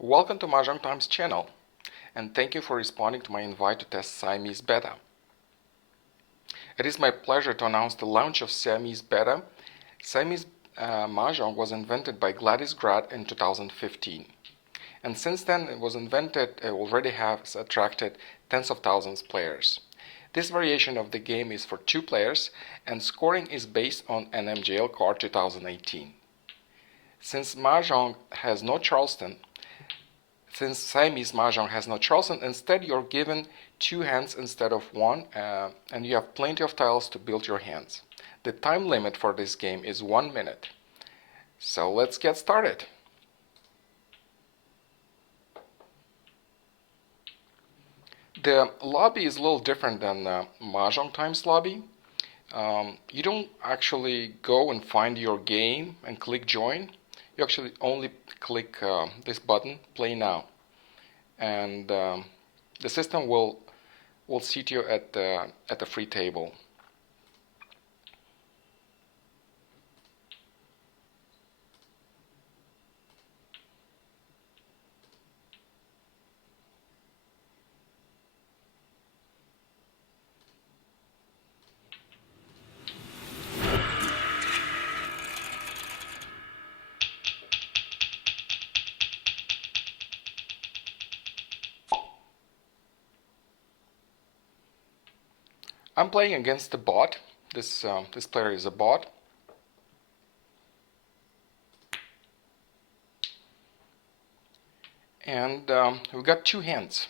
Welcome to Mah Jongg Times channel, and thank you for responding to my invite to test Siamese beta. It is my pleasure to announce the launch of Siamese beta. Siamese Mah Jongg was invented by Gladys Grad in 2015. And since then it was invented, it already has attracted tens of thousands of players. This variation of the game is for 2 players, and scoring is based on an MJL card 2018. Since Siamese Mah Jongg has no Charleston, instead you're given 2 hands instead of 1, and you have plenty of tiles to build your hands. The time limit for this game is 1 minute. So let's get started. The lobby is a little different than Mah Jongg Times lobby. You don't actually go and find your game and click join. You actually only click this button, play now, and the system will seat you at the free table. I'm playing against a bot. This player is a bot. And we've got 2 hands.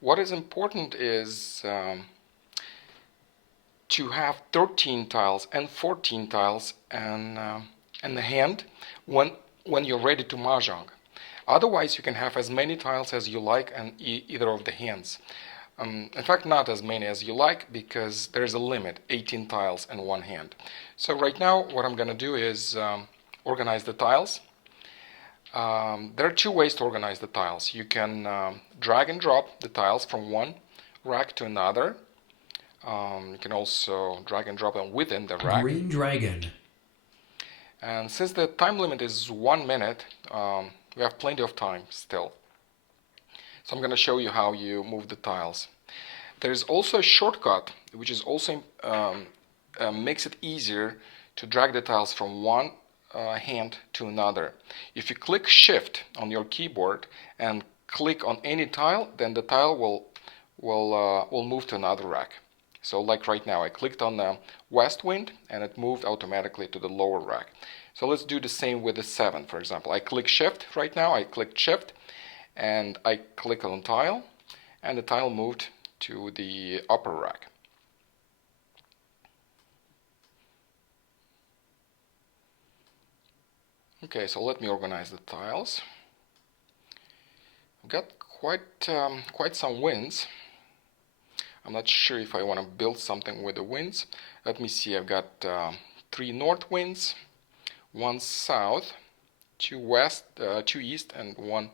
What is important is to have 13 tiles and 14 tiles in the hand when you're ready to Mah Jongg. Otherwise, you can have as many tiles as you like in either of the hands. In fact, not as many as you like, because there's a limit, 18 tiles in one hand. So right now, what I'm going to do is organize the tiles. There are 2 ways to organize the tiles. You can drag and drop the tiles from one rack to another. You can also drag and drop them within the rack. Green Dragon. And since the time limit is 1 minute, we have plenty of time still. So I'm going to show you how you move the tiles. There is also a shortcut, which is also makes it easier to drag the tiles from one hand to another. If you click Shift on your keyboard and click on any tile, then the tile will move to another rack. So like right now, I clicked on the west wind and it moved automatically to the lower rack. So let's do the same with the 7, for example. I click Shift right now, I clicked Shift and I click on tile, and the tile moved to the upper rack. Okay, so let me organize the tiles. I've got quite some winds. I'm not sure if I want to build something with the winds. Let me see, I've got 3 north winds, 1 south, 2 west, 2 east, and one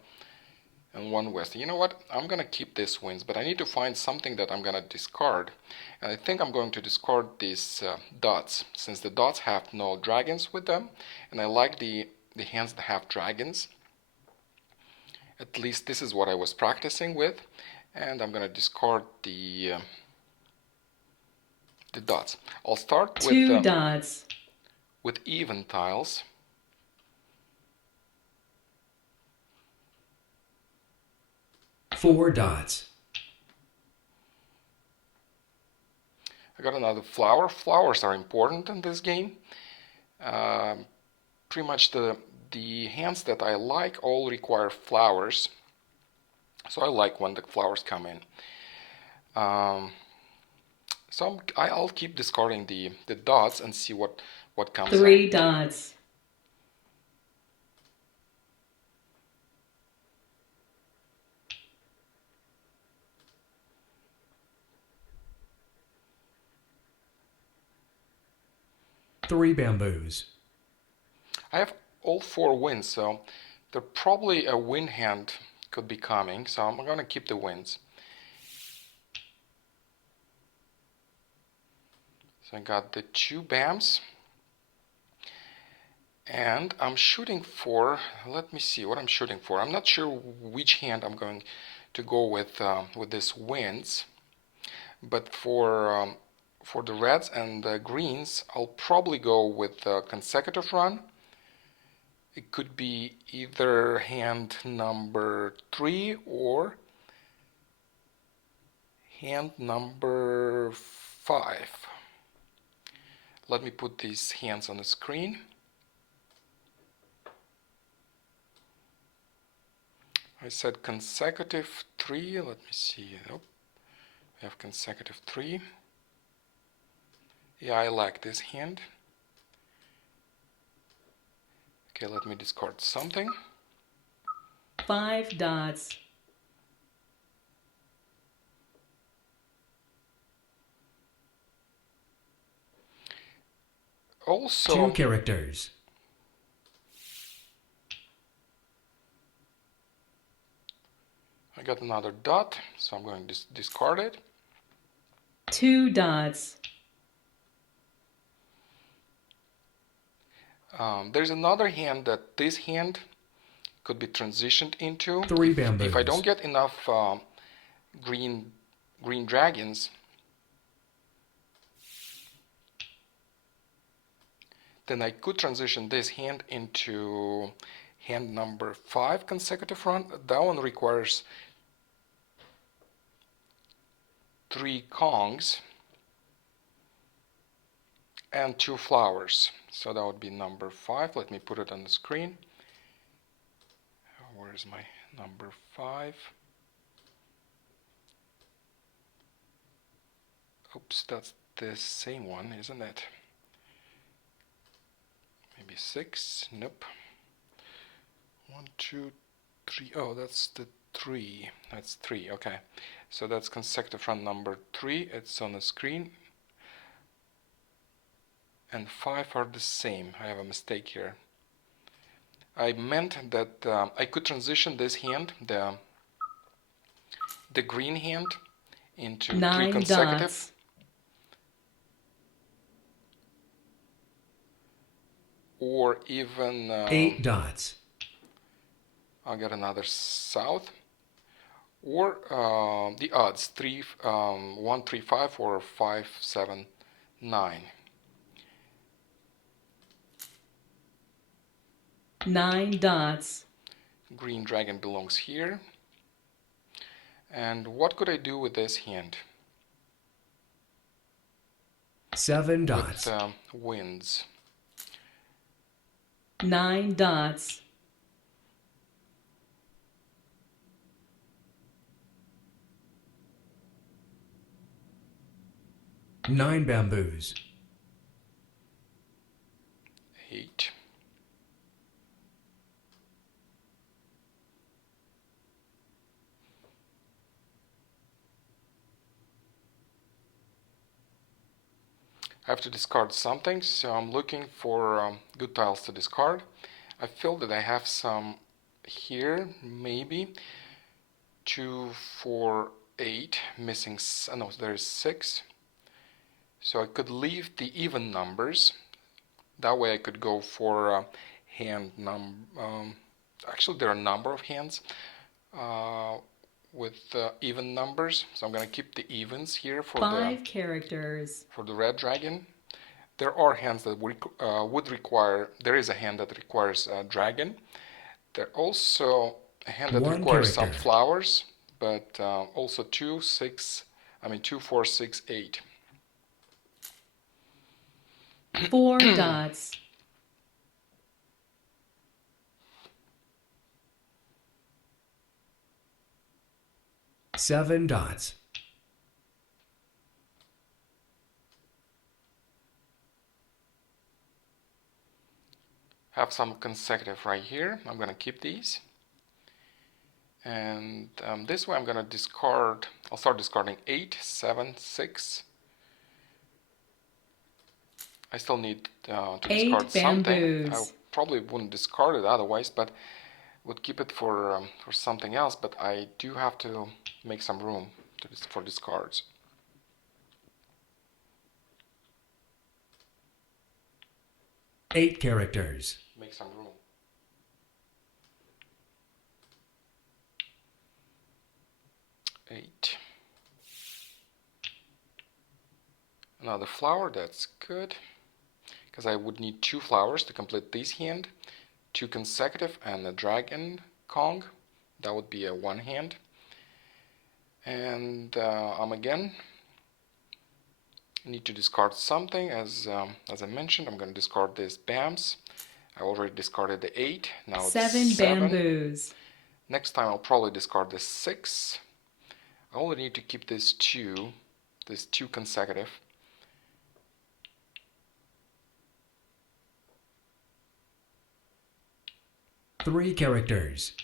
west. You know what? I'm gonna keep these winds, but I need to find something that I'm gonna discard. And I think I'm going to discard these dots, since the dots have no dragons with them, and I like the hands that have dragons. At least this is what I was practicing with, and I'm gonna discard the dots. I'll start with 2 dots. With even tiles. Four dots. I got another flower. Flowers are important in this game. Pretty much the hands that I like all require flowers. So I like when the flowers come in. So I'll keep discarding the dots and see what comes 3 in. dots. Three bamboos. I have all 4 winds, so there probably a wind hand could be coming, so I'm going to keep the winds. So I got the 2 bams, And I'm shooting for, let me see what I'm shooting for. I'm not sure which hand I'm going to go with this wins, but for the reds and the greens, I'll probably go with a consecutive run. It could be either hand number 3 or hand number 5. Let me put these hands on the screen. I said consecutive 3. Let me see. Nope. We have consecutive 3. Yeah, I like this hand. Okay, let me discard something. 5 dots. Also, 2 characters. I got another dot, so I'm going to discard it. 2 dots. There's another hand that this hand could be transitioned into. 3 If I bamboos. don't get enough green dragons, then I could transition this hand into hand number 5 consecutive run. That one requires 3 kongs and 2 flowers. So that would be number 5. Let me put it on the screen. Where is my number 5? Oops, that's the same one, isn't it? Maybe 6. Nope. 1, 2, 3. Oh, that's the 3. That's 3. Okay. So that's consecutive run number 3. It's on the screen. And 5 are the same. I have a mistake here. I meant that I could transition this hand, the green hand, into 3 9 consecutive. dots. Or even 8 dots. I'll get another south, or the odds 3, 1, 3, 5, or 5, 7, 9. 9 dots. Green dragon belongs here. And what could I do with this hand? 7 dots. With winds. 9 dots. Nine bamboos. 8. I have to discard something, so I'm looking for good tiles to discard. I feel that I have some here, maybe 2, 4, 8, missing. No, there's 6. So I could leave the even numbers. That way I could go for hand actually, there are a number of hands with even numbers. So I'm going to keep the evens here for 5 characters. for the red dragon. There are hands that would require. There is a hand that requires a dragon. There's also a hand that 1 requires some character. flowers, but also 2, 4, 6, 8. 4 dots. 7 dots. Have some consecutive right here. I'm going to keep these. And this way I'm going to discard. I'll start discarding 8, 7, 6. I still need to 8 discard something. I bamboos. probably wouldn't discard it otherwise, but would keep it for something else. But I do have to make some room for discards. Eight characters. Another flower, that's good. Because I would need 2 flowers to complete this hand. 2 consecutive and a dragon Kong. That would be a 1 hand. And again need to discard something. As I mentioned, I'm going to discard this BAMs. I already discarded the 8. Now it's 7 7. bamboos. Next time I'll probably discard the 6. I only need to keep this 2 consecutive. Three characters.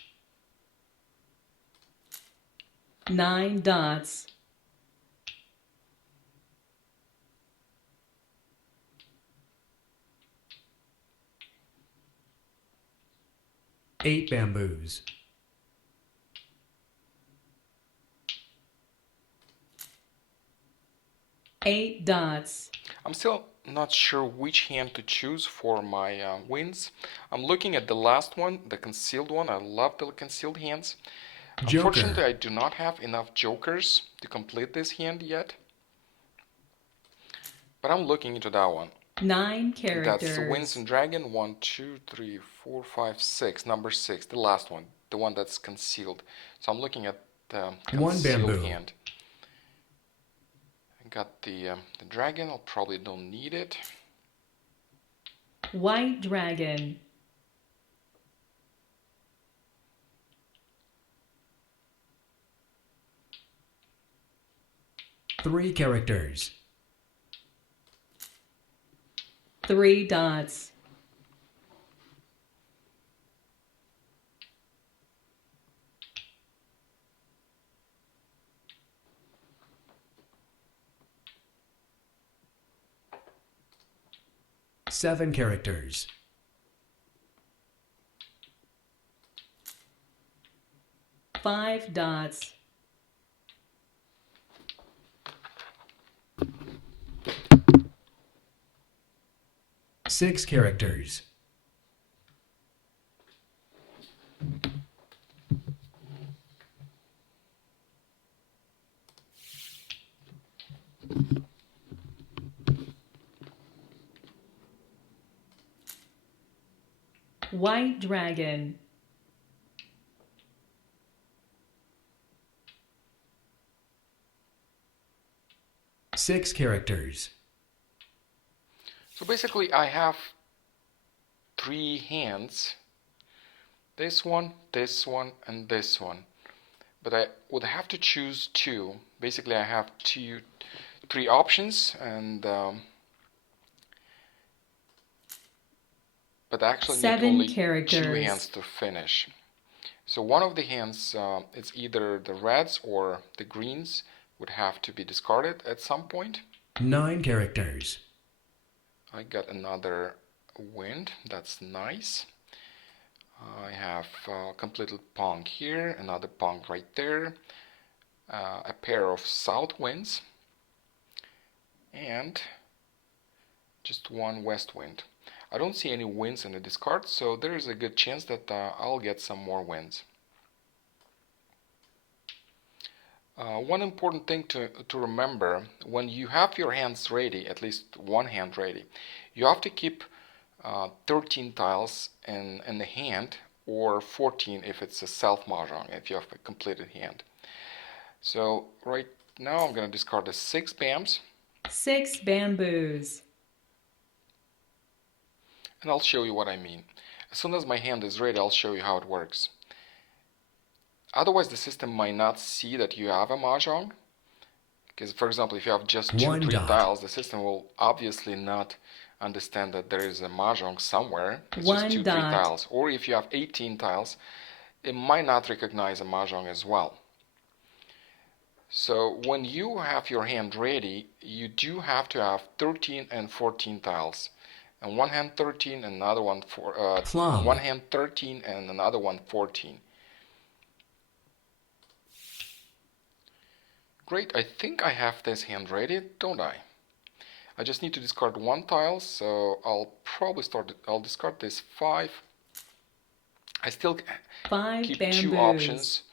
9 dots. Eight bamboos. 8 dots. I'm still not sure which hand to choose for my wins. I'm looking at the last one, the concealed one. I love the concealed hands. Unfortunately, Joker. I do not have enough jokers to complete this hand yet. But I'm looking into that one. 9 characters. That's Winds and Dragon. 1, 2, 3, 4, 5, 6. Number 6, the last one, the one that's concealed. So I'm looking at the One concealed bamboo. hand. I got the dragon. I'll probably don't need it. White dragon. Three characters. 3 dots. Seven characters. 5 dots. Six characters. White dragon. Six characters. So basically I have 3 hands. This one, and this one. But I would have to choose 2. Basically I have 3 options, and but I actually need 7 only characters. 2 hands to finish. So one of the hands, it's either the reds or the greens, would have to be discarded at some point. 9 characters. I got another wind, that's nice. I have completed pong here, another pong right there, a pair of south winds, and just 1 west wind. I don't see any winds in the discard, so there is a good chance that I'll get some more winds. One important thing to remember, when you have your hands ready, at least one hand ready, you have to keep 13 tiles in the hand, or 14 if it's a self mahjong, if you have a completed hand. So right now I'm going to discard the 6 BAMs. 6 bamboos. And I'll show you what I mean. As soon as my hand is ready, I'll show you how it works. Otherwise, the system might not see that you have a mahjong. Because, for example, if you have just 2, 3 tiles, the system will obviously not understand that there is a mahjong somewhere. It's just 2, 3 tiles. Or if you have 18 tiles, it might not recognize a mahjong as well. So when you have your hand ready, you do have to have 13 and 14 tiles. And one hand 13 and another one one hand 13 and another one 14. Great, I think I have this hand ready, don't I? I just need to discard 1 tile, so I'll probably I'll discard this 5. I still keep 2 options.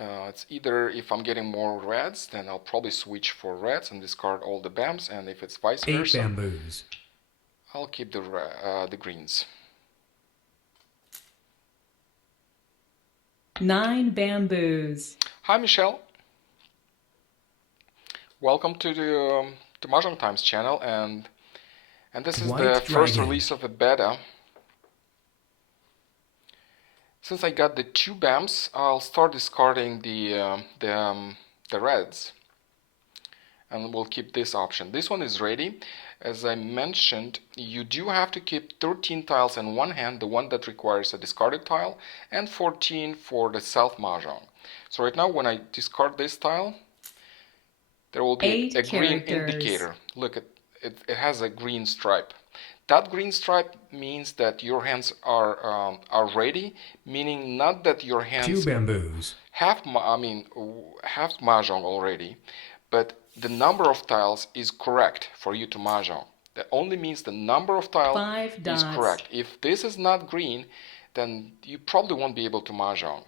It's either if I'm getting more reds, then I'll probably switch for reds and discard all the bams, and if it's vice 8 versa, bamboos. I'll keep the greens. 9 bamboos. Hi Michelle, welcome to the Mah Jongg Times channel, and this is White the first dragon. release of a beta. Since I got the 2 bams, I'll start discarding the reds, and we'll keep this option. This one is ready. As I mentioned, you do have to keep 13 tiles in one hand, the one that requires a discarded tile, and 14 for the self mahjong. So right now, when I discard this tile, there will be 8 a green characters. indicator. Look at it, it has a green stripe. That green stripe means that your hands are ready, meaning not that your 2 hands bamboos. have mahjong already, but the number of tiles is correct for you to mahjong. That only means the number of tiles 5 is dots. correct. If this is not green, then you probably won't be able to mahjong.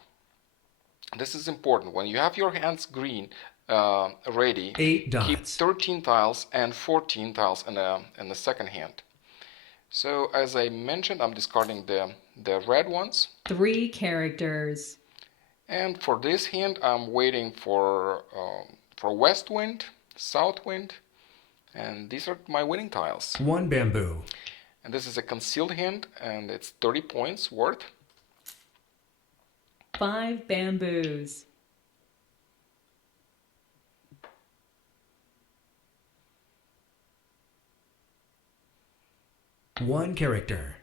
This is important. When you have your hands green ready, 8 keep dots. 13 tiles and 14 tiles in the second hand. So as I mentioned, I'm discarding the red ones. 3 characters. And for this hand, I'm waiting for west wind, south wind, and these are my winning tiles. 1 bamboo. And this is a concealed hand, and it's 30 points worth. 5 bamboos. One character.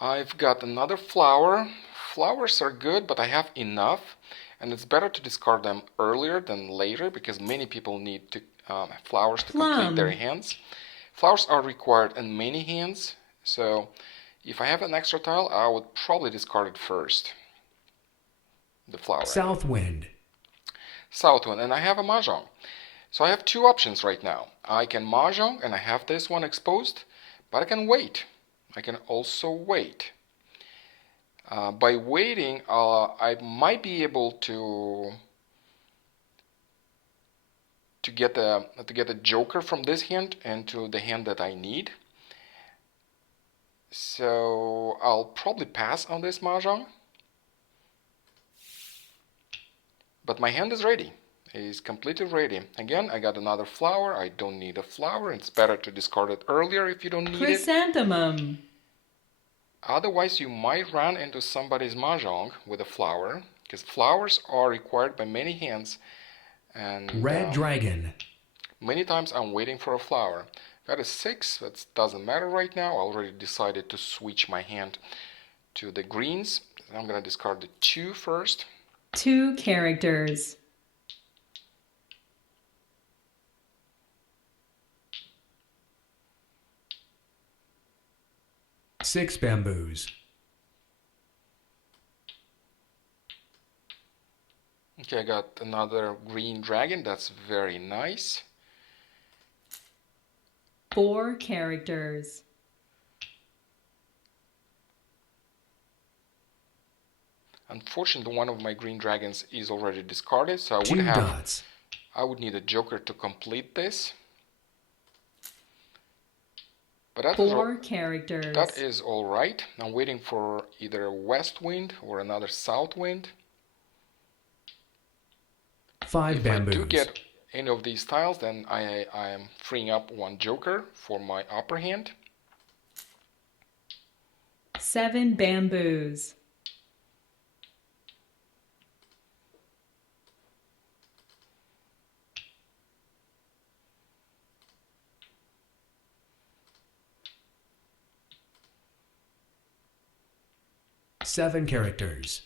I've got another flower. Flowers are good, but I have enough, and it's better to discard them earlier than later because many people need flowers to complete their Plum. hands. Flowers are required in many hands, so if I have an extra tile, I would probably discard it first. The flower. South wind. South wind, and I have a mahjong. So I have 2 options right now. I can mahjong, and I have this one exposed, but I can wait. I can also wait. By waiting, I might be able to get a joker from this hand into the hand that I need. So I'll probably pass on this mahjong. But my hand is ready. It is completely ready. Again, I got another flower. I don't need a flower. It's better to discard it earlier if you don't need it. Chrysanthemum. Otherwise, you might run into somebody's mahjong with a flower, because flowers are required by many hands. And Red dragon. many times I'm waiting for a flower. Got a 6, that doesn't matter right now. I already decided to switch my hand to the greens. I'm going to discard the 2 first. 2 characters. Six bamboos. Okay, I got another green dragon. That's very nice. 4 characters. Unfortunately, one of my green dragons is already discarded, so I 2 dots. would need a joker to complete this. But that 4 characters. that is all right. I'm waiting for either a west wind or another south wind. 5 If bamboos. I do get any of these tiles, then I am freeing up 1 joker for my upper hand. 7 bamboos. Seven characters.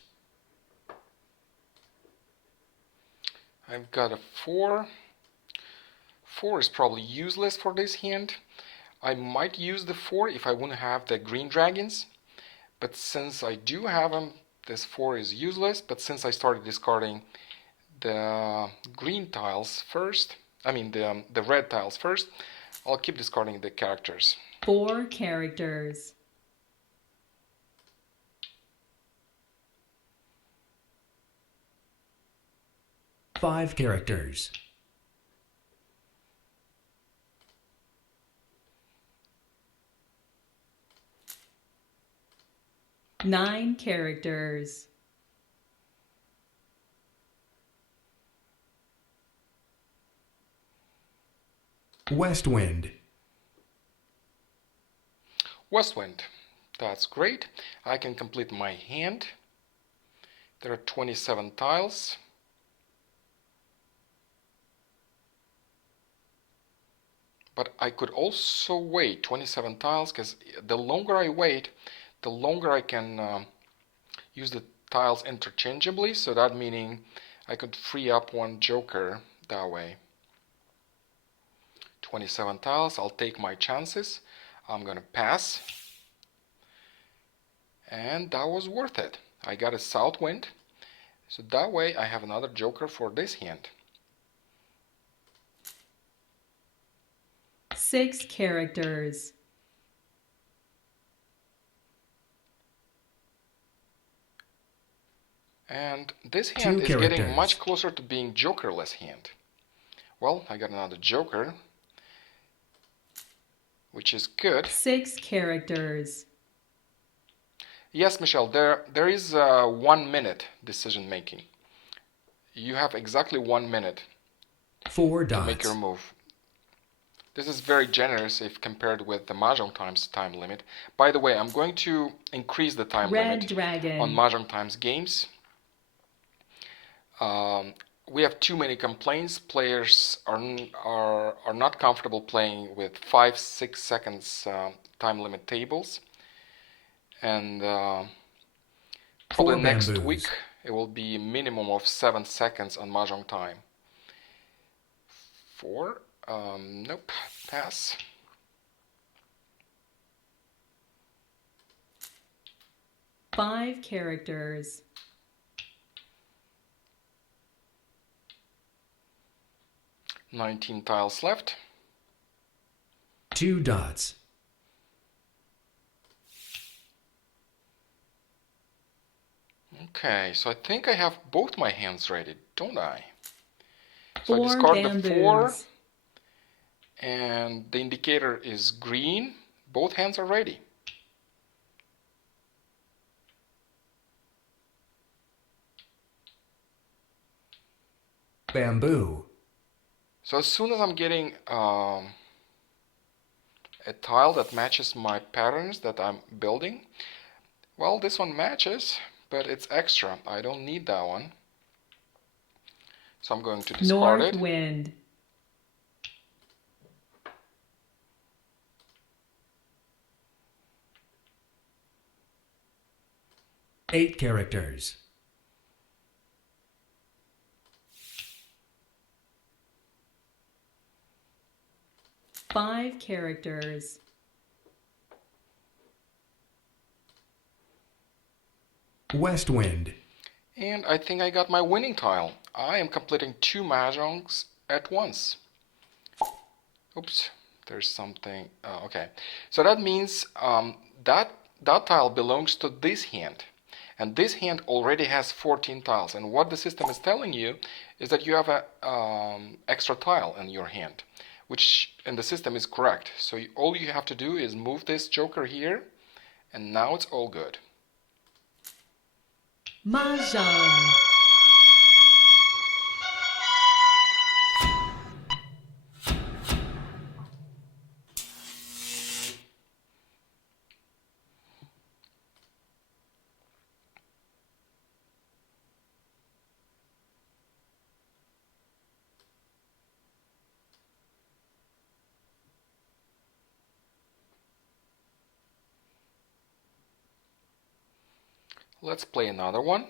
I've got a 4. 4 is probably useless for this hand. I might use the 4 if I wouldn't have the green dragons, but since I do have them, this 4 is useless. But since I started discarding the green tiles first, the red tiles first, I'll keep discarding the characters. 4 characters. 5 characters. Nine characters. West wind. West wind. That's great. I can complete my hand. There are 27 tiles. But I could also wait 27 tiles, because the longer I wait, the longer I can use the tiles interchangeably. So that meaning I could free up one joker that way. 27 tiles. I'll take my chances. I'm gonna pass. And that was worth it. I got a south wind. So that way I have another joker for this hand. 6 characters. And this hand is getting much closer to being jokerless hand. Well, I got another joker, which is good. 6 characters. Yes, Michelle, there is 1 minute decision making. You have exactly 1 minute 4 dots. to make your move. This is very generous if compared with the Mah Jongg Times time limit. By the way, I'm going to increase the time limit Dragon. on Mah Jongg Times games. We have too many complaints. Players are not comfortable playing with 5-6 seconds time limit tables. And probably next week it will be a minimum of 7 seconds on Mah Jongg Time. 4. Nope. Pass. Five characters. Nineteen tiles left. 2 dots. Okay, so I think I have both my hands ready, don't I? So 4 I discard bamboos. the 4, and the indicator is green. Both hands are ready. Bamboo. So as soon as I'm getting a tile that matches my patterns that I'm building, well, this one matches, but it's extra. I don't need that one. So I'm going to discard North it. wind. Eight characters. Five characters. West wind. And I think I got my winning tile. I am completing 2 mahjongs at once. Oops, there's something. Okay, so that means that tile belongs to this hand. And this hand already has 14 tiles. And what the system is telling you is that you have an extra tile in your hand, which in the system is correct. So all you have to do is move this joker here, and now it's all good. Mah Jongg. Let's play another one.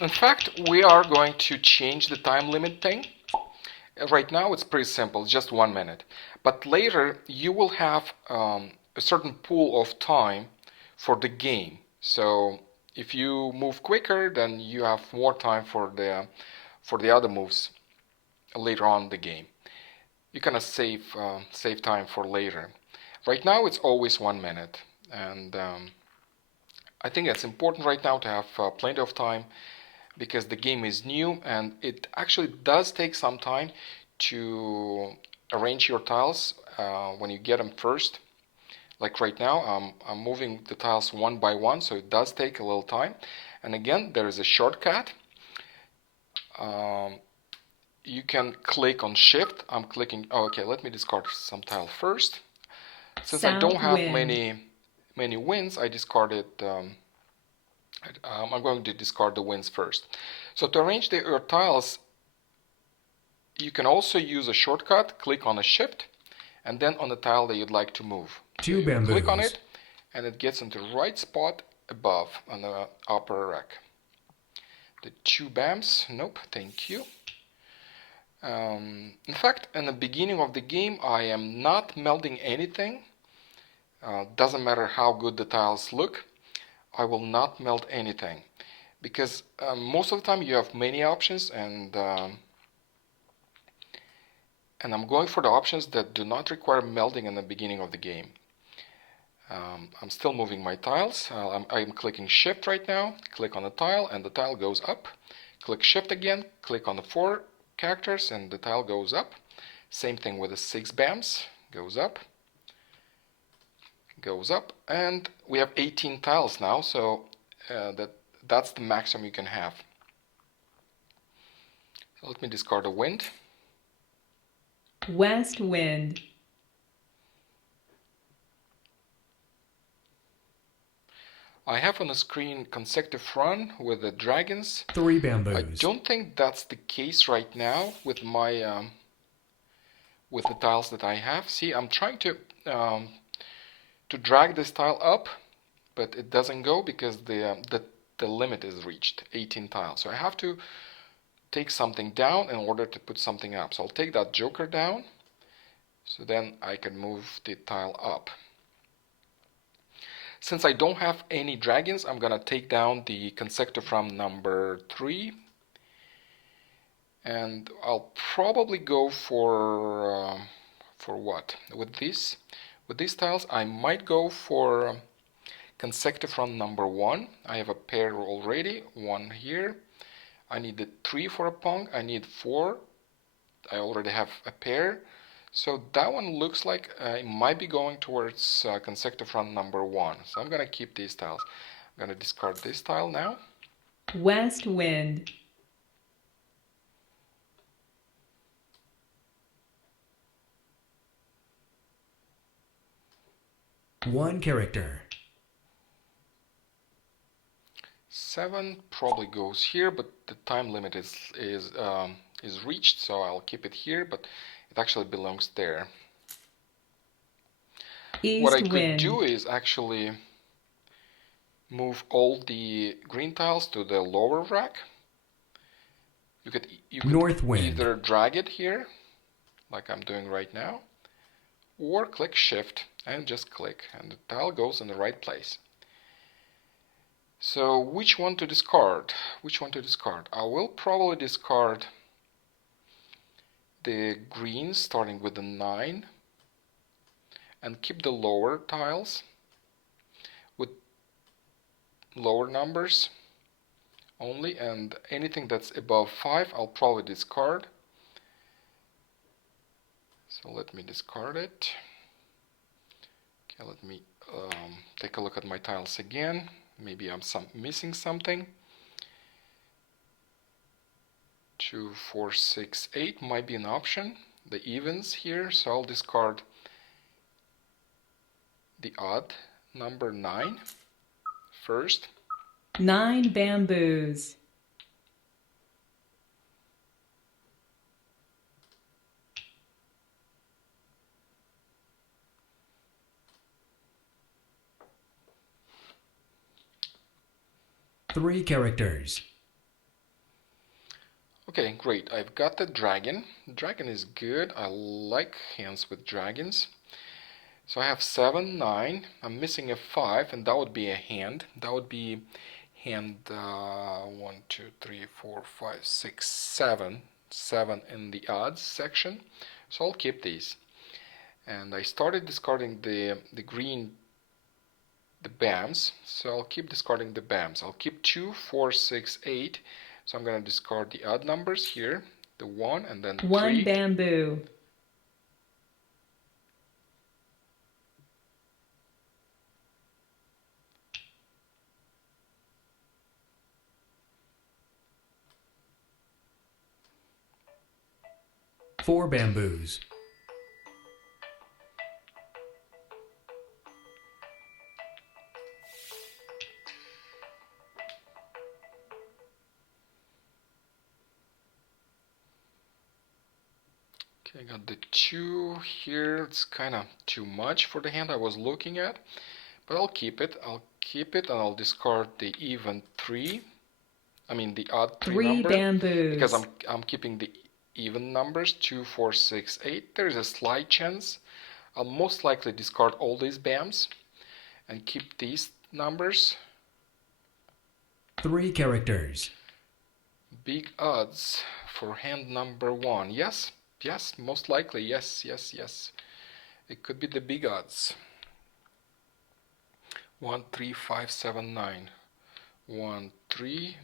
In fact, we are going to change the time limit thing. Right now it's pretty simple, just 1 minute. But later you will have a certain pool of time for the game. So if you move quicker, then you have more time for the other moves later on in the game. You kind of save time for later. Right now it's always 1 minute, and I think it's important right now to have plenty of time because the game is new and it actually does take some time to arrange your tiles when you get them first. Like right now, I'm moving the tiles one by one, so it does take a little time. And again, there is a shortcut. You can click on Shift. I'm clicking. Oh, okay, let me discard some tile first. Since I don't have many wins, I discarded. I'm going to discard the wins first. So to arrange your tiles, you can also use a shortcut. Click on a Shift, and then on the tile that you'd like to move. Two so bamboos. Click on it, and it gets into the right spot above on the upper rack. The 2 bams. Nope, thank you. In fact, in the beginning of the game, I am not melting anything. Doesn't matter how good the tiles look, I will not melt anything because most of the time you have many options, and I'm going for the options that do not require melting in the beginning of the game. I'm still moving my tiles. I'm clicking Shift right now. Click on the tile, and the tile goes up. Click Shift again. Click on the 4 characters, and the tile goes up. Same thing with the 6 bams. Goes up. Goes up, and we have 18 tiles now, so that's the maximum you can have. So let me discard a wind. West wind. I have on the screen consecutive run with the dragons. 3 bamboos. I don't think that's the case right now with my with the tiles that I have. See, I'm trying to drag this tile up, but it doesn't go because the limit is reached, 18 tiles. So I have to take something down in order to put something up. So I'll take that joker down, so then I can move the tile up. Since I don't have any dragons, I'm gonna take down the consecutive from number 3, and I'll probably go for what? With these tiles, I might go for consecutive from number 1. I have a pair already, 1 here. I need the 3 for a pong. I need 4. I already have a pair. So that one looks like it might be going towards consecutive from number 1. So I'm gonna keep these tiles. I'm gonna discard this tile now. West wind. One character. 7 probably goes here, but the time limit is reached, so I'll keep it here, but it actually belongs there. East what I wind. could do is actually move all the green tiles to the lower rack. You could North wind. either drag it here, like I'm doing right now, or click Shift and just click, and the tile goes in the right place. So which one to discard? Which one to discard? I will probably discard the greens starting with the 9 and keep the lower tiles with lower numbers only, and anything that's above 5 I'll probably discard. So let me discard it. Okay, let me take a look at my tiles again. Maybe I'm missing something. 2, 4, 6, 8 might be an option. The evens here, so I'll discard the odd number 9 first. 9 bamboos. Three characters. Okay, great. I've got the dragon. The dragon is good. I like hands with dragons. So I have 7, 9. I'm missing a 5, and that would be a hand. That would be hand 1, 2, 3, 4, 5, 6, 7. 7 in the odds section. So I'll keep these. And I started discarding the green, the BAMs. So I'll keep discarding the BAMs. I'll keep 2, 4, 6, 8. So I'm going to discard the odd numbers here. The 1 and then 3. 1 bamboo. Four bamboos. Okay, I got the 2 here. It's kind of too much for the hand I was looking at, but I'll keep it. I'll keep it and I'll discard the even 3. I mean the odd 3 3 number, bamboos. because I'm keeping the even numbers 2, 4, 6, 8. There's a slight chance I'll most likely discard all these BAMs and keep these numbers. 3 characters. Big odds for hand number 1. Yes, yes, most likely. Yes, yes, yes. It could be the big odds. 1, 3, 5, 7, 9. 1, 3,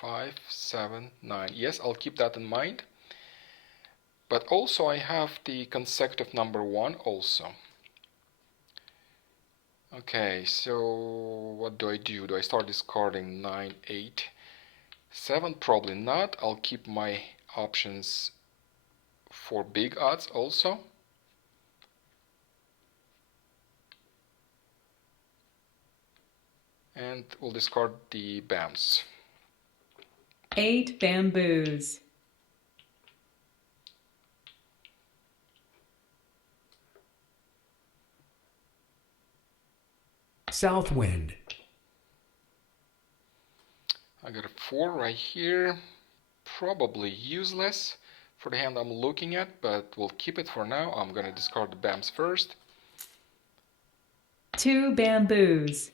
5, 7, 9. Yes, I'll keep that in mind. But also I have the consecutive number 1 also. Okay, so what do I do? Do I start discarding 9, 8, 7? Probably not. I'll keep my options for big odds also. And we'll discard the BAMs. 8 bamboos. South wind. I got a 4 right here. Probably useless for the hand I'm looking at, but we'll keep it for now. I'm gonna discard the BAMs first. 2 bamboos.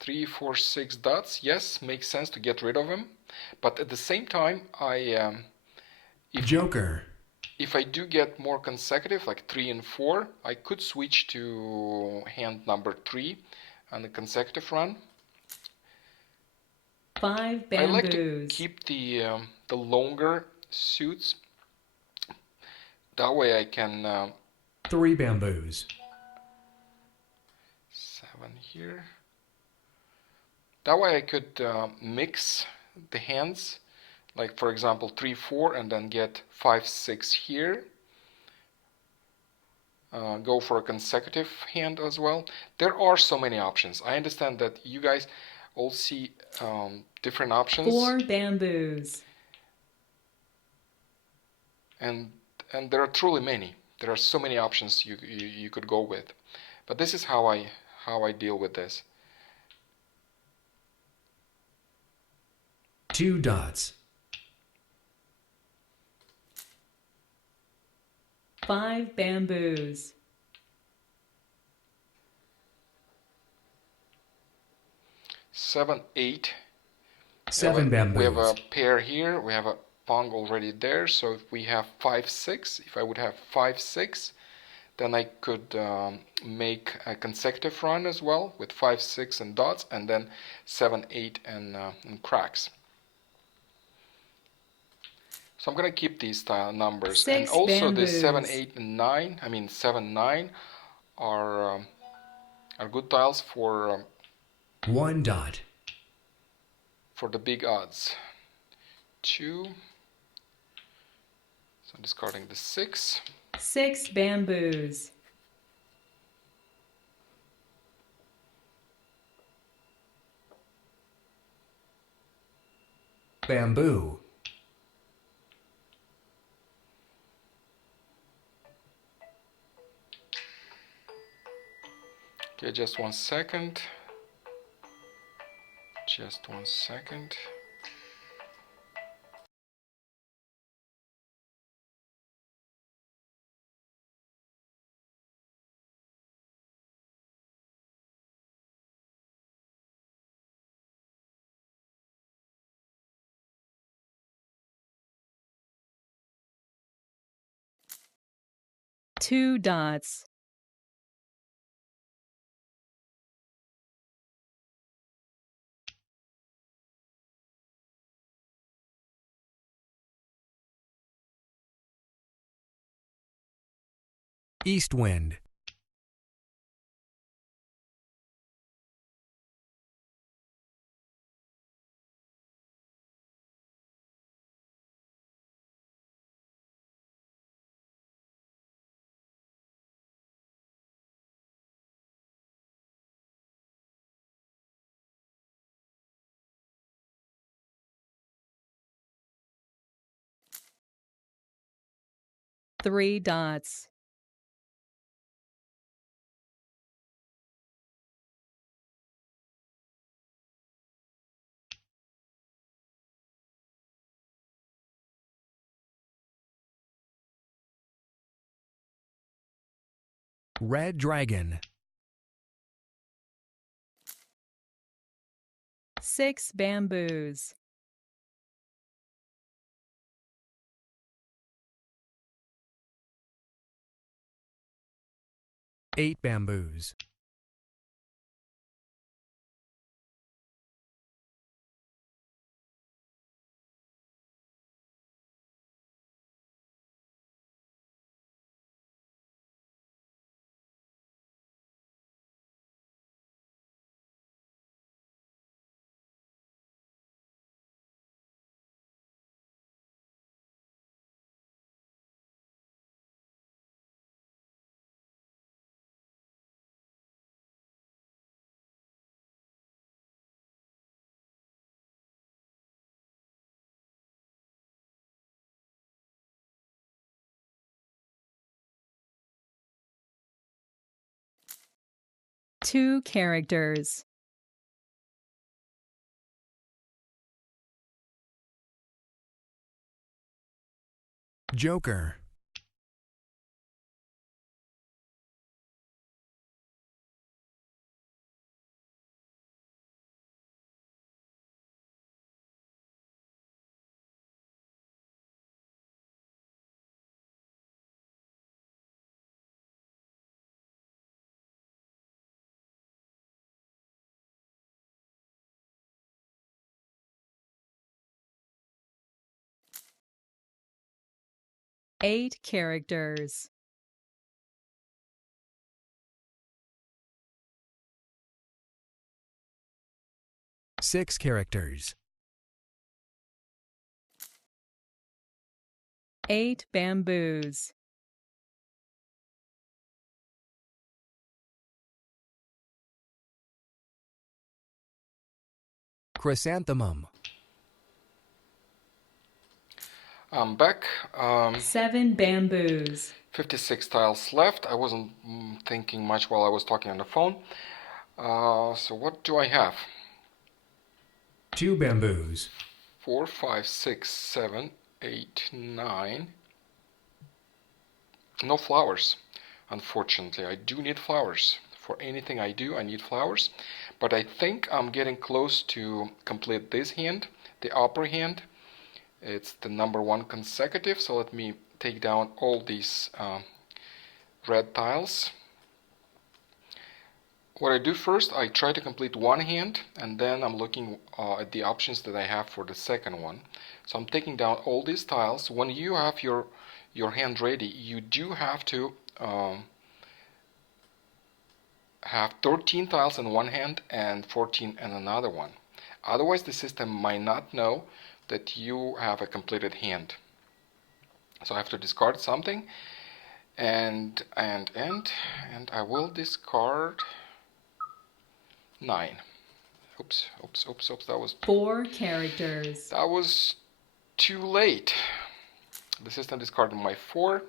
3, 4, 6 dots. Yes, makes sense to get rid of them. But at the same time, Joker. if I do get more consecutive, like 3 and 4, I could switch to hand number 3 on the consecutive run. 5 I like to bamboos. keep the longer suits. That way I can 3 bamboos. 7 here. That way I could mix the hands, like for example 3, 4, and then get 5, 6 here. Go for a consecutive hand as well. There are so many options. I understand that you guys all see different options. 4 bamboos. And there are truly many. There are so many options you could go with. But this is how I deal with this. 2 dots. 5 bamboos. 7, 8. 7 We have bamboos. a pair here. We have a Pong already there. So if we have 5, 6, if I would have 5, 6, then I could make a consecutive run as well with 5, 6 and dots, and then 7, 8 and cracks. So I'm gonna keep these style numbers, 6 and also the 7, bamboos. 8 and 9. I mean 7, 9 are good tiles for 1 dot. the big odds. 2. So discarding the 6. 6 bamboos. Bamboo. Okay, just 1 second. Just 1 second. 2 dots. East wind. Three dots. Red dragon. 6 bamboos. Eight bamboos. Two characters. Joker. Eight characters. Six characters. Eight bamboos. Chrysanthemum. I'm back. 7 bamboos. 56 tiles left. I wasn't thinking much while I was talking on the phone. So what do I have? Two bamboos. 4, 5, 6, 7, 8, 9. No flowers. Unfortunately, I do need flowers. For anything I do, I need flowers. But I think I'm getting close to complete this hand, the upper hand. It's the number 1 consecutive, so let me take down all these red tiles. What I do first, I try to complete one hand, and then I'm looking at the options that I have for the second one. So I'm taking down all these tiles. When you have your hand ready, you do have to have 13 tiles in one hand and 14 in another one. Otherwise, the system might not know that you have a completed hand. So I have to discard something, and I will discard 9. Oops, that was 4 characters. too late. The system discarded my 4.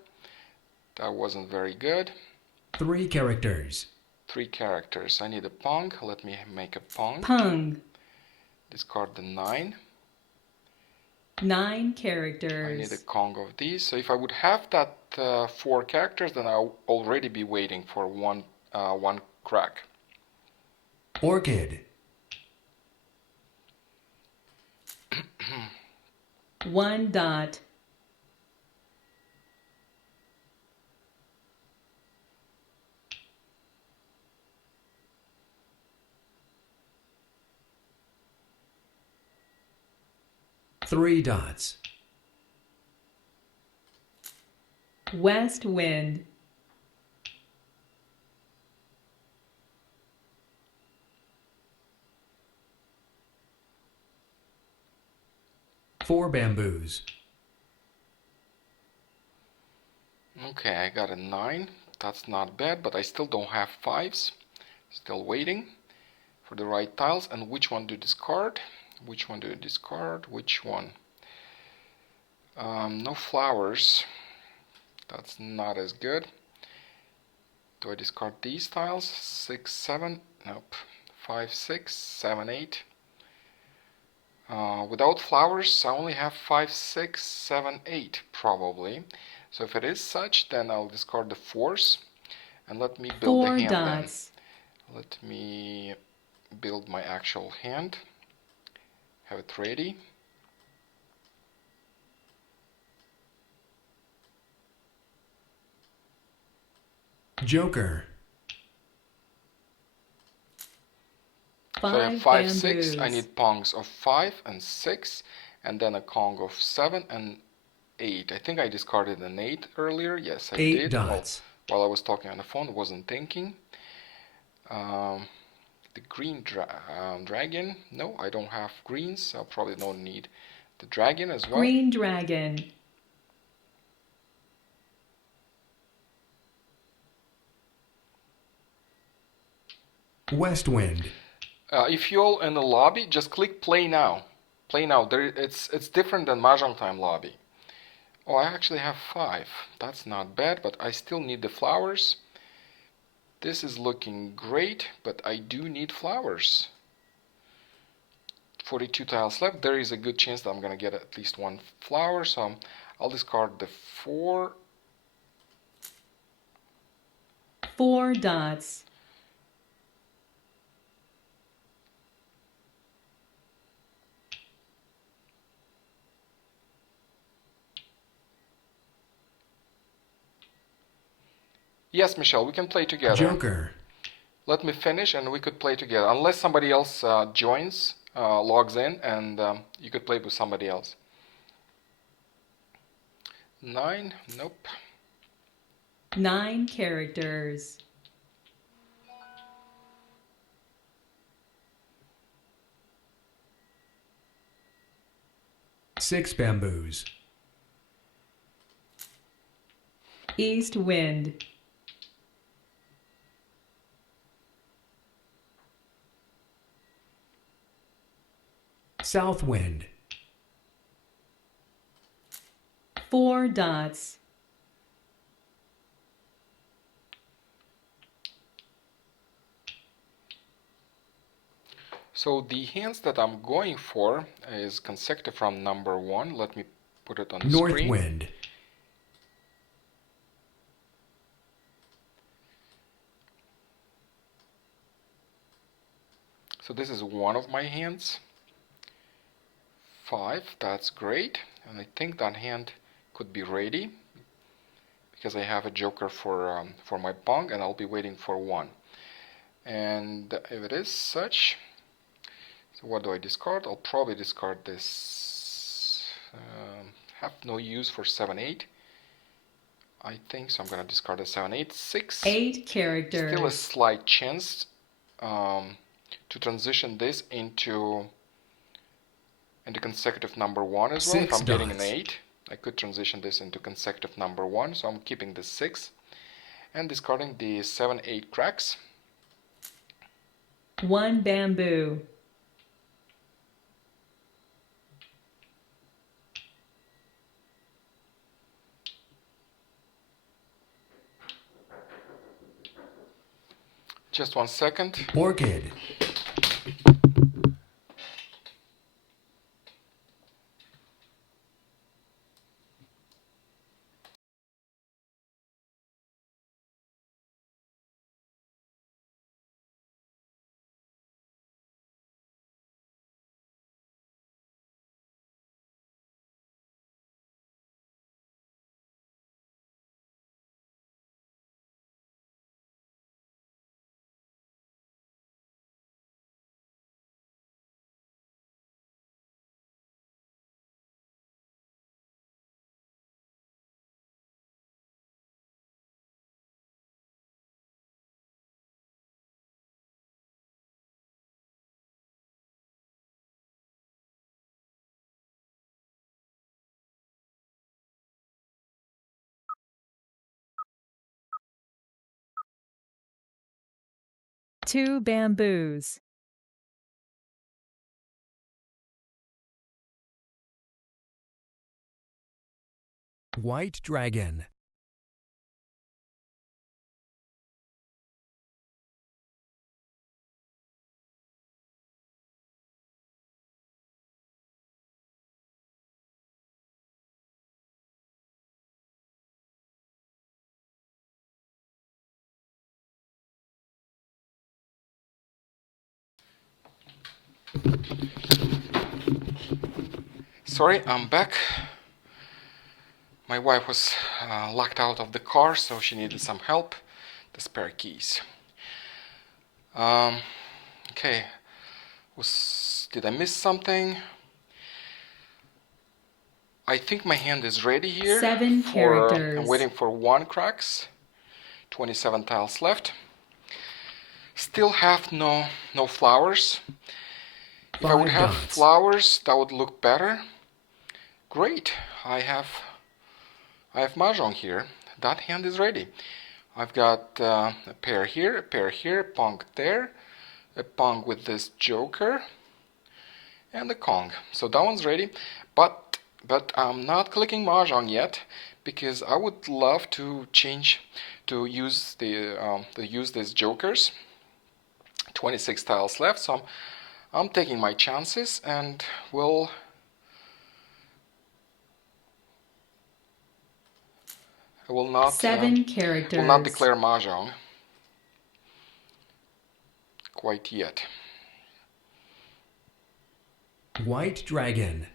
That wasn't very good. Three characters. 3 characters. I need a pong. Let me make a pong. Pung. Discard the 9. 9 I need a characters. Kong of these. So if I would have that 4 characters, then I'll already be waiting for one crack. Orchid. 1 dot. 3 dots. West wind. 4 bamboos. Okay, I got a 9. That's not bad, but I still don't have 5s. Still waiting for the right tiles. And which one to discard? Which one to discard? Which one? No flowers. That's not as good. Do I discard these tiles? 6, 7? Nope. 5, 6, 7, 8. Without flowers, I only have 5, 6, 7, 8 probably. So if it is such, then I'll discard the 4s and let me build the 4 hand dots. then. Let me build my actual hand. Have it ready. Joker. So I have 5, 6. I bamboos. need pongs of 5 and 6, and then a Kong of 7 and 8. I think I discarded an 8 earlier. Yes, I 8 did. dots. While I was talking on the phone, wasn't thinking. The green dragon. No, I don't have greens. So I probably don't need the dragon as well. Green dragon. West wind. If you're in the lobby, just click play now. Play now. It's different than Mahjong time lobby. Oh, I actually have 5. That's not bad, but I still need the flowers. This is looking great, but I do need flowers. 42 tiles left. There is a good chance that I'm gonna get at least 1 flower, so I'll discard the 4. 4 dots. Yes, Michelle, we can play together. Joker. Let me finish and we could play together. Unless somebody else joins, logs in, and you could play with somebody else. 9, nope. 9 characters. Six bamboos. East wind. South wind. 4 dots. So the hands that I'm going for is consecutive from number 1. Let me put it on the North screen. wind. So this is one of my hands. 5, that's great. And I think that hand could be ready because I have a joker for my pong, and I'll be waiting for 1. And if it is such, so what do I discard? I'll probably discard this. Have no use for 7, 8. I think so. I'm gonna discard the 7, 8, 6. 8 characters. Still a slight chance to transition this into consecutive number 1 as well. If I'm getting an 8, I could transition this into consecutive number 1. So I'm keeping the 6 and discarding the 7, 8 cracks. 1 bamboo. Just 1 second. Orchid. 2 bamboos. White dragon. Sorry, I'm back. My wife was locked out of the car, so she needed some help. The spare keys. Okay. Did I miss something? I think my hand is ready here. 7 characters. I'm waiting for 1 cracks. 27 tiles left. Still have no flowers. If I would 5 have dots. flowers, that would look better. Great. I have Mahjong here. That hand is ready. I've got a pair here, a pair here, pong there, a pong with this joker, and the Kong. So that one's ready. But I'm not clicking Mahjong yet because I would love to use these jokers. 26 tiles left, so I'm taking my chances and will not 7 characters. will not declare Mahjong quite yet. White dragon.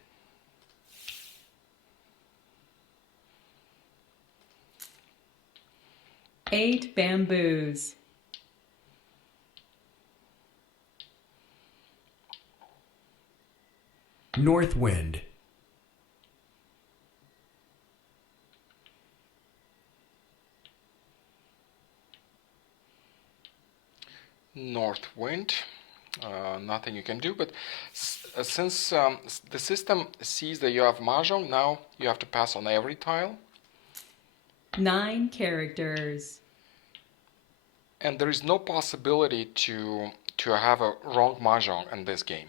Eight bamboos. North wind. North wind. Nothing you can do, but since the system sees that you have Mahjong, now you have to pass on every tile. 9 characters. And there is no possibility to have a wrong Mahjong in this game.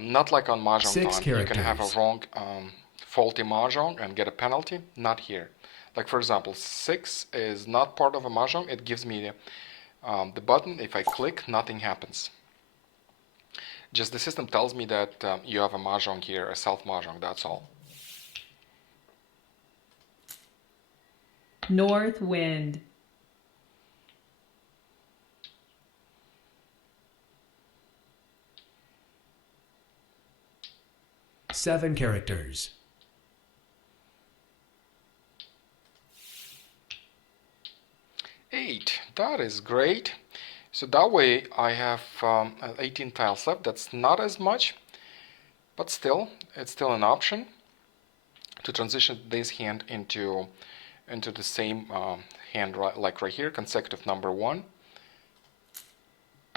Not like on Mah Jongg 6 Tournament, you can have a characters. wrong faulty Mahjong and get a penalty. Not here. Like for example, 6 is not part of a Mahjong. It gives me the button. If I click, nothing happens. Just the system tells me that you have a Mahjong here, a self Mahjong, that's all. North wind. Seven characters. Eight. That is great. So that way I have 18 tiles left. That's not as much, but still, it's still an option to transition this hand into the same hand, like right here, consecutive number 1.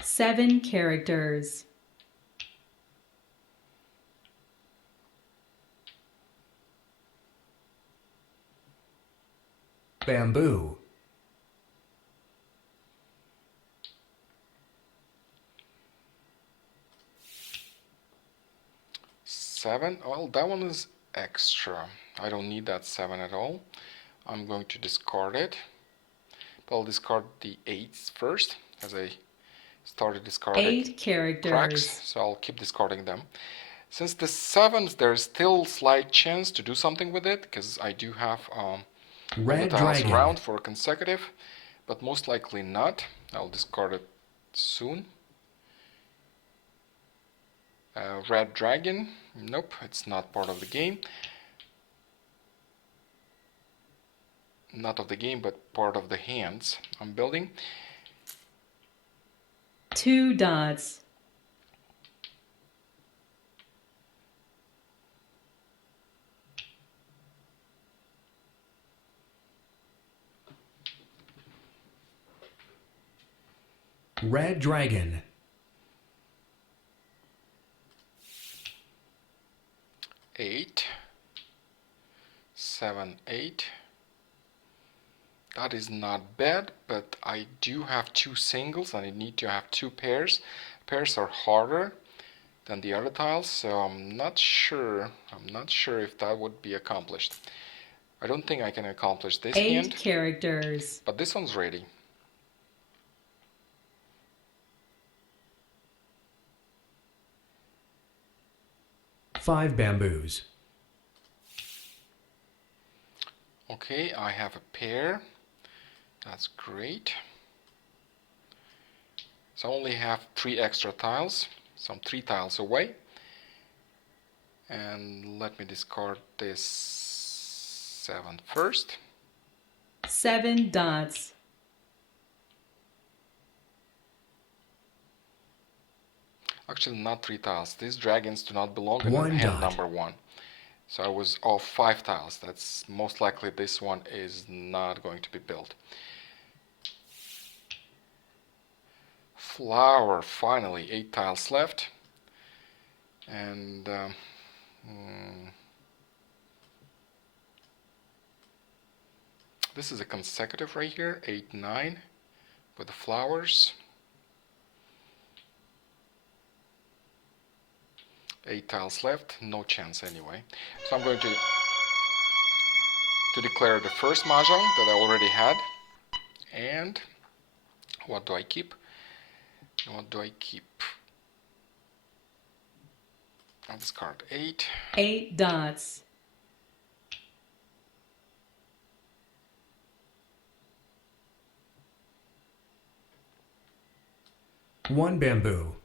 7 characters. Bamboo. Seven. Well, that one is extra. I don't need that 7 at all. I'm going to discard it. But I'll discard the 8s first, as I started discarding 8 characters. cracks, so I'll keep discarding them. Since the 7s, there's still slight chance to do something with it, because I do have Red the tiles dragon. around for a consecutive, but most likely not. I'll discard it soon. Red dragon. Nope, it's not part of the game. Not of the game, but part of the hands I'm building. 2 dots. Red dragon. 8, 7, 8. That is not bad, but I do have two singles and I need to have two pairs. Pairs are harder than the other tiles, so I'm not sure if that would be accomplished. I don't think I can accomplish this 8 hand, characters. but this one's ready. Five bamboos. Okay, I have a pair. That's great. So I only have 3 extra tiles, so I'm 3 tiles away. And let me discard this 7 first. 7 dots. Actually, not 3 tiles. These dragons do not belong in One hand dot. number 1. So I was off 5 tiles. That's most likely this one is not going to be built. Flower, finally, 8 tiles left. And this is a consecutive right here, 8, 9, with the flowers. 8 tiles left, no chance anyway. So I'm going to declare the first mahjong that I already had. And what do I keep? What do I keep? I'll discard 8. 8 dots. One bamboo.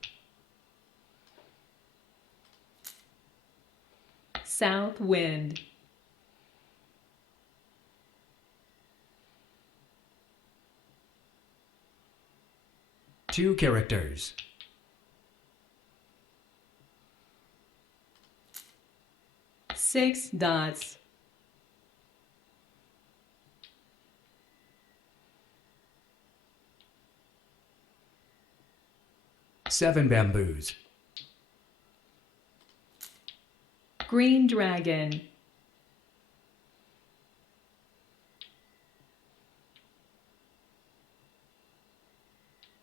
South wind. Two characters. Six dots. Seven bamboos. Green dragon.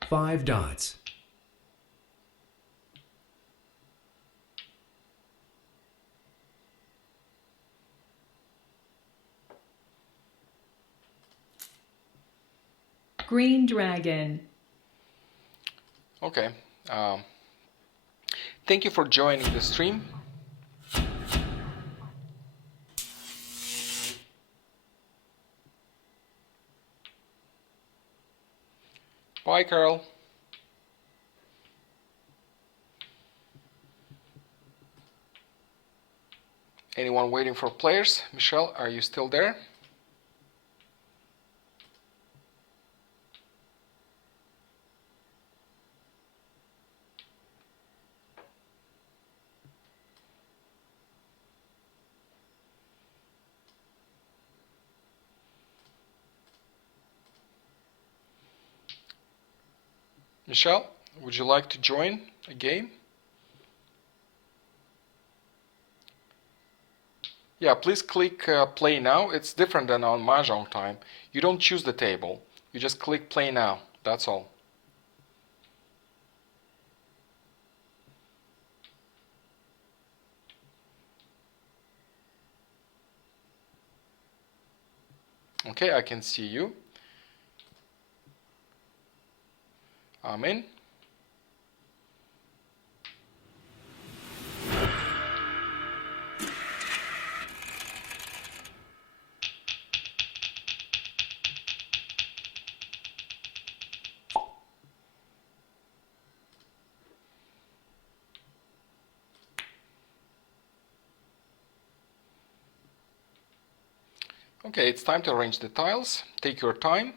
Five dots. Green dragon. Okay. Thank you for joining the stream. Bye, Carol. Anyone waiting for players? Michelle, are you still there? Michelle, would you like to join a game? Yeah, please click play now. It's different than on Mahjong time. You don't choose the table. You just click play now. That's all. Okay, I can see you. I'm in. Okay, it's time to arrange the tiles. Take your time.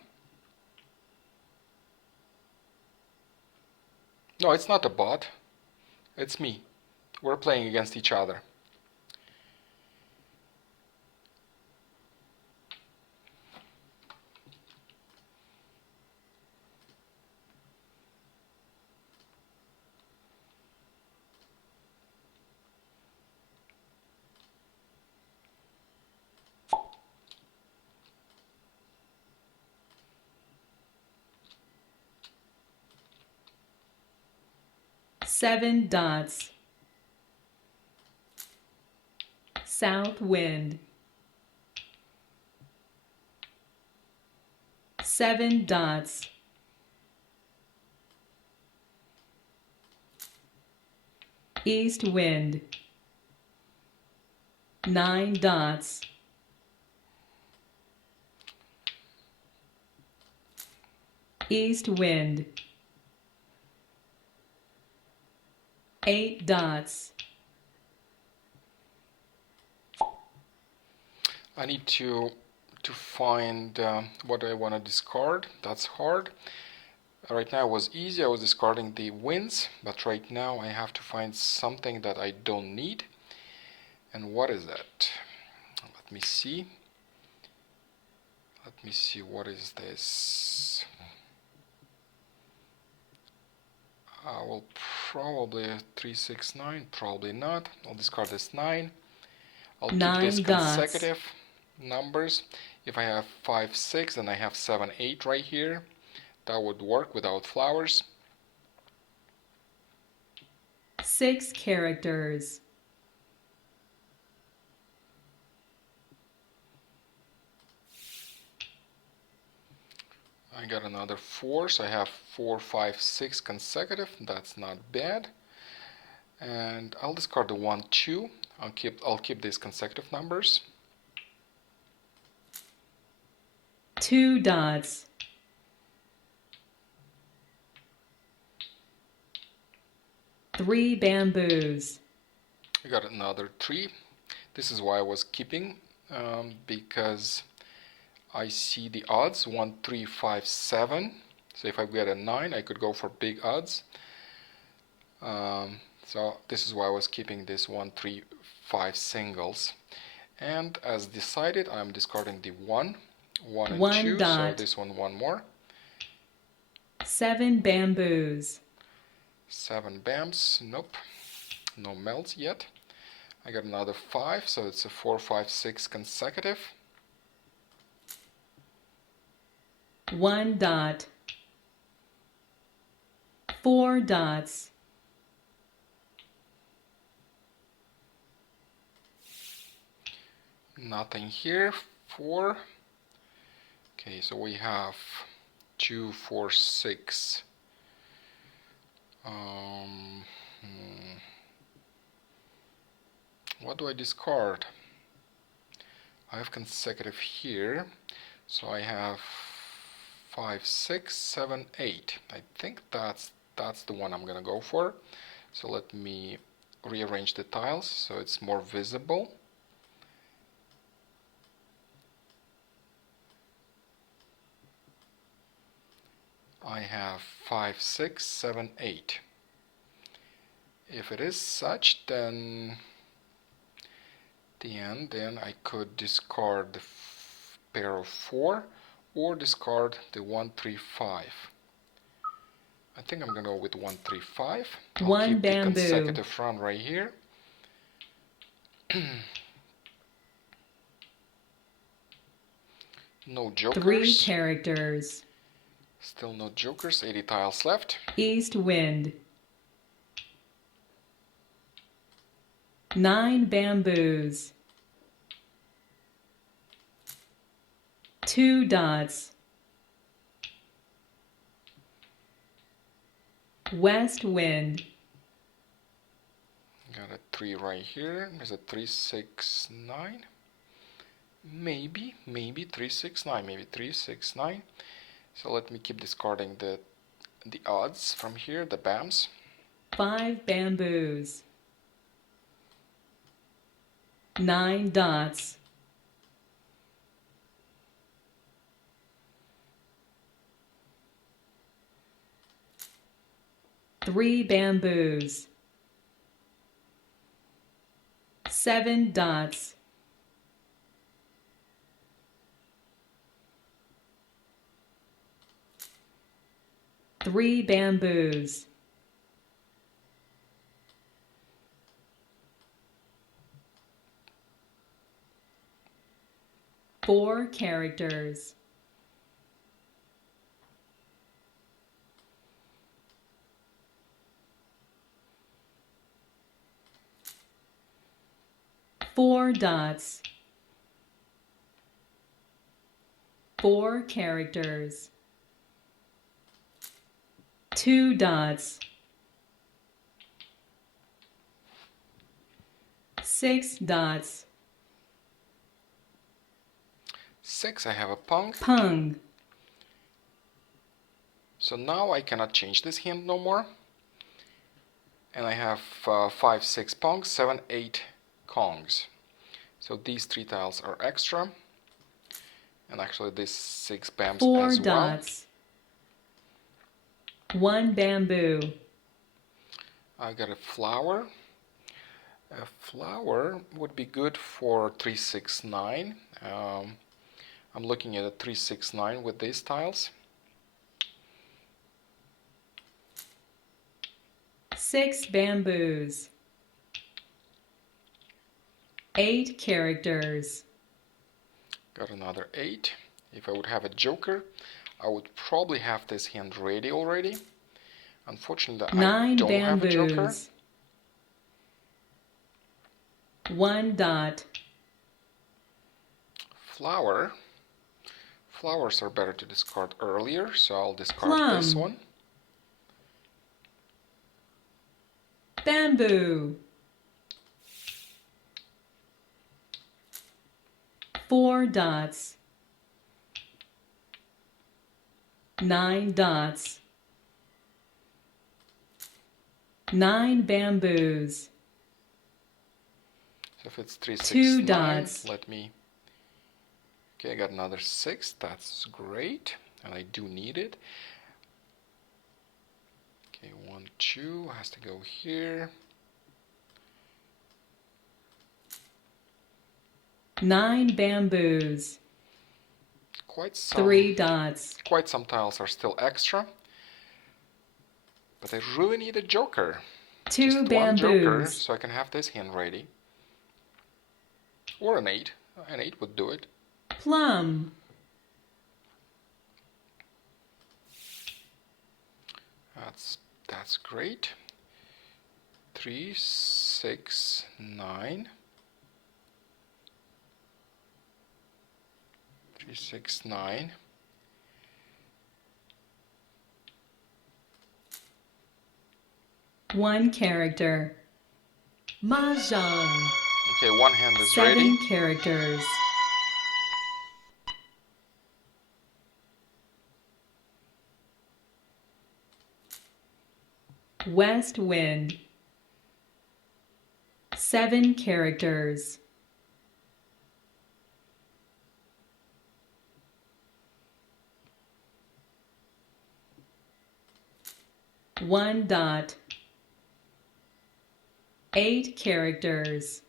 No, it's not a bot. It's me. We're playing against each other. 7 dots. South wind. 7 dots. East wind. 9 dots. East wind. 8 dots. I need to find what I want to discard. That's hard. Right now it was easy. I was discarding the winds, but right now I have to find something that I don't need. And what is that? Let me see. Let me see, what is this? I will probably 3, 6, 9. Probably not. I'll discard this 9. I'll keep 9 this dots. consecutive numbers. If I have 5, 6, then I have 7, 8 right here. That would work without flowers. 6 characters. I got another 4, so I have 4, 5, 6 consecutive. That's not bad. And I'll discard the 1, 2. I'll keep these consecutive numbers. 2 dots. 3 bamboos. I got another 3. This is why I was keeping, because I see the odds 1, 3, 5, 7. So if I get a 9, I could go for big odds. So this is why I was keeping this 1, 3, 5 singles. And as decided, I'm discarding the 1 and 1 2. dot. So this one more. 7 bamboos. 7 bams. Nope. No melts yet. I got another 5, so it's a 4, 5, 6 consecutive. 1 dot. 4 dots. Nothing here. 4. Okay, so we have 2, 4, 6. What do I discard? I have consecutive here, so I have 5, 6, 7, 8. I think that's the one I'm gonna go for. So let me rearrange the tiles so it's more visible. I have 5, 6, 7, 8. If it is such, then then I could discard the pair of 4 or discard the 1, 3, 5. I think I'm gonna go with 1, 3, 5. I'll 1 keep the bamboo. consecutive run right here. No 3 jokers. characters. Still no jokers. 80 tiles left. East wind. 9 bamboos. 2 dots. West wind. Got a 3 right here. Is it 3, 6, 9? Maybe 3, 6, 9. Maybe 3, 6, 9. So let me keep discarding the odds from here, the bams. 5 bamboos. 9 dots. Three bamboos. 7 dots. Three bamboos. 4 characters. 4 dots. 4 characters. 2 dots. 6 dots. 6, I have a pung. Pung. So now I cannot change this hint no more. And I have 5, 6 pungs, 7, 8 kongs. So these 3 tiles are extra. And actually these 6 bams 4 as well. dots. 1 bamboo. I got a flower. A flower would be good for 3, 6, 9. I'm looking at a 3, 6, 9 with these tiles. 6 bamboos. 8 characters. Got another 8. If I would have a joker, I would probably have this hand ready already. Unfortunately, I 9 don't have a joker. bamboos. 1 dot. Flower. Flowers are better to discard earlier, so I'll discard this Plum. one. Bamboo. 4 dots. 9 dots. 9 bamboos. So if it's 3, 6, 2 9, dots. let me... Okay, I got another 6. That's great, and I do need it. Okay, 1, 2 has to go here. 9 bamboos. Quite some 3 dots. Quite some tiles are still extra, but I really need a joker. 2 Just one joker, bamboos. so I can have this hand ready. Or an 8. An 8 would do it. Plum. That's great. 3, 6, 9. 3, 6, 9. One character. Mah Jongg. Okay, one hand is 7 ready. characters. West wind. 7 characters. One dot. 8 characters.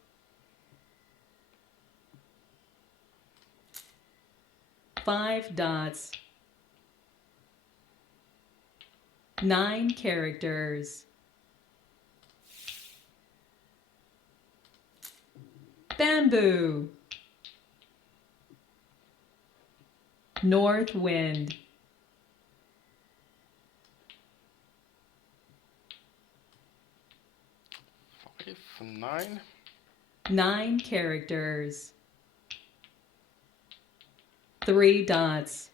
5 dots. 9 characters. Bamboo. North wind. 5, 9. 9 characters. 3 dots.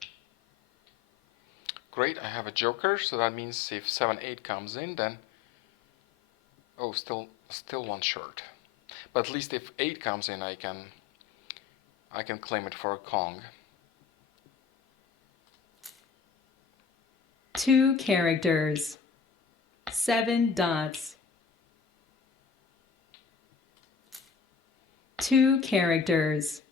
Great, I have a joker, so that means if 7, 8 comes in, then... Oh, still one short. But at least if 8 comes in, I can claim it for a Kong. 2 characters. 7 dots. 2 characters.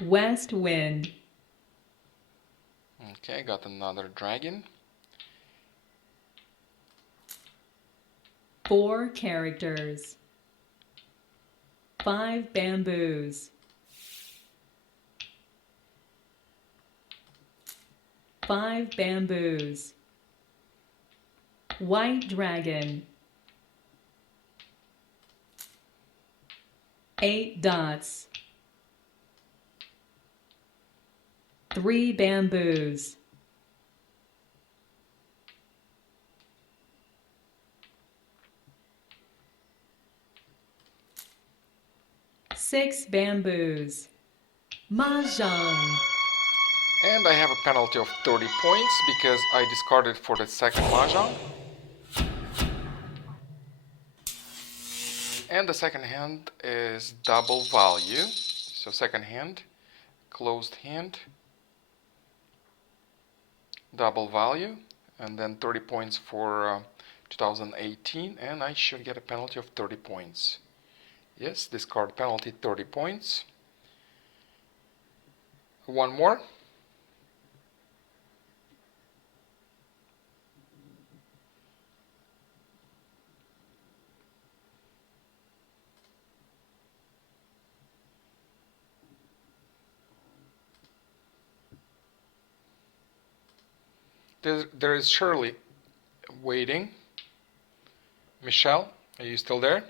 West wind. Okay, got another dragon. 4 characters. 5 bamboos. 5 bamboos. White dragon. 8 dots. 3 bamboos. 6 bamboos. Mah Jongg. And I have a penalty of 30 points because I discarded for the second Mah Jongg. And the second hand is double value. So second hand, closed hand, double value, and then 30 points for 2018, and I should get a penalty of 30 points. Yes, discard penalty 30 points. One more. There is Shirley waiting. Michelle, are you still there?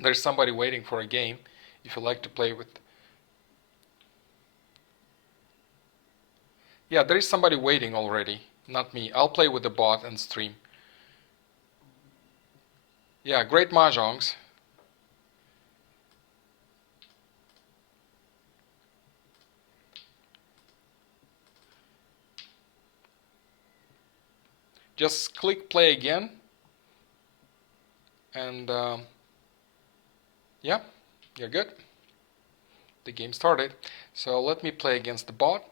There's somebody waiting for a game if you like to play with. Yeah, there is somebody waiting already, not me. I'll play with the bot and stream. Yeah, great mahjongs. Just click play again, and yeah, you're good. The game started. So let me play against the bot.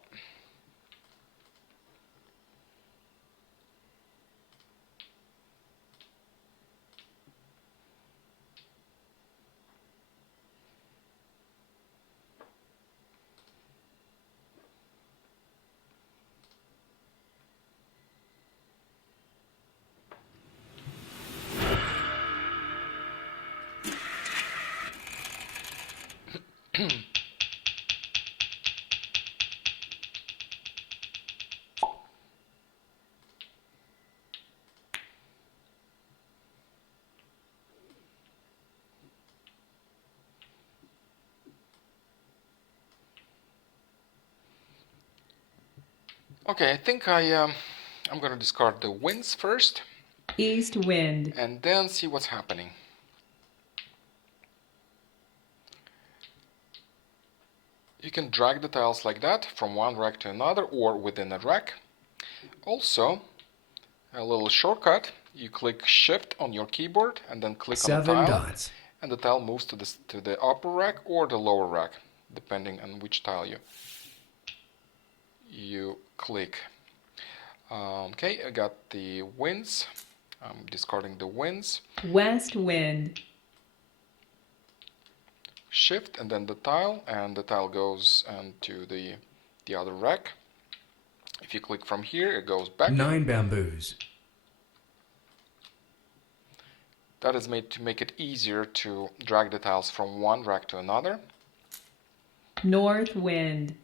Okay, I think I'm gonna discard the winds first, East wind. and then see what's happening. You can drag the tiles like that from one rack to another or within a rack. Also, a little shortcut, you click shift on your keyboard and then click on the 7 tile, dots. and the tile moves to the upper rack or the lower rack, depending on which tile you click. Okay, I got the winds. I'm discarding the winds. West wind. Shift and then the tile goes into the other rack. If you click from here, it goes back. 9 bamboos. That is made to make it easier to drag the tiles from one rack to another. North wind.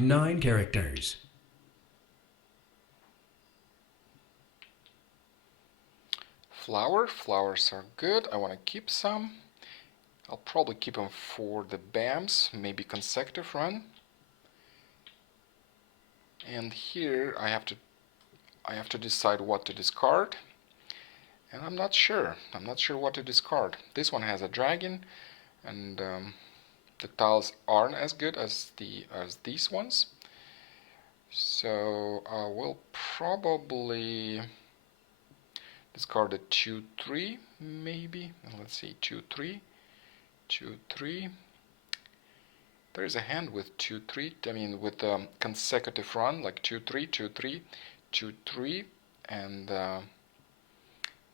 Nine characters. Flowers are good. I want to keep some. I'll probably keep them for the BAMs, maybe consecutive run. And here I have to decide what to discard. And I'm not sure what to discard. This one has a dragon, and the tiles aren't as good as these ones. So I will probably discard a 2-3 maybe. Let's see, 2-3, 2-3. There is a hand with 2-3. I mean, with a consecutive run like 2-3, 2-3, 2-3, and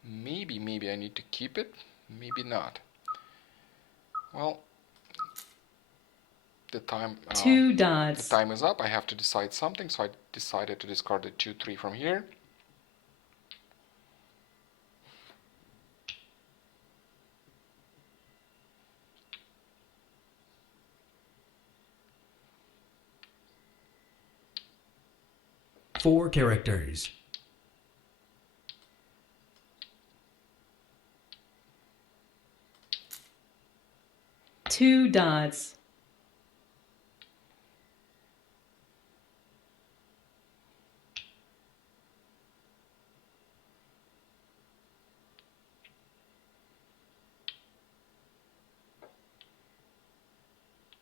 maybe I need to keep it, maybe not. Well, the time 2 the dots. time is up. I have to decide something, so I decided to discard the 2-3 from here. Four characters. 2 dots.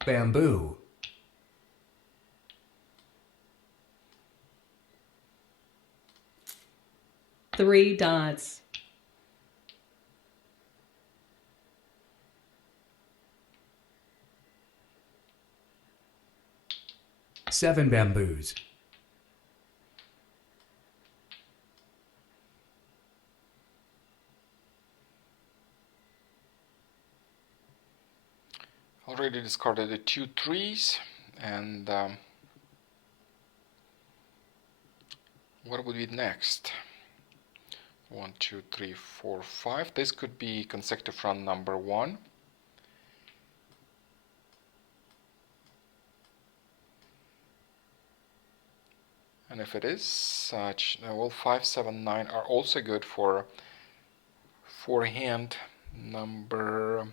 Bamboo. 3 dots. Seven bamboos. Already discarded the 2 trees, and what would be next? 1, 2, 3, 4, 5. This could be consecutive run number 1. And if it is such, well, 5, 7, 9 are also good for forehand number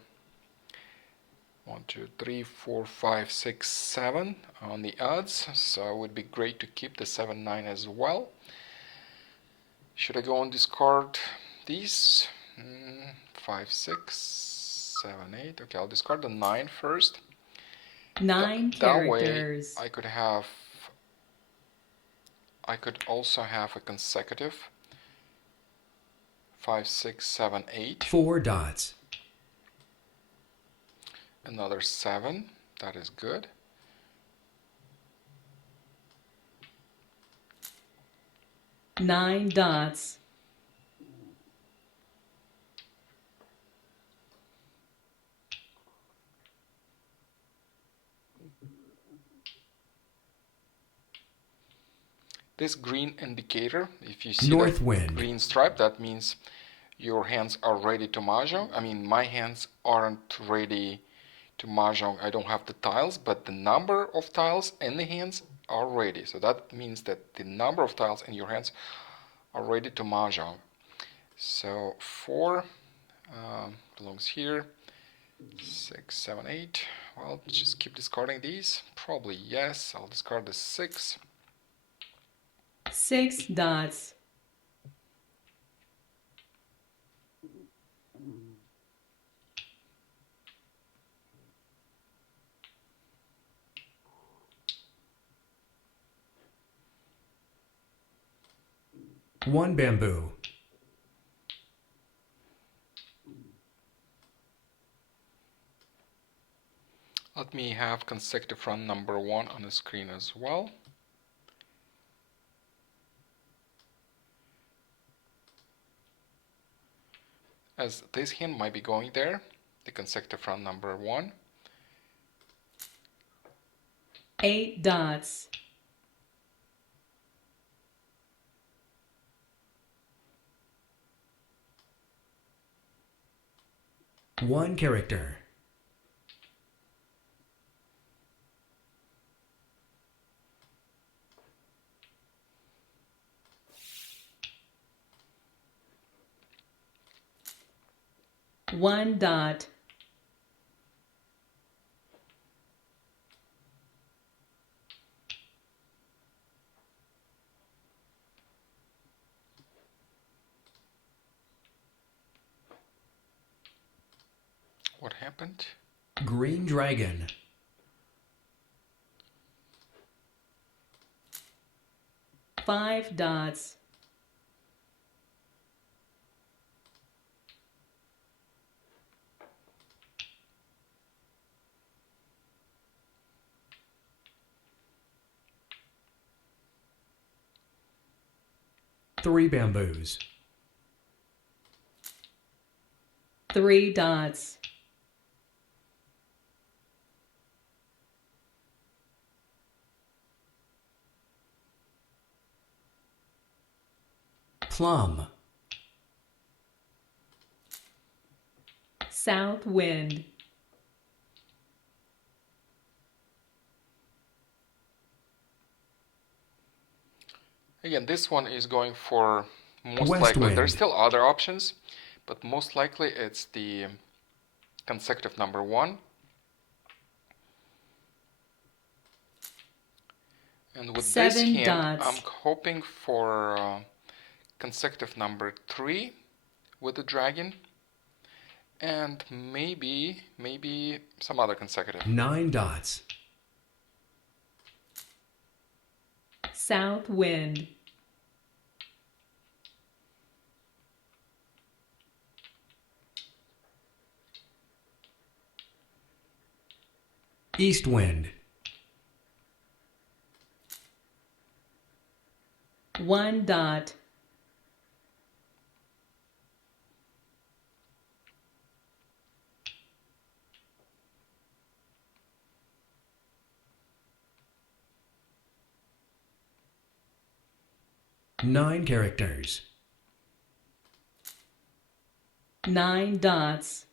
1, 2, 3, 4, 5, 6, 7 on the odds. So it would be great to keep the 7, 9 as well. Should I go and discard these? 5, 6, 7, 8. Okay, I'll discard the 9 first. 9 characters. That way I could also have a consecutive 5, 6, 7, 8. 4 dots. Another 7. That is good. Nine dots. This green indicator, if you see North the wind. green stripe, that means your hands are ready to mahjong. I mean, my hands aren't ready to mahjong. I don't have the tiles, but the number of tiles in the hands are ready. So that means that the number of tiles in your hands are ready to mahjong. So 4 belongs here. 6, 7, 8. Well, just keep discarding these. Probably yes. I'll discard the 6. 6 dots. One bamboo. Let me have consecutive run number 1 on the screen as well. As this hand might be going there, the consecutive run number 1. 8 dots. One character. One dot. What happened? Green dragon. Five dots. Three bamboos. 3 dots. Plum. South wind. Again, this one is going for most West likely. wind. There's still other options, but most likely it's the consecutive number 1. And with this 7 hand, dots. I'm hoping for consecutive number 3 with the dragon, and maybe some other consecutive. 9 dots. South wind. East wind. 1 dot. Nine characters. 9 dots.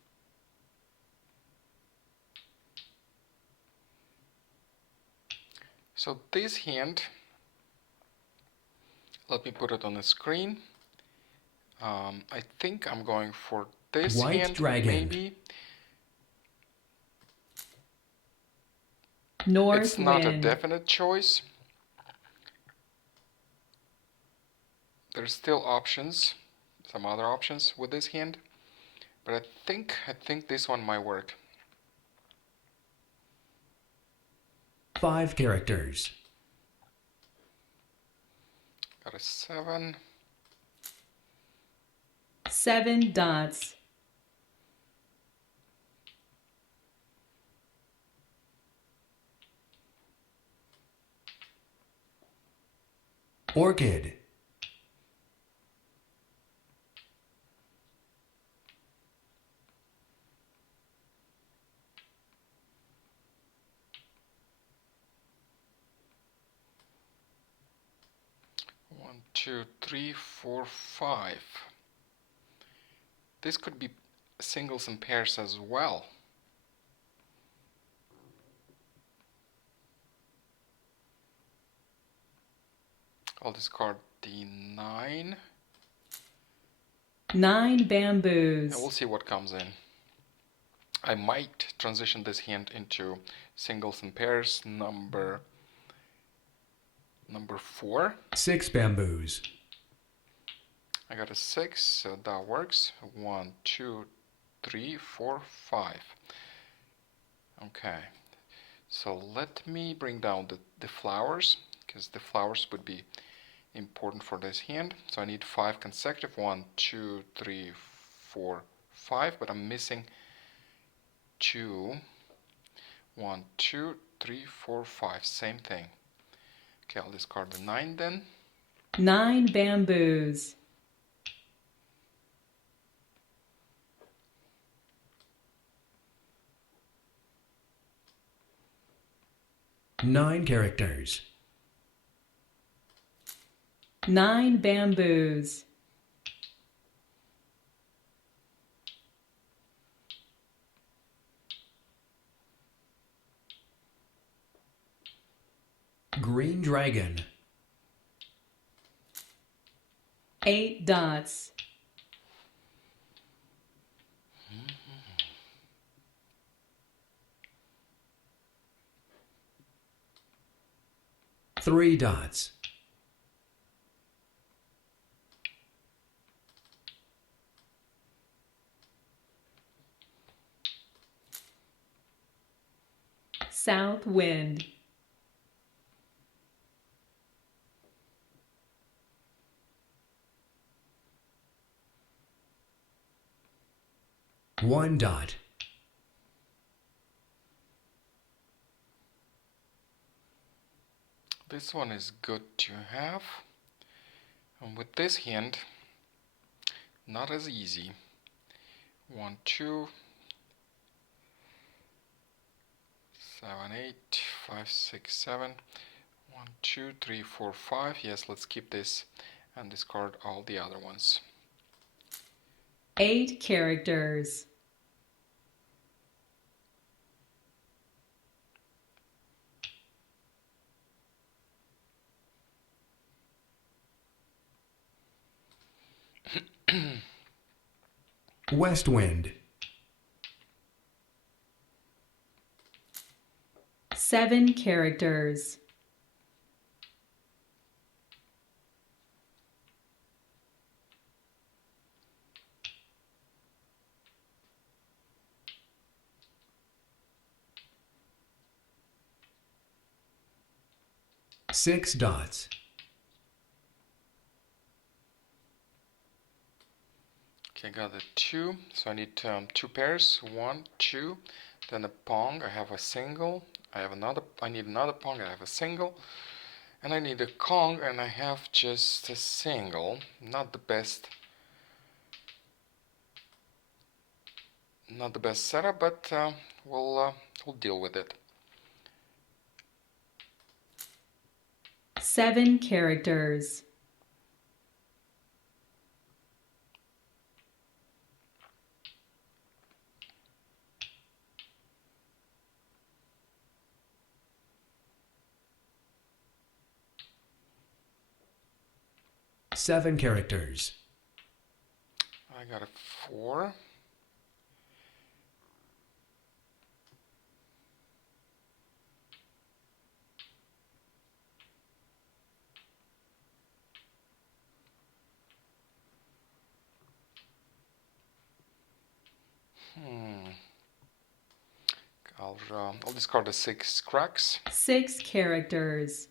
So this hand, let me put it on the screen. I think I'm going for this White hand, dragon. maybe. North It's not wind. a definite choice. There's still options, some other options with this hand, but I think this one might work. 5 characters. Got a 7. 7 dots. Orchid. 1, 2, 3, 4, 5. This could be singles and pairs as well. I'll discard the 9. 9 bamboos. And we'll see what comes in. I might transition this hand into singles and pairs, number 4. 6 bamboos. I got a 6, so that works. 1, 2, 3, 4, 5. Okay, so let me bring down the flowers, because the flowers would be important for this hand. So I need 5 consecutive. 1, 2, 3, 4, 5, but I'm missing 2. 1, 2, 3, 4, 5. Same thing. Okay, I'll discard the 9 then. 9 bamboos. Nine characters. 9 bamboos. Green dragon. 8 dots. Three dots. South wind. One dot. This one is good to have. And with this hand, not as easy. 1, 2, 7, 8, 5, 6, 7. 1, 2, 3, 4, 5. Yes, let's keep this and discard all the other ones. 8 characters. West wind. 7 characters. 6 dots. Okay, I got the 2, so I need 2 pairs, 1, 2, then a pong, I have a single, I need another pong, I have a single, and I need a Kong, and I have just a single. Not the best setup, but we'll deal with it. 7 characters. Seven characters. I got a 4. I'll discard the 6 cracks. 6 characters.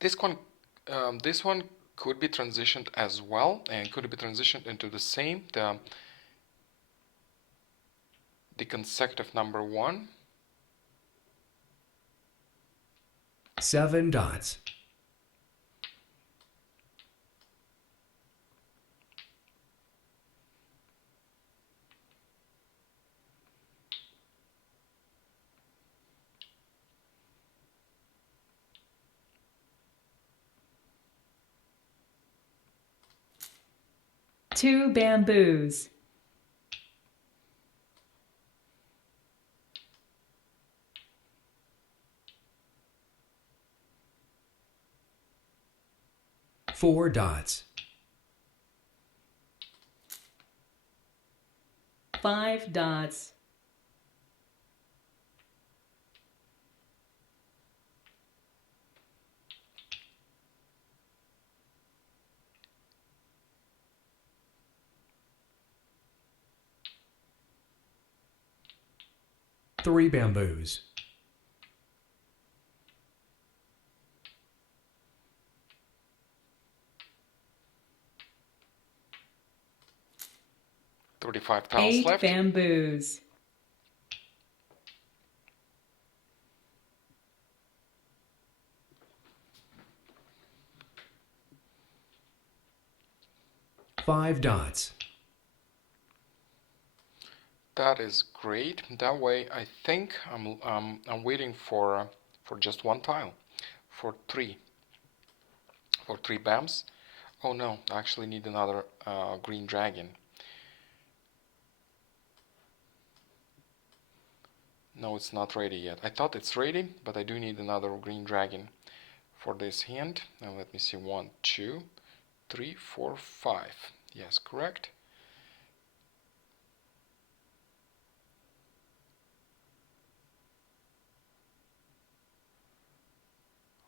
This one could be transitioned as well, and could be transitioned into the same, the consecutive number 1. 7 dots. Two bamboos. Four dots. 5 dots. Three bamboos. $35 tiles 8 left. bamboos. Five dots. That is great. That way, I think I'm waiting for just one tile, for 3 bams. Oh no, I actually need another green dragon. No, it's not ready yet. I thought it's ready, but I do need another green dragon for this hand. Now let me see. 1, 2, 3, 4, 5. Yes, correct.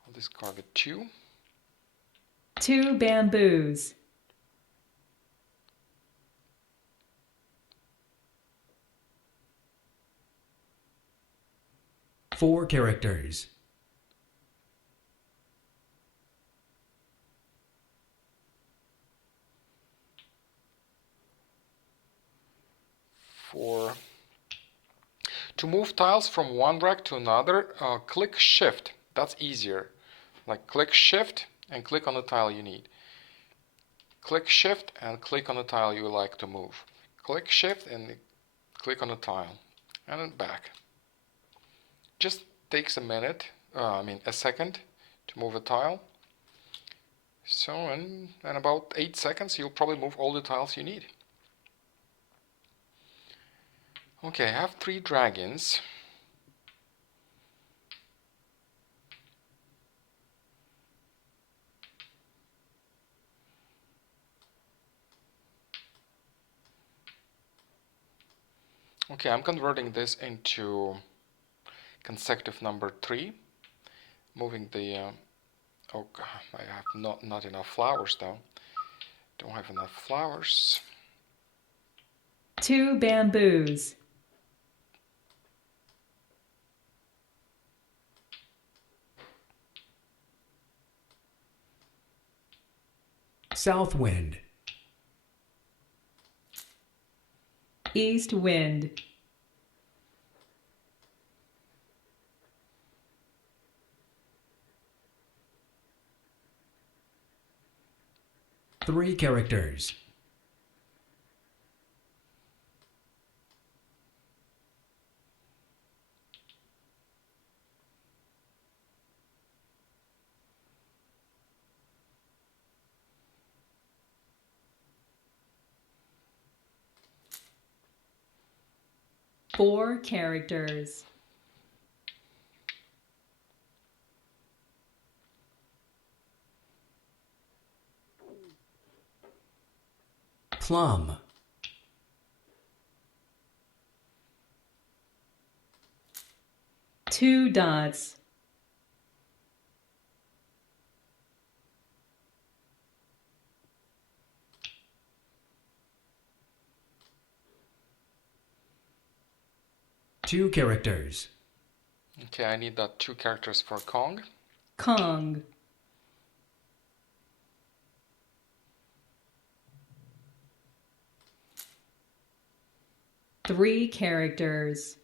I'll discard the 2. 2 bamboos. Four characters. To move tiles from one rack to another, click Shift. That's easier. Like click Shift and click on the tile you need. Click Shift and click on the tile you like to move. Click Shift and click on the tile. And then back. Just takes a minute, a second to move a tile. So in about 8 seconds you'll probably move all the tiles you need. Okay, I have 3 dragons. Okay, I'm converting this into consecutive number 3. Moving the oh god, I have not enough flowers though. Don't have enough flowers. 2 bamboos. South wind. East wind. Three characters. Four characters. Plum. Two dots. Two characters. Okay, I need that two characters for Kong. Kong. Three characters.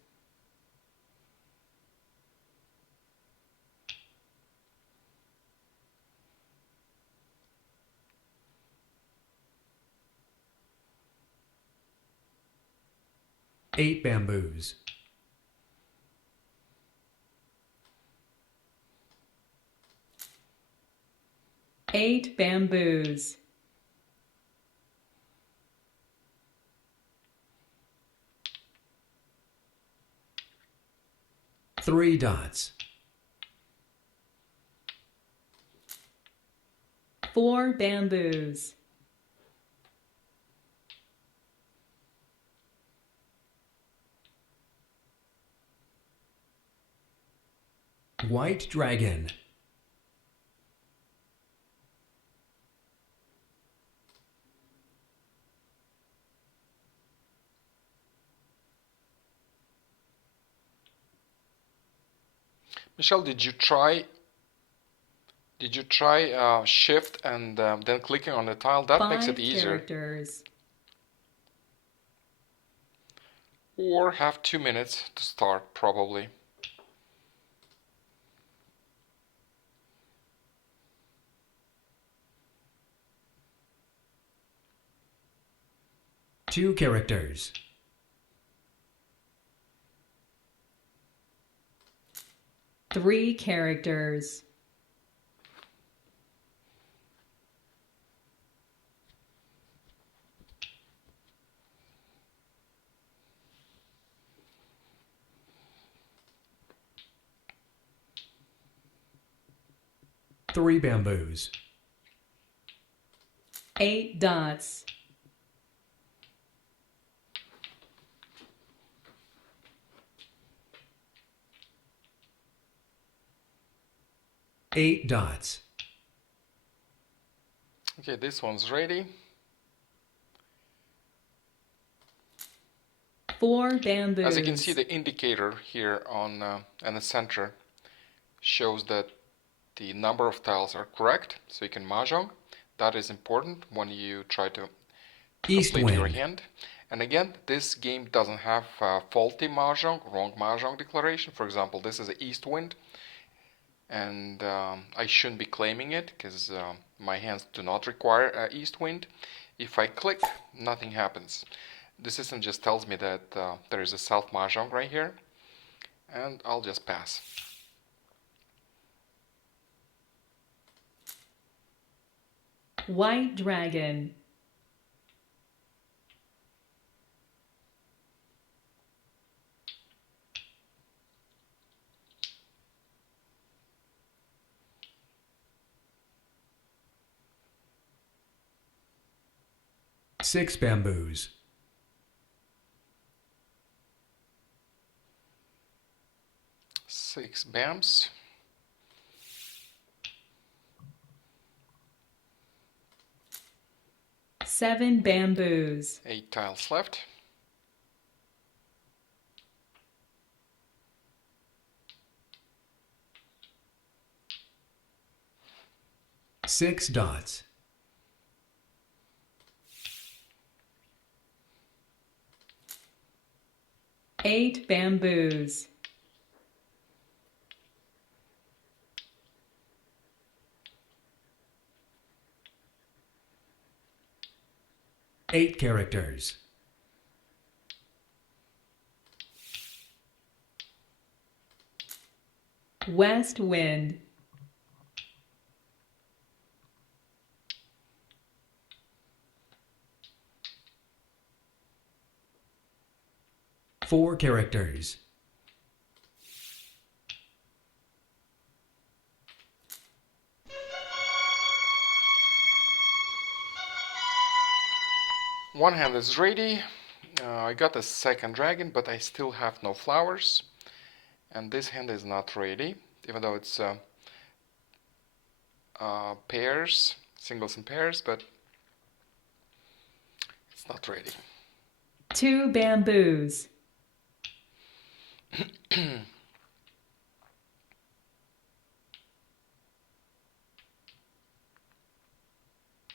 Eight bamboos. Eight bamboos. Three dots. Four bamboos. White dragon. Michelle, did you try shift and then clicking on the tile? That makes it Five easier. characters. Or have 2 minutes to start, probably. Two characters. Three characters. Three bamboos. Eight dots. Eight dots. Okay, this one's ready. Four bamboos. As you can see, the indicator here on in the center shows that the number of tiles are correct, so you can mahjong. That is important when you try to East complete your wind. hand. And again, this game doesn't have faulty mahjong, wrong mahjong declaration. For example, this is a east wind, and I shouldn't be claiming it because my hands do not require east wind. If I click, nothing happens. The system just tells me that there is a south mahjong right here, and I'll just pass. White dragon. Six bamboos. Six bams. Seven bamboos. 8 tiles left. Six dots. 8 bamboos. Eight characters. West wind. Four characters. One hand is ready. I got a second dragon, but I still have no flowers. And this hand is not ready, even though it's pairs, singles and pairs, but it's not ready. 2 bamboos.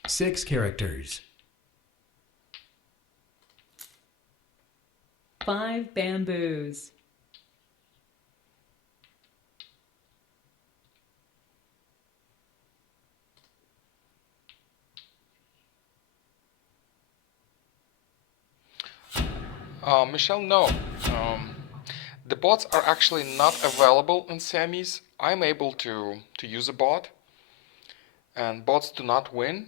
Six characters. 5 bamboos. Michelle, no. The bots are actually not available in Siamese. I'm able to use a bot, and bots do not win,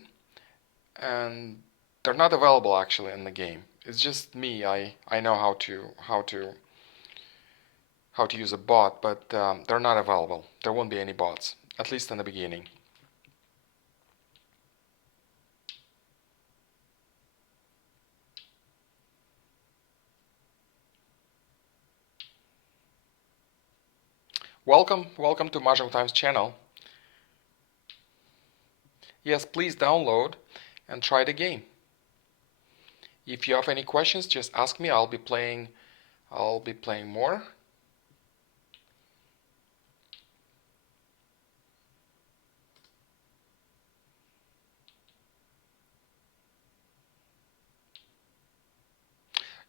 and they're not available actually in the game. It's just me. I know how to use a bot, but they're not available. There won't be any bots, at least in the beginning. Welcome to Mahjong Times channel. Yes, please download and try the game. If you have any questions, just ask me. I'll be playing more.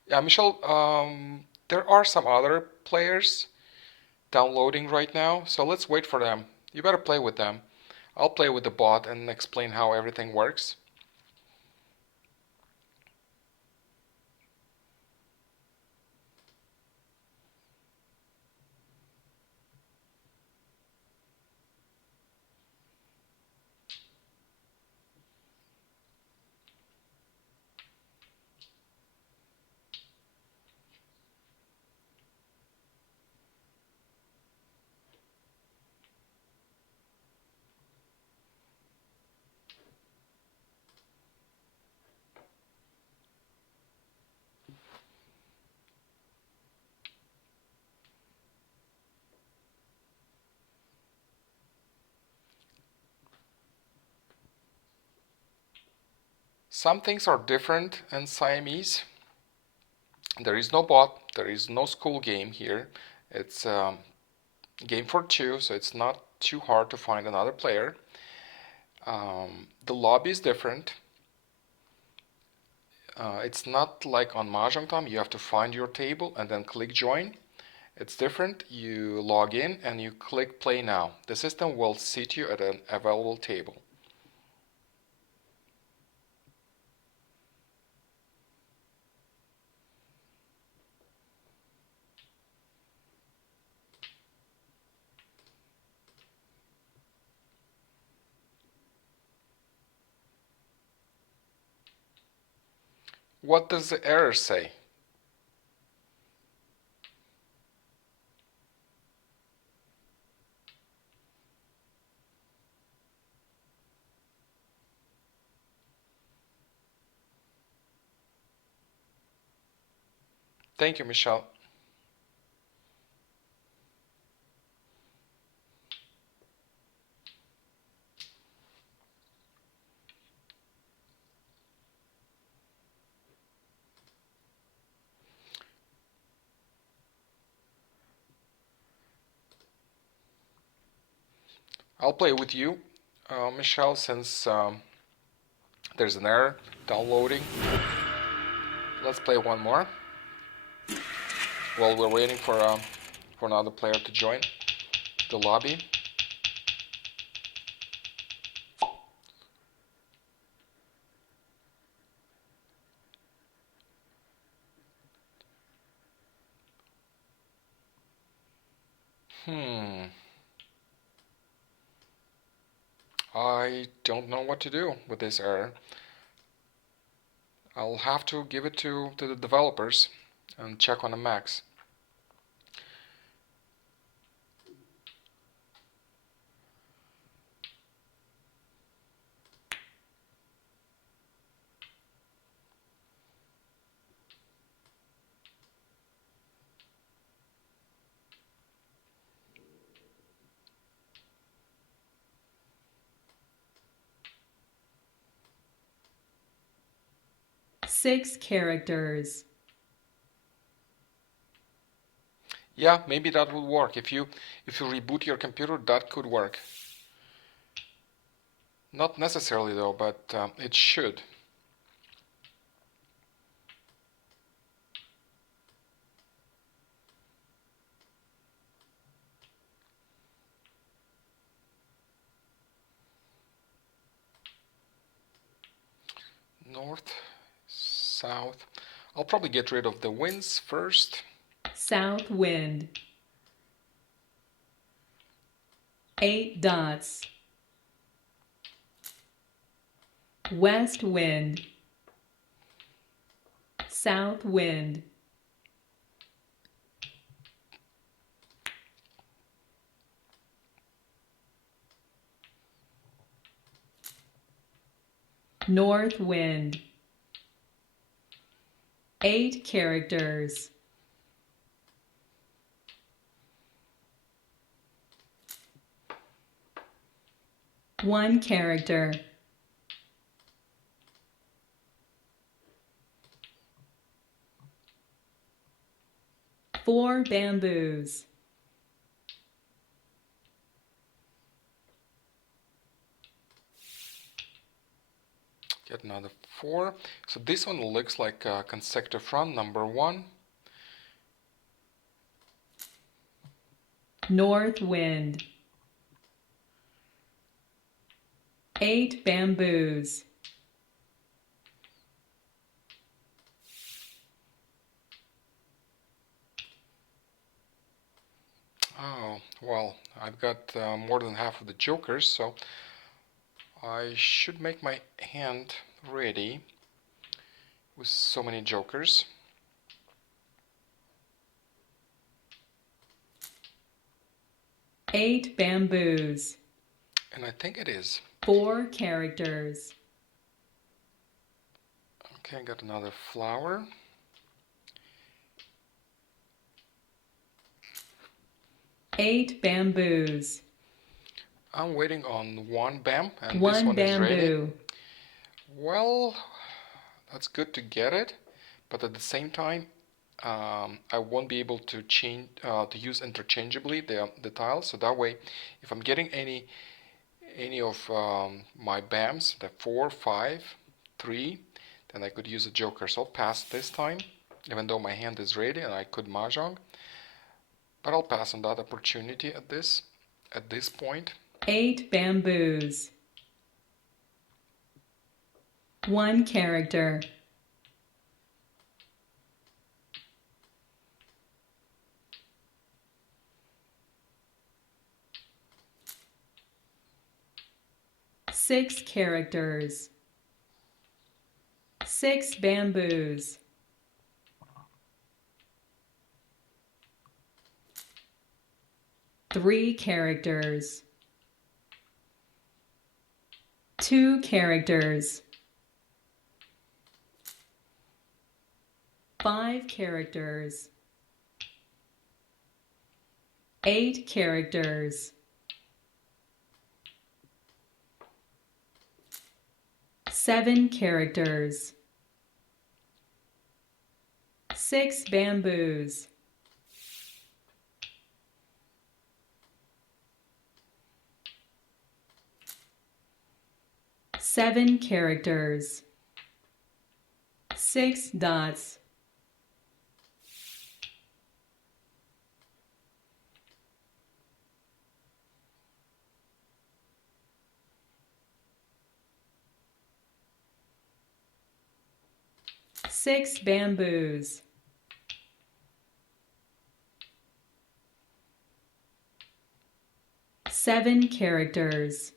Yeah, Michelle, there are some other players downloading right now, so let's wait for them. You better play with them. I'll play with the bot and explain how everything works. Some things are different in Siamese. There is no bot, there is no school game here. It's a game for two, so it's not too hard to find another player. The lobby is different. It's not like on Mahjong Time, you have to find your table and then click join. It's different. You log in and you click play now. The system will seat you at an available table. What does the error say? Thank you, Michelle. I'll play with you, Michelle, since there's an error downloading. Let's play one more. while we're waiting for another player to join the lobby. I don't know what to do with this error. I'll have to give it to the developers and check on the Macs. Six characters. Yeah, maybe that will work. If you reboot your computer, that could work. Not necessarily though, but it should. North, south. I'll probably get rid of the winds first. South wind. 8 dots. West wind. South wind. North wind. 8 characters. One character. Four bamboos. Get another 4. So this one looks like a consecutive run, number 1. North wind. 8 bamboos. Oh, well, I've got more than half of the jokers, so I should make my hand ready with so many jokers. Eight bamboos. And I think it is. 4 characters. Okay, got another flower. Eight bamboos. I'm waiting on one bam, and One this one is ready. bamboo. Well, that's good to get it, but at the same time, I won't be able to change to use interchangeably the tiles. So that way, if I'm getting any of my bams, the 4, 5, 3, then I could use a joker. So I'll pass this time, even though my hand is ready and I could mahjong. But I'll pass on that opportunity at this point. 8 bamboos. One character. Six characters. 6 bamboos. Three characters. 2 characters. 5 characters. 8 characters. 7 characters. 6 bamboos. 7 characters. 6 dots. 6 bamboos. 7 characters.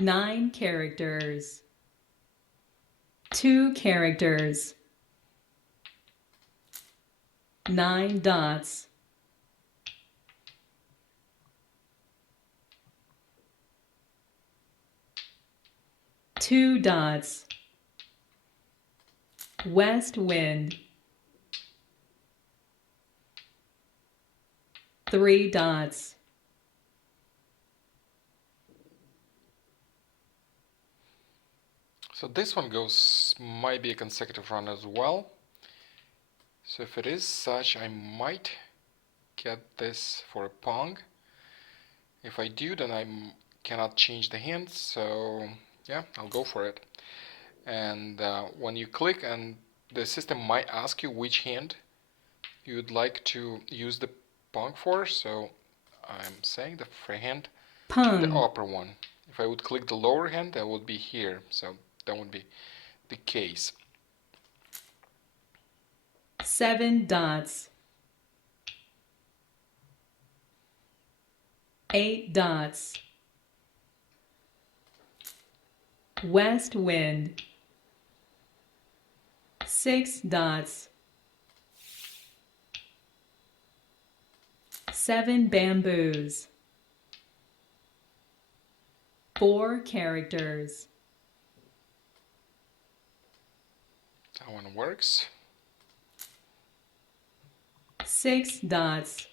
9 characters. 2 characters. 9 dots. 2 dots. West wind. 3 dots. So this one might be a consecutive run as well. So if it is such, I might get this for a pong. If I do, then I cannot change the hand, so yeah, I'll go for it. And when you click, and the system might ask you which hand you'd like to use the pong for, so I'm saying the free hand, the Pong. upper one. If I would click the lower hand, that would be here, so that would be the case. 7 dots. 8 dots. West wind. 6 dots. 7 bamboos. 4 characters. That one works. 6 dots.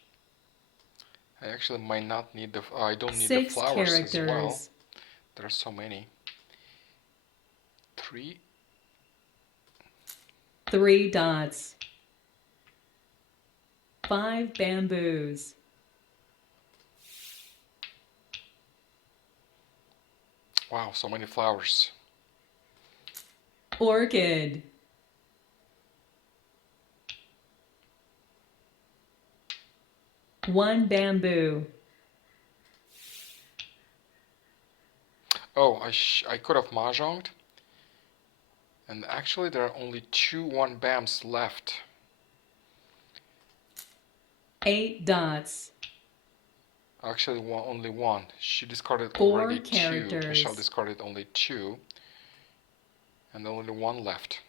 I actually might not need the, I don't need the 6 flowers characters. as well. There are so many. 3. 3 dots. 5 bamboos. Wow, so many flowers. Orchid. 1 bamboo. Oh, I could have mahjonged. And actually there are only 2 1-bams left. 8 dots. Actually only 1. She discarded 4 already 2. characters. Michelle discarded only 2. And only 1 left.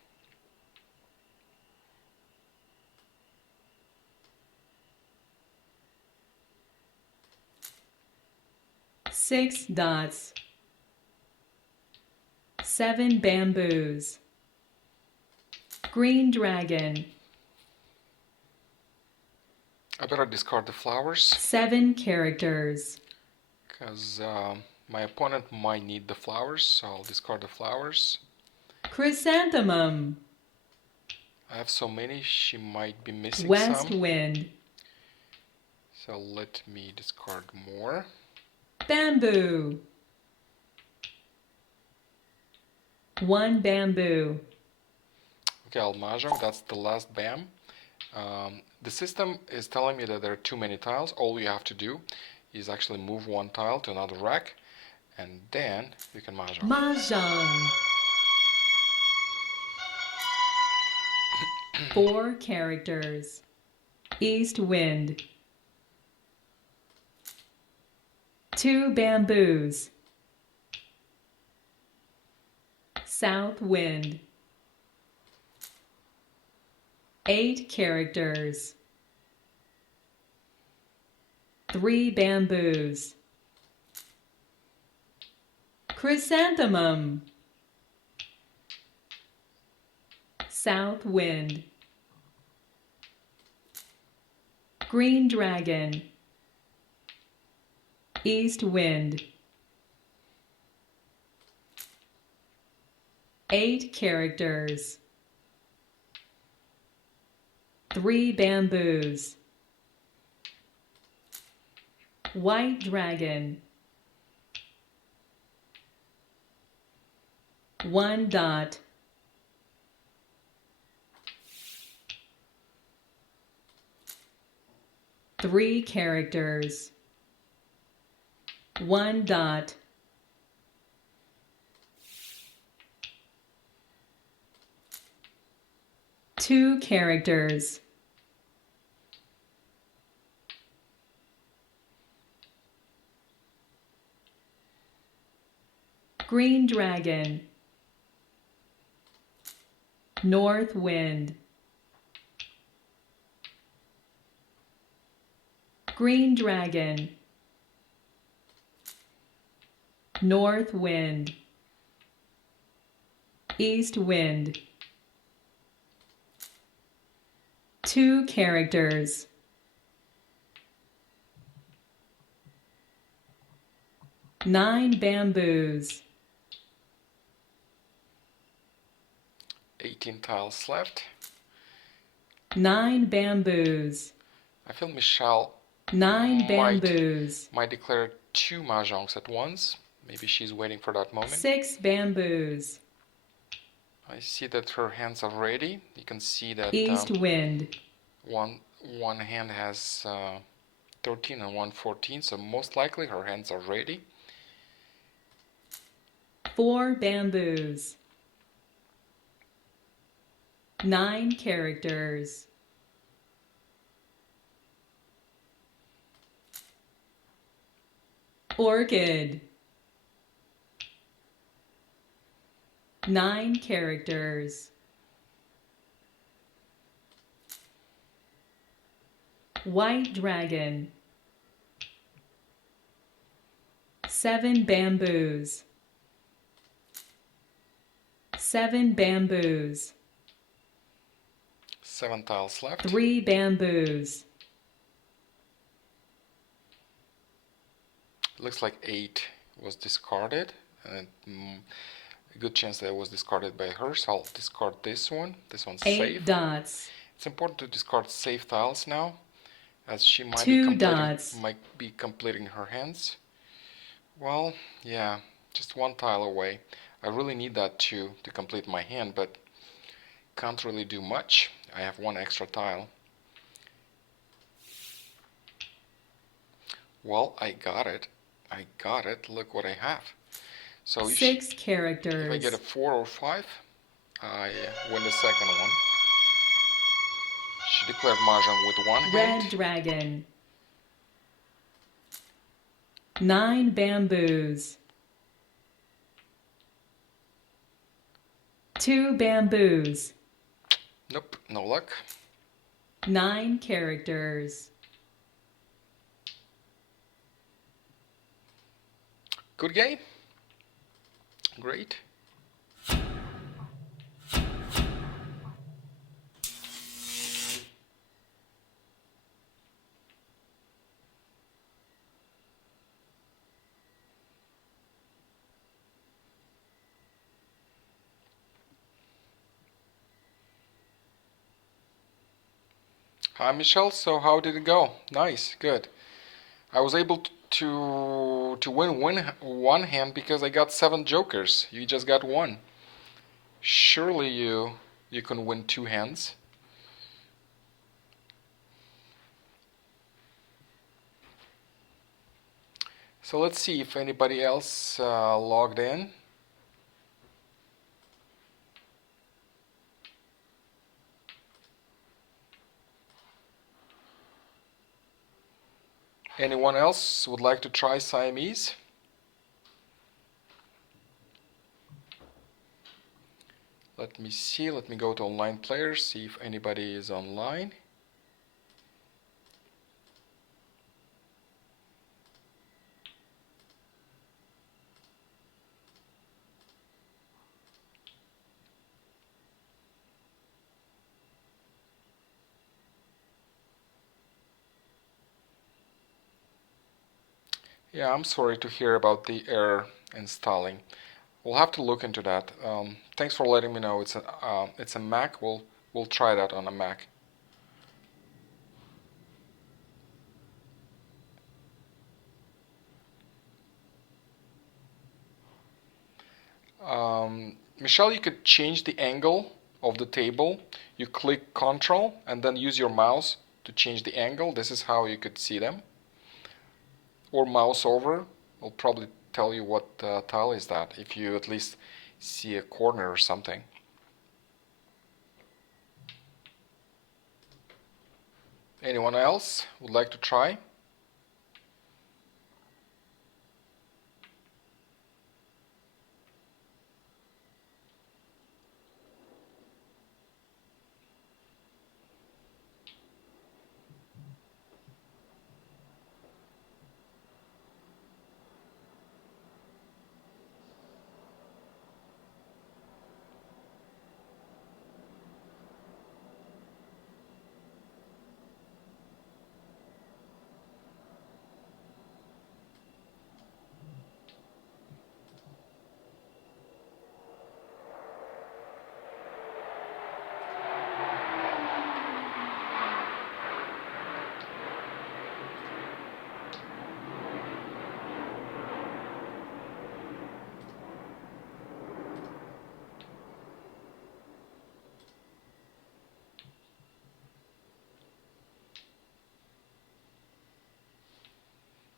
Six dots. 7 bamboos. Green dragon. I better discard the flowers, 7 characters. because my opponent might need the flowers, so I'll discard the flowers. Chrysanthemum. I have so many, she might be missing West some. wind. So let me discard more. Bamboo. 1 bamboo. Okay, I'll mahjong, that's the last bam. The system is telling me that there are too many tiles. All you have to do is actually move 1 tile to another rack, and then you can mahjong. Mah Jongg. 4 characters. East wind. 2 bamboos. South wind. 8 characters. 3 bamboos. Chrysanthemum. South wind. Green dragon. East wind. 8 characters. 3 bamboos. White dragon. 1 dot. 3 characters. 1 dot. 2 characters. Green dragon. North wind. Green dragon. North wind. East wind. 2 characters. Nine bamboos. 18 tiles left. 9 bamboos. I feel Michelle 9 bamboos. might declare 2 mahjongs at once. Maybe she's waiting for that moment. 6 bamboos. I see that her hands are ready. You can see that East wind. one hand has 13 and one 14, so most likely her hands are ready. 4 bamboos. 9 characters. Orchid. 9 characters. White dragon. 7 bamboos. 7 bamboos. 7 tiles left. 3 bamboos. Looks like 8 was discarded, and a good chance that it was discarded by her, so I'll discard this one. This one's 8 safe. dots. It's important to discard safe tiles now, as she might 2 dots. be completing her hands. Well, yeah, just 1 tile away. I really need that to complete my hand, but can't really do much. I have 1 extra tile. Well, I got it. I got it. Look what I have. So 6 characters. if I get a 4 or 5, I win the second one. She declared mahjong with 1 hand. Red dragon. 9 bamboos. 2 bamboos. Nope, no luck. 9 characters. Good game. Great. Hi Michelle, so how did it go? Nice, good. I was able to win one hand because I got 7 jokers. You just got 1. Surely you can win 2 hands. So let's see if anybody else logged in. Anyone else would like to try Siamese? Let me see, let me go to online players, see if anybody is online. Yeah, I'm sorry to hear about the error installing. We'll have to look into that. Thanks for letting me know. It's a Mac. We'll try that on a Mac. Michelle, you could change the angle of the table. You click Control and then use your mouse to change the angle. This is how you could see them. Or mouse over. Will probably tell you what tile is that, if you at least see a corner or something. Anyone else would like to try?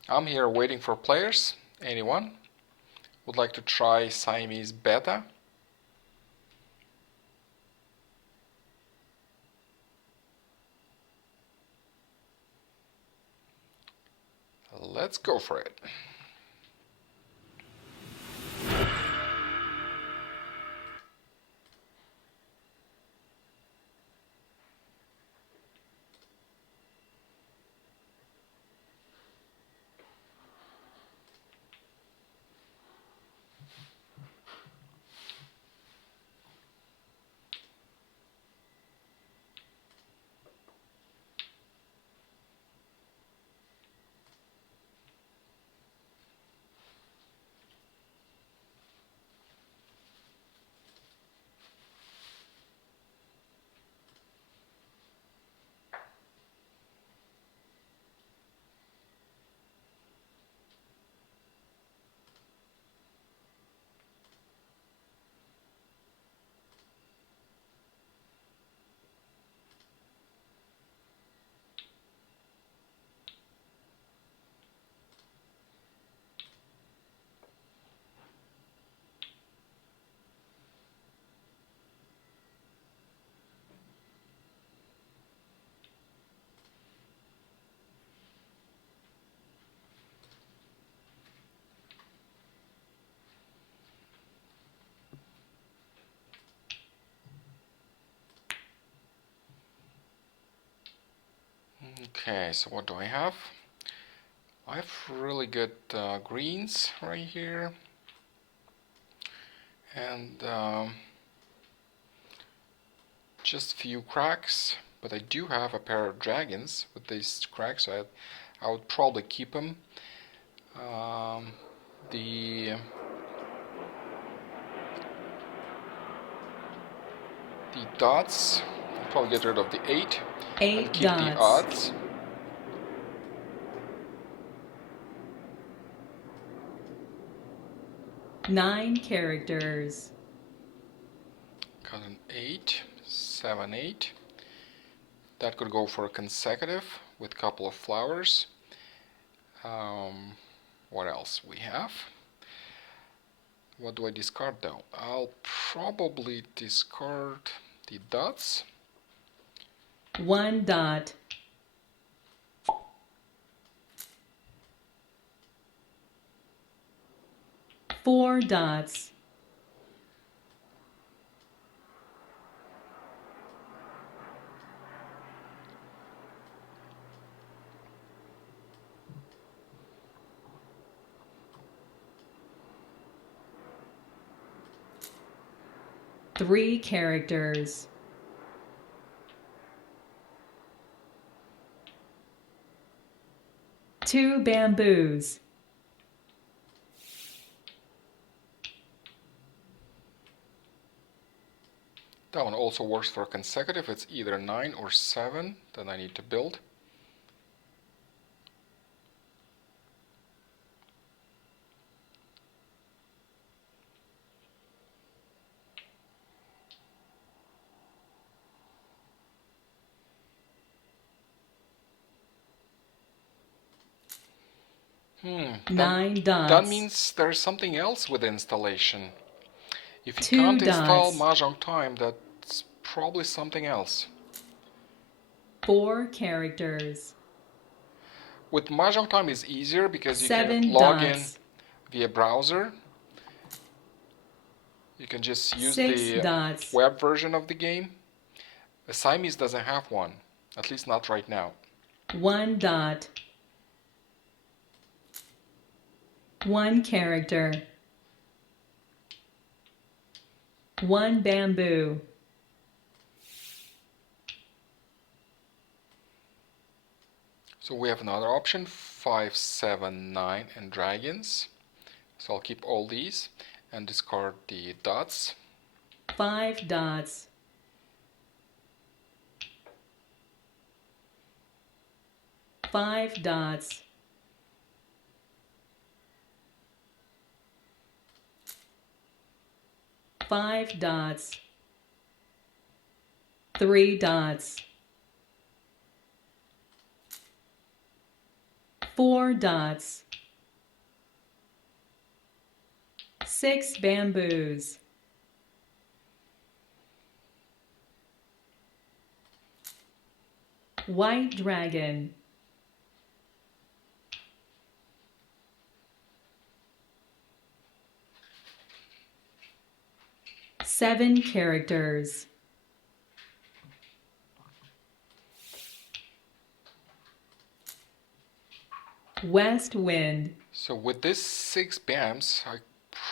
I'm here waiting for players. Anyone would like to try Siamese beta? Let's go for it. Okay, so what do I have? I have really good greens right here, and just few cracks, but I do have a pair of dragons with these cracks, so I would probably keep them. The dots, I'll probably get rid of the 8 and 8 keep the dots. odds. Nine characters. Got an 8, 7, 8. That could go for a consecutive with a couple of flowers. What else we have? What do I discard though? I'll probably discard the dots. 1 dot. 4 dots. 3 characters. 2 bamboos. That one also works for consecutive. It's either 9 or 7 that I need to build. Nine dots. That means there's something else with the installation. If you 2 can't install dots. Mah Jongg Time, that's probably something else. 4 characters. With Mahjong Time is easier because you 7 can log dots. in via browser. You can just use 6 the dots. web version of the game. The Siamese doesn't have one, at least not right now. 1 dot. 1 character. 1 bamboo. So we have another option, 5, 7, 9, and dragons. So I'll keep all these and discard the dots. 5 dots. 5 dots. 5 dots. 3 dots. 4 dots. 6 bamboos. White dragon. 7 characters. West wind. So with this 6 BAMs, I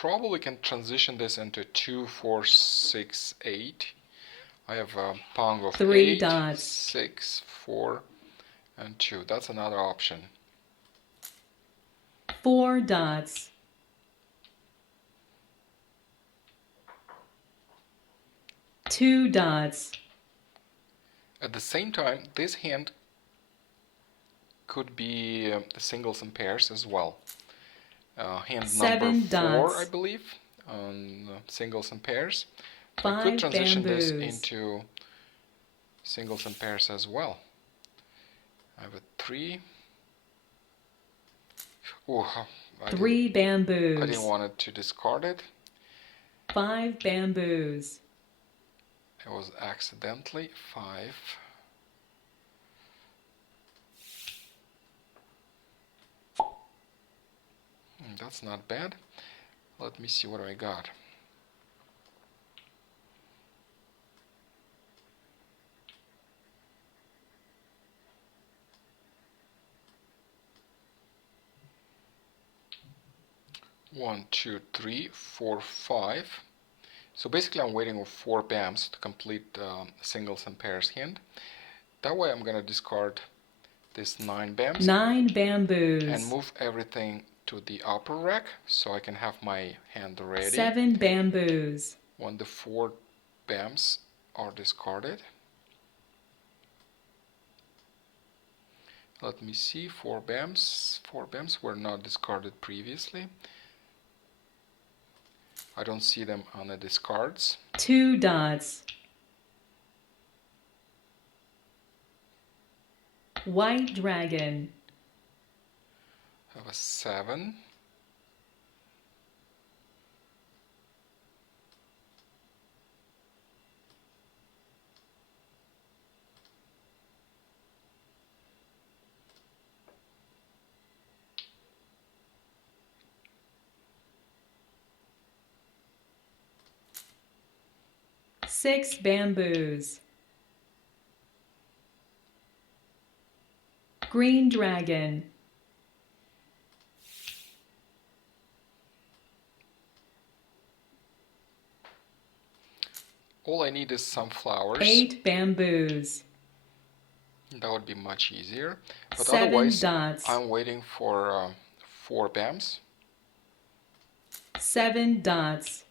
probably can transition this into 2, 4, 6, 8. I have a Pong of 3 8, dots. 6, 4, and 2. That's another option. 4 dots. 2 dots. At the same time, this hand could be the singles and pairs as well. Hand 7 number 4, dots. I believe, on singles and pairs. I 5 could transition this bamboos. into singles and pairs as well. I have a 3. Ooh, 3 bamboos. I didn't want it to discard it. 5 bamboos. It was accidentally 5. That's not bad. Let me see what I got. One, two, three, four, 5. So basically I'm waiting for 4 BAMs to complete singles and pairs hand. That way I'm gonna discard this 9 BAMs 9 bamboos. and move everything to the upper rack so I can have my hand ready 7 bamboos. when the 4 BAMs are discarded. Let me see, 4 BAMs. 4 BAMs were not discarded previously. I don't see them on the discards. 2 dots. White dragon. I have a 7. Six bamboos. Green dragon. All I need is some flowers. 8 bamboos. That would be much easier. But 7 otherwise, dots. I'm waiting for 4 BAMs. 7 dots.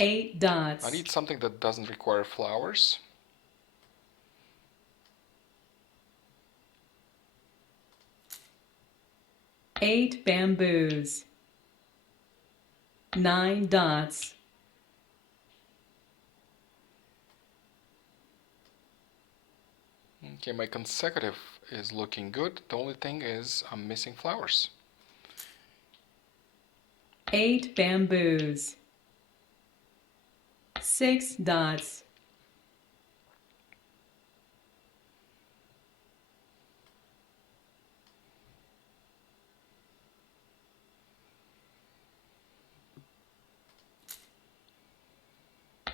8 dots. I need something that doesn't require flowers. Eight bamboos. 9 dots. Okay, my consecutive is looking good. The only thing is I'm missing flowers. 8 bamboos. 6 dots.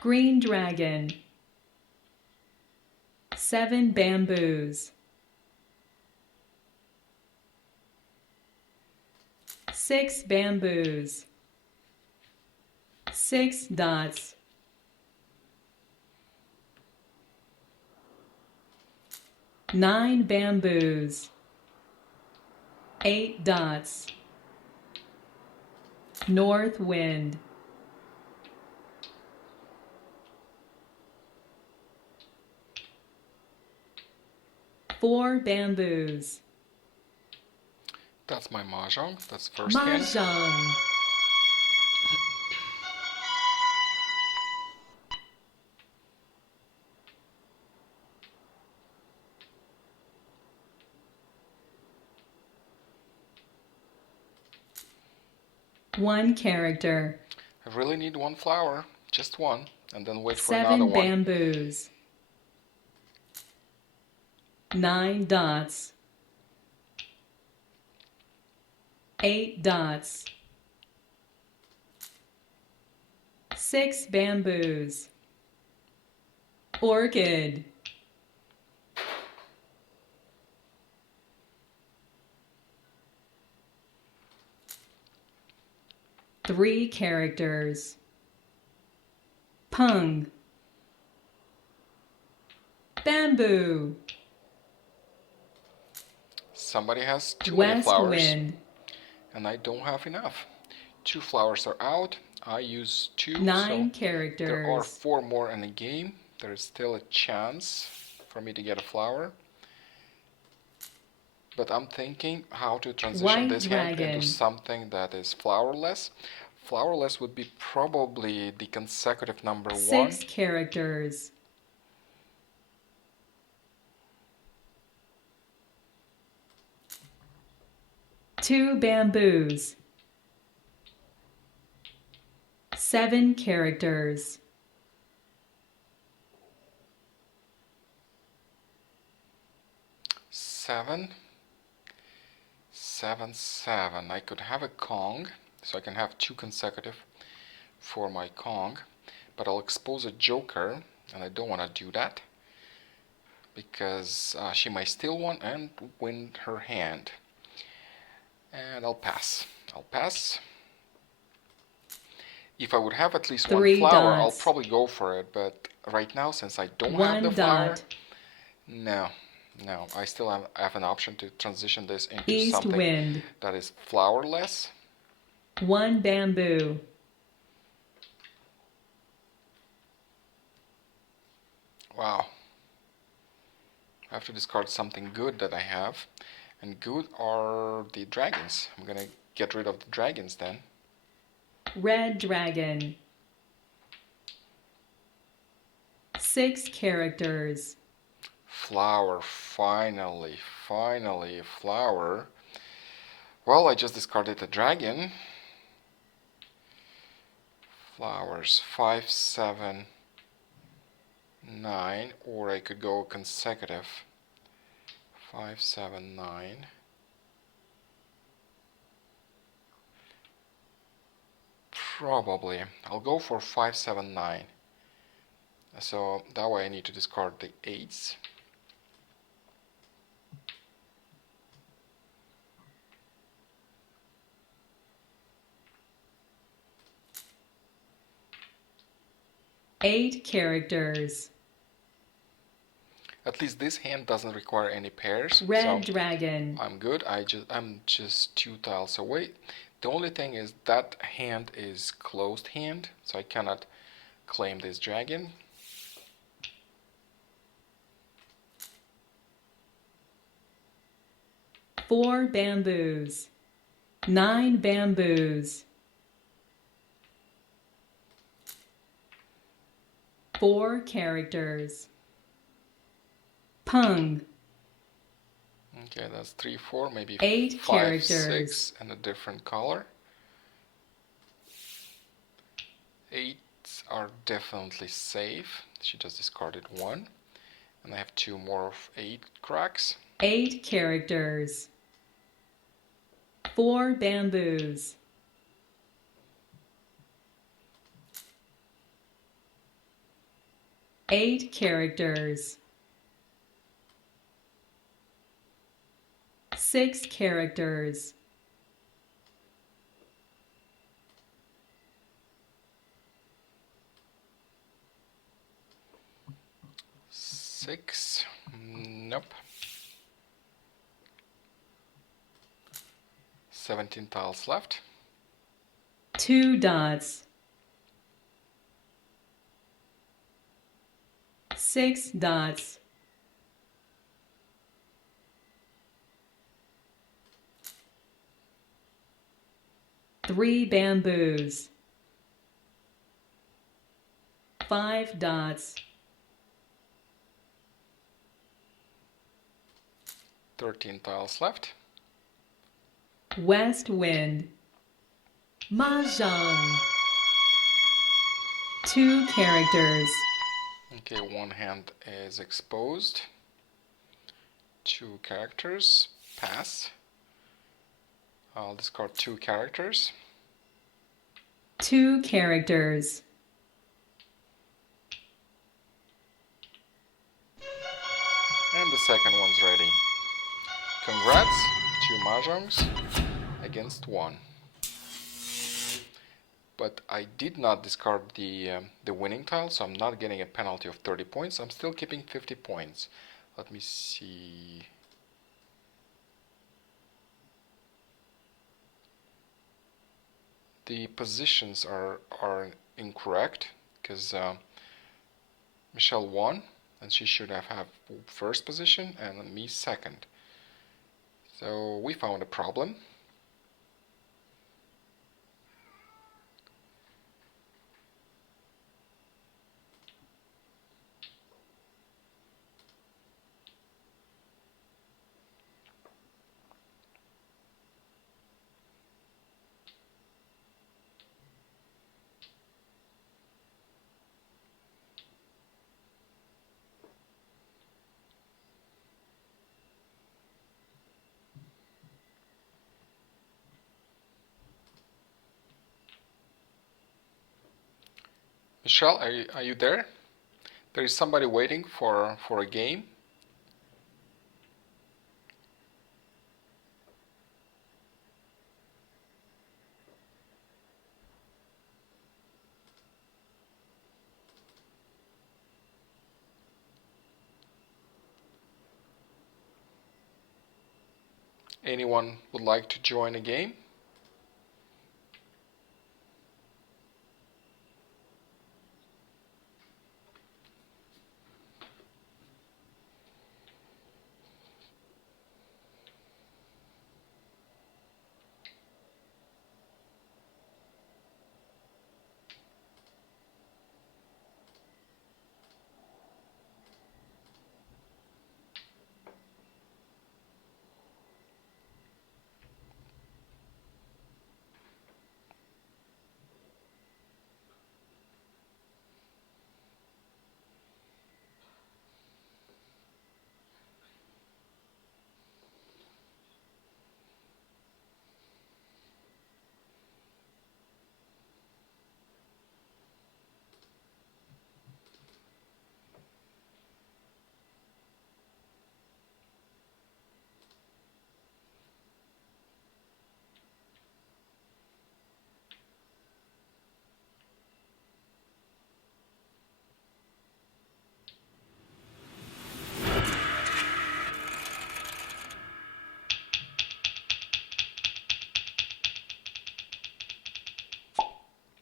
Green dragon. 7 bamboos. 6 bamboos. 6 dots. Nine bamboos. 8 dots. North wind. 4 bamboos. That's my mahjong. That's the first Mah hand. Jongg. One character. I really need one flower, just one, and then wait for another 7 one. bamboos. 9 dots. 8 dots. 6 bamboos. Orchid. Three characters. Pung. Bamboo. Somebody has too many West flowers, wind. and I don't have enough. 2 flowers are out. I use 2, 9 so characters. there are 4 more in the game. There is still a chance for me to get a flower. But I'm thinking how to transition White this hand dragon. into something that is flowerless. Flowerless would be probably the consecutive number 1. 6 characters. Two bamboos. 7 characters. 7, 7, 7. I could have a Kong, so I can have 2 consecutive for my Kong, but I'll expose a Joker, and I don't want to do that because she might steal one and win her hand. And I'll pass. I'll pass. If I would have at least 3 one flower, dots. I'll probably go for it, but right now, since I don't have 1 the flower, dot. no, I still have an option to transition this into East something wind. that is flowerless. 1 bamboo. Wow. I have to discard something good that I have, and good are the dragons. I'm gonna get rid of the dragons then. Red dragon. 6 characters. Flower, finally, a flower. Well, I just discarded the dragon. Flowers, 5, 7, 9, or I could go consecutive. 5, 7, 9. Probably. I'll go for 5, 7, 9. So that way I need to discard the 8s. Eight characters. At least this hand doesn't require any pairs. Red so dragon. I'm good. I'm just 2 tiles away. The only thing is that hand is closed hand, so I cannot claim this dragon. Four bamboos. 9 bamboos. 4 characters. Pung. Okay, that's 3, 4, maybe 8 5, characters. 6, and a different color. 8, are definitely safe. She just discarded one. And I have two more of 8 cracks. 8 characters. 4 bamboos. 8 characters. 6 characters. 6. Nope. 17 tiles left. 2 dots. 6 dots. 3 bamboos. 5 dots. 13 tiles left. West wind. Mah Jongg. 2 characters. Okay, one hand is exposed. 2 characters. Pass. I'll discard 2 characters. 2 characters. And the second one's ready. Congrats, 2 mahjongs against 1. But I did not discard the winning tile, so I'm not getting a penalty of 30 points. I'm still keeping 50 points. Let me see. The positions are incorrect because Michelle won, and she should have first position and me second. So we found a problem. Michelle, are you there? There is somebody waiting for a game. Anyone would like to join a game?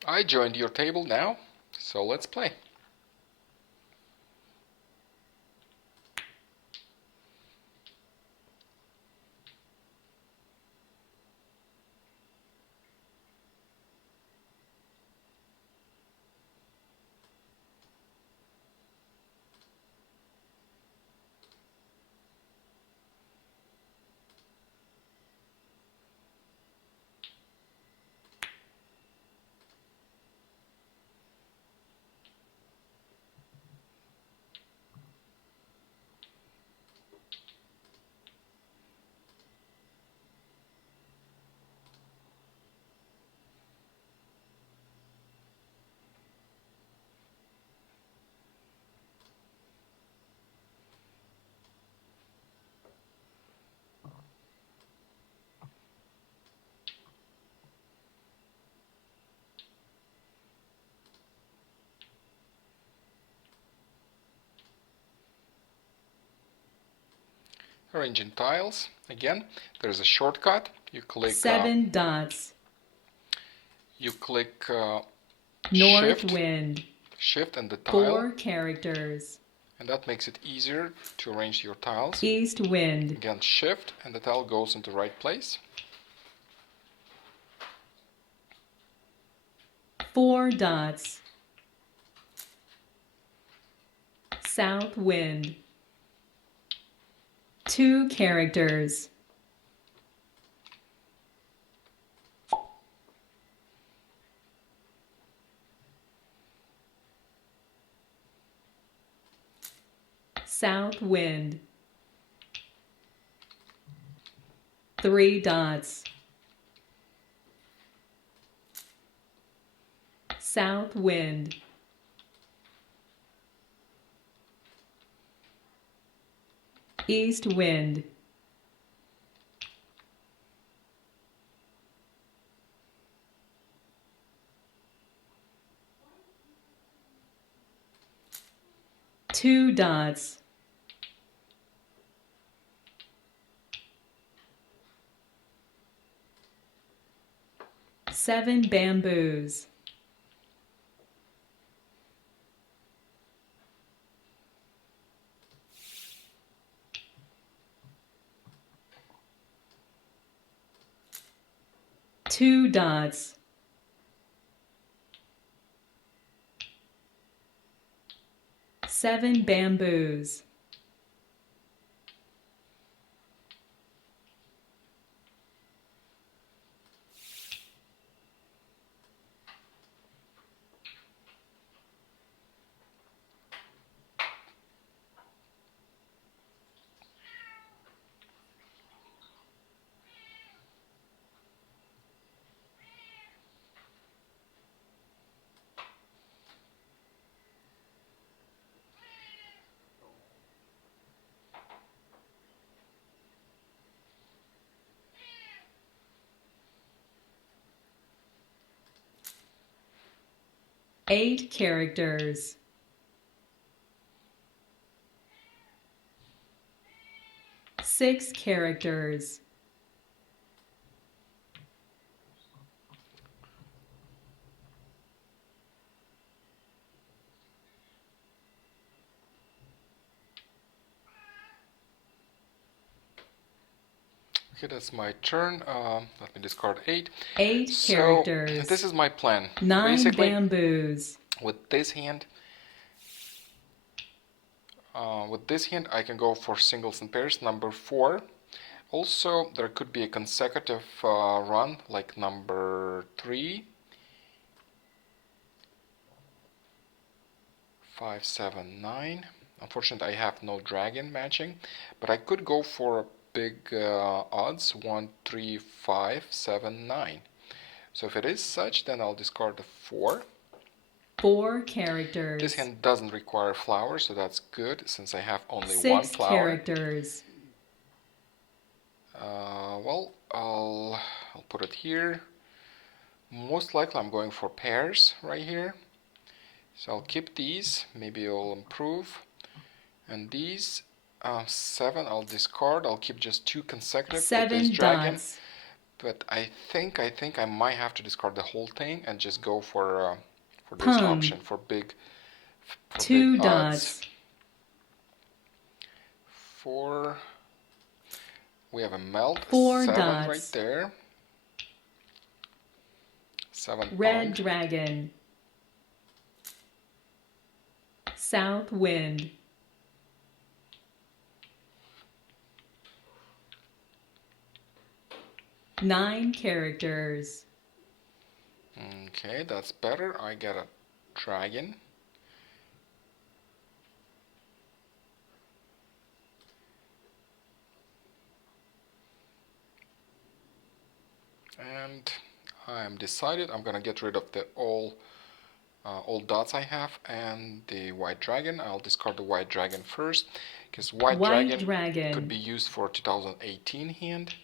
I joined your table now, so let's play. arranging tiles. Again, there's a shortcut. You click 7 dots. North shift, wind. shift and the tile, 4 characters. and that makes it easier to arrange your tiles. East wind. Again, shift and the tile goes into the right place. 4 dots. South wind. 2 characters. South wind. 3 dots. South wind. East wind. Two dots. Seven bamboos. Two dots. Seven bamboos. Eight characters. Six characters. Okay, that's my turn. Let me discard 8. Eight So characters. this is my plan. Nine Basically, bamboos. with this hand, I can go for singles and pairs. Number 4. Also, there could be a consecutive run, like number 3, 5, 7, 9. Unfortunately, I have no dragon matching, but I could go for big odds 1, 3, 5, 7, 9. So if it is such, then I'll discard the 4. Four characters. This hand doesn't require flowers, so that's good since I have only Six one flower. characters. Well, I'll put it here. Most likely I'm going for pairs right here. So I'll keep these, maybe it'll improve. And these 7 I'll discard. I'll keep just 2 consecutive with this 7 dragon. dots. But I think I might have to discard the whole thing and just go for this Pung. option for big. For 2 big odds. dots. 4. We have a melt. 4 7 dots. right there. 7 Red pung. dragon. South wind. Nine characters. Okay, that's better. I get a dragon. And I'm decided I'm gonna get rid of the all dots I have and the white dragon. I'll discard the white dragon first because white dragon could be used for 2018 hand.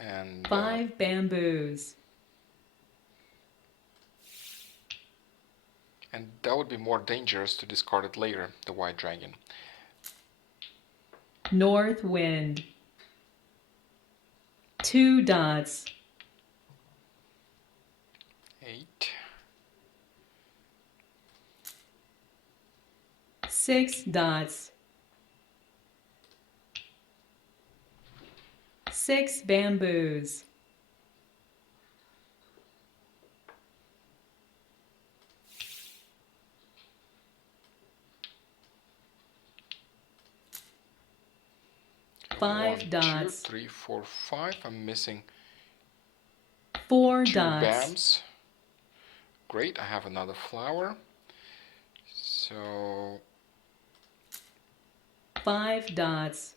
And 5 bamboos. and that would be more dangerous to discard it later, the white dragon. North wind. 2 dots. 8. 6 dots. 6 bamboos. 5 1, dots. 2, 3, 4, 5. I'm missing 4 2 dots. bams. Great, I have another flower. So 5 dots.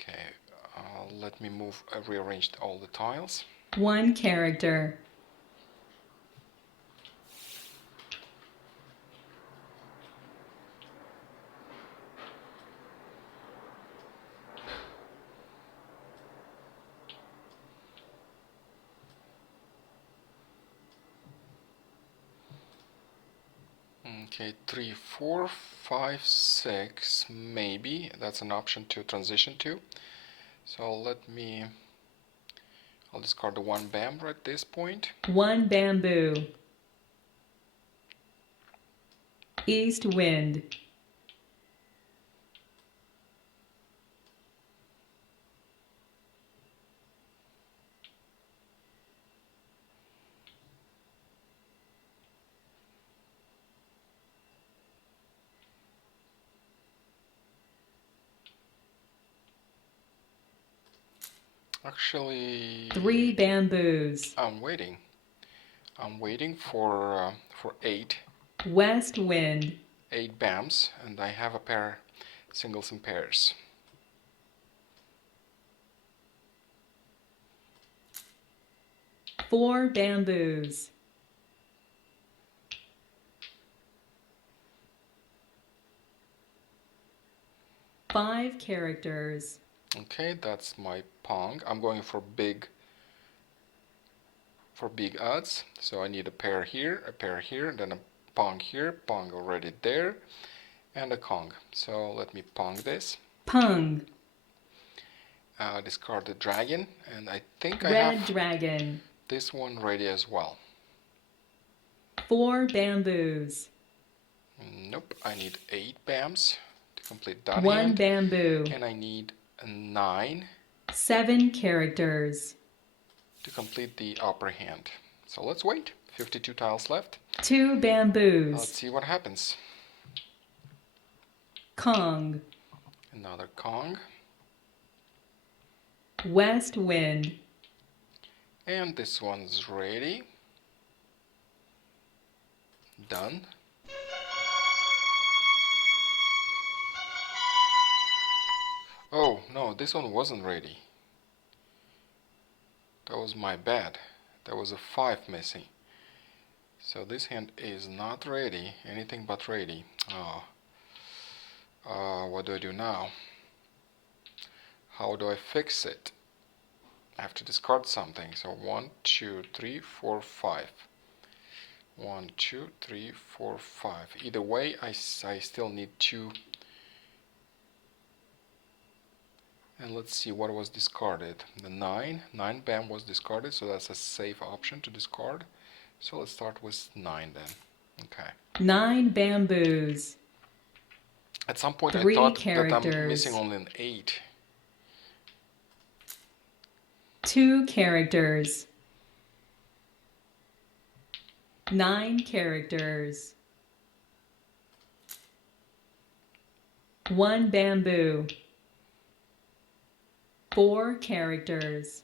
okay, let me rearrange all the tiles. 1 character. Okay, 3, 4, 5, 6. Maybe that's an option to transition to. So I'll discard the 1 bamboo at this point. 1 bamboo. East wind. Actually, 3 bamboos. I'm waiting. I'm waiting for 8 West wind. 8 bams, and I have a pair singles and pairs. Four bamboos. Five characters. Okay, that's my pong. I'm going for big odds, so I need a pair here, then a pong here, pong already there, and a kong. So let me pong this. Pung. Discard the dragon, and I think I Red have dragon. this one ready as well. Four bamboos. Nope, I need 8 bams to complete that One hand, bamboo. and I need 9 Seven characters. to complete the upper hand. So let's wait. 52 tiles left. Two bamboos. Let's see what happens. Kong. Another kong. West wind. And this one's ready. Done. Oh, no, this one wasn't ready. That was my bad. There was a 5 missing. So this hand is not ready. Anything but ready. Oh. What do I do now? How do I fix it? I have to discard something. So 1, 2, 3, 4, 5. 1, 2, 3, 4, 5. Either way, I still need 2. And let's see what was discarded. The 9 bam was discarded, so that's a safe option to discard. So let's start with 9 then. Okay. 9 bamboos. At some point I 3 thought characters. that I'm missing only an 8. 2 characters. 9 characters. 1 bamboo. 4 characters.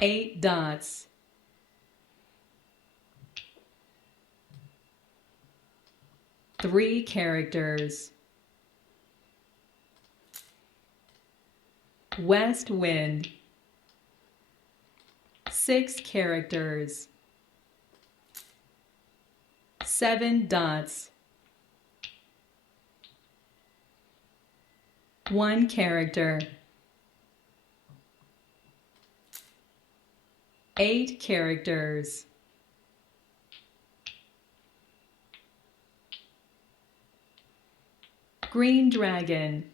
8 dots. 3 characters. West wind. 6 characters. 7 dots. 1 character. 8 characters. Green dragon.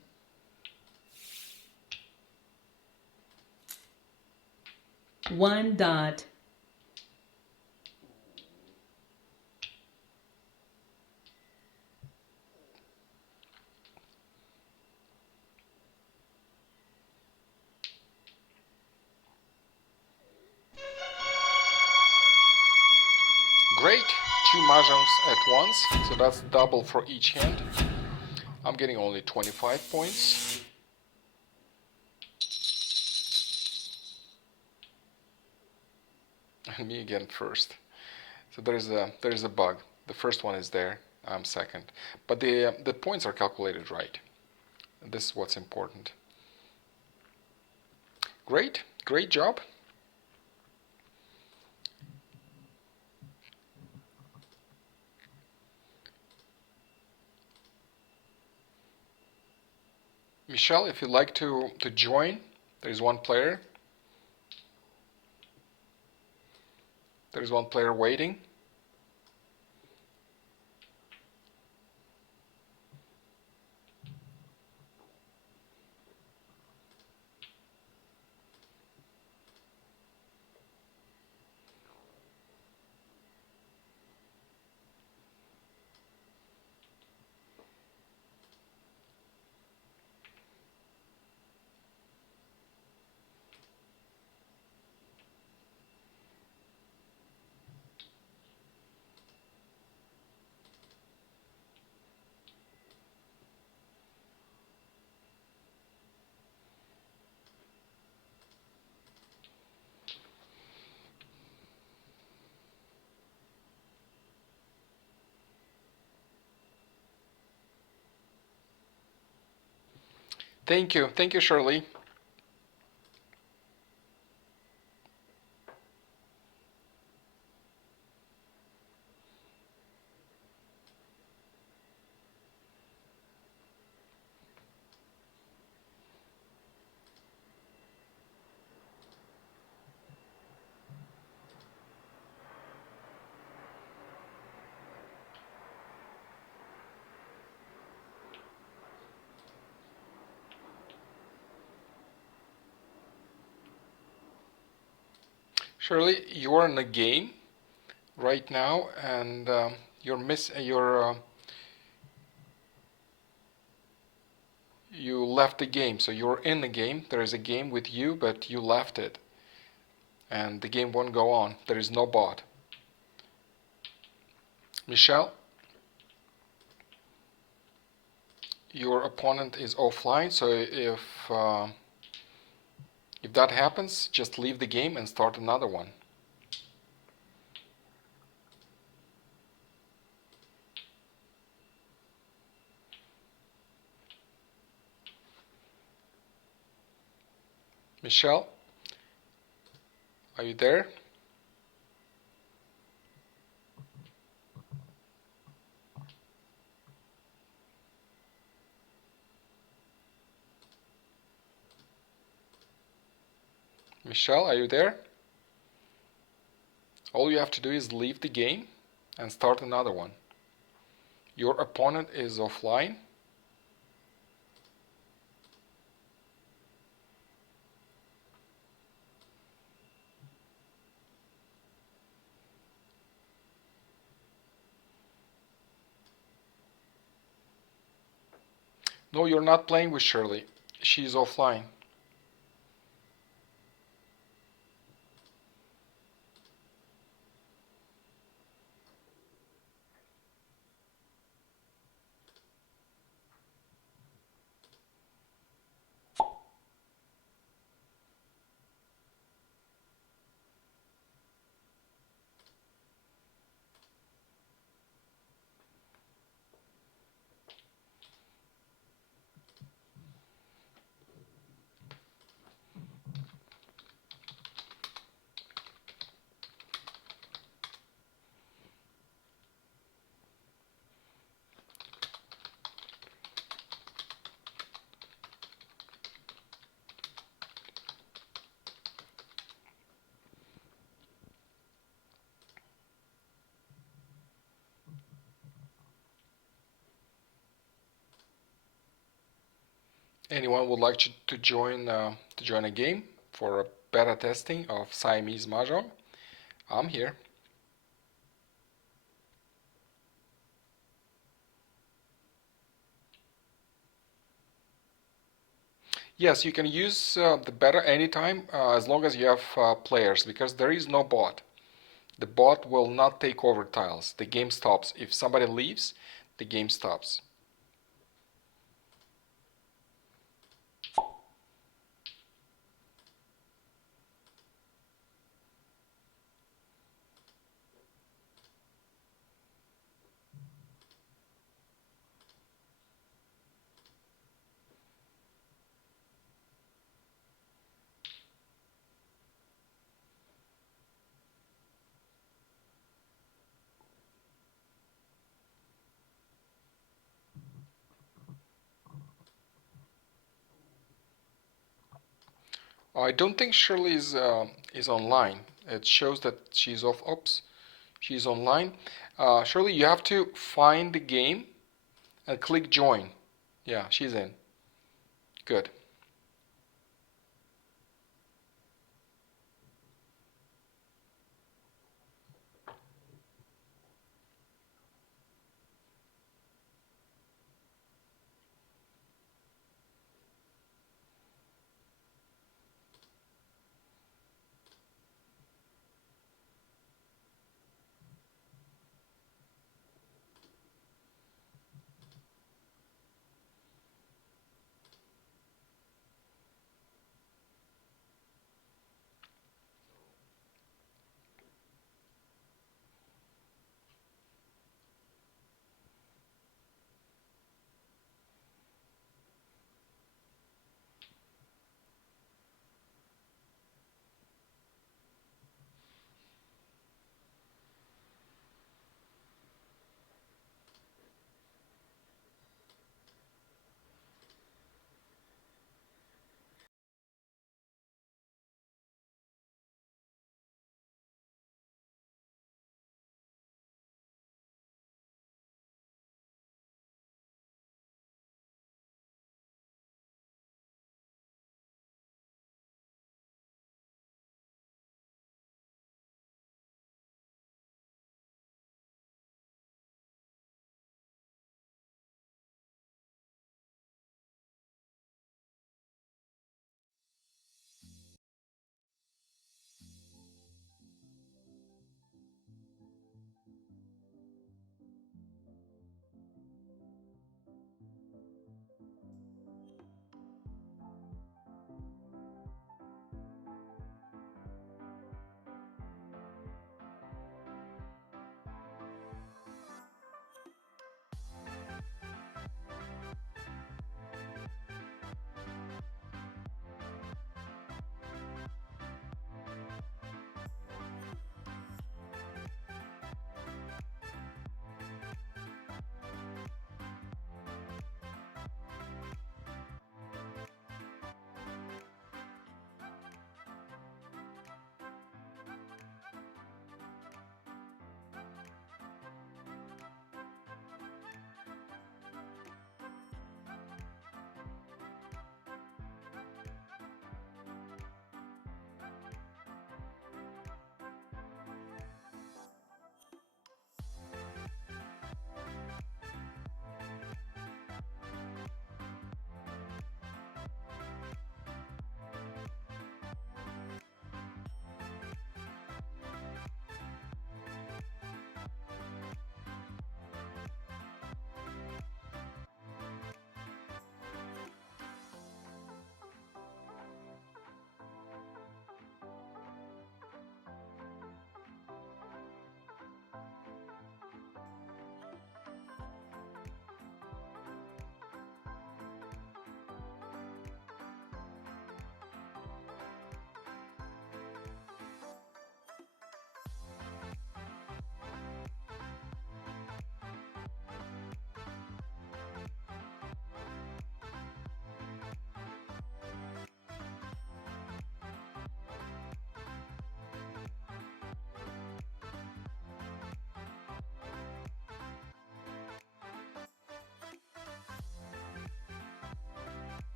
One dot. Great, 2 mahjongs at once, so that's double for each hand. I'm getting only 25 points. And me again first. So there's a bug. The first one is there. I'm second, but the points are calculated right. This is what's important. Great, great job. Michelle, if you'd like to join, there's one player. There's one player waiting. Thank you, Shirley. Shirley, you're in the game right now, and you left the game. So you're in the game. There is a game with you, but you left it, and the game won't go on. There is no bot. Michelle, your opponent is offline, so if that happens, just leave the game and start another one. Michelle, are you there? Michelle, are you there? All you have to do is leave the game and start another one. Your opponent is offline. No, you're not playing with Shirley. She's offline. Anyone would like to join a game for a beta testing of Siamese Mahjong? I'm here. Yes, you can use the beta anytime as long as you have players, because there is no bot. The bot will not take over tiles. The game stops. If somebody leaves, the game stops. I don't think Shirley is online. It shows that she's off. Oops, she's online. Shirley, you have to find the game and click join. Yeah, she's in. Good.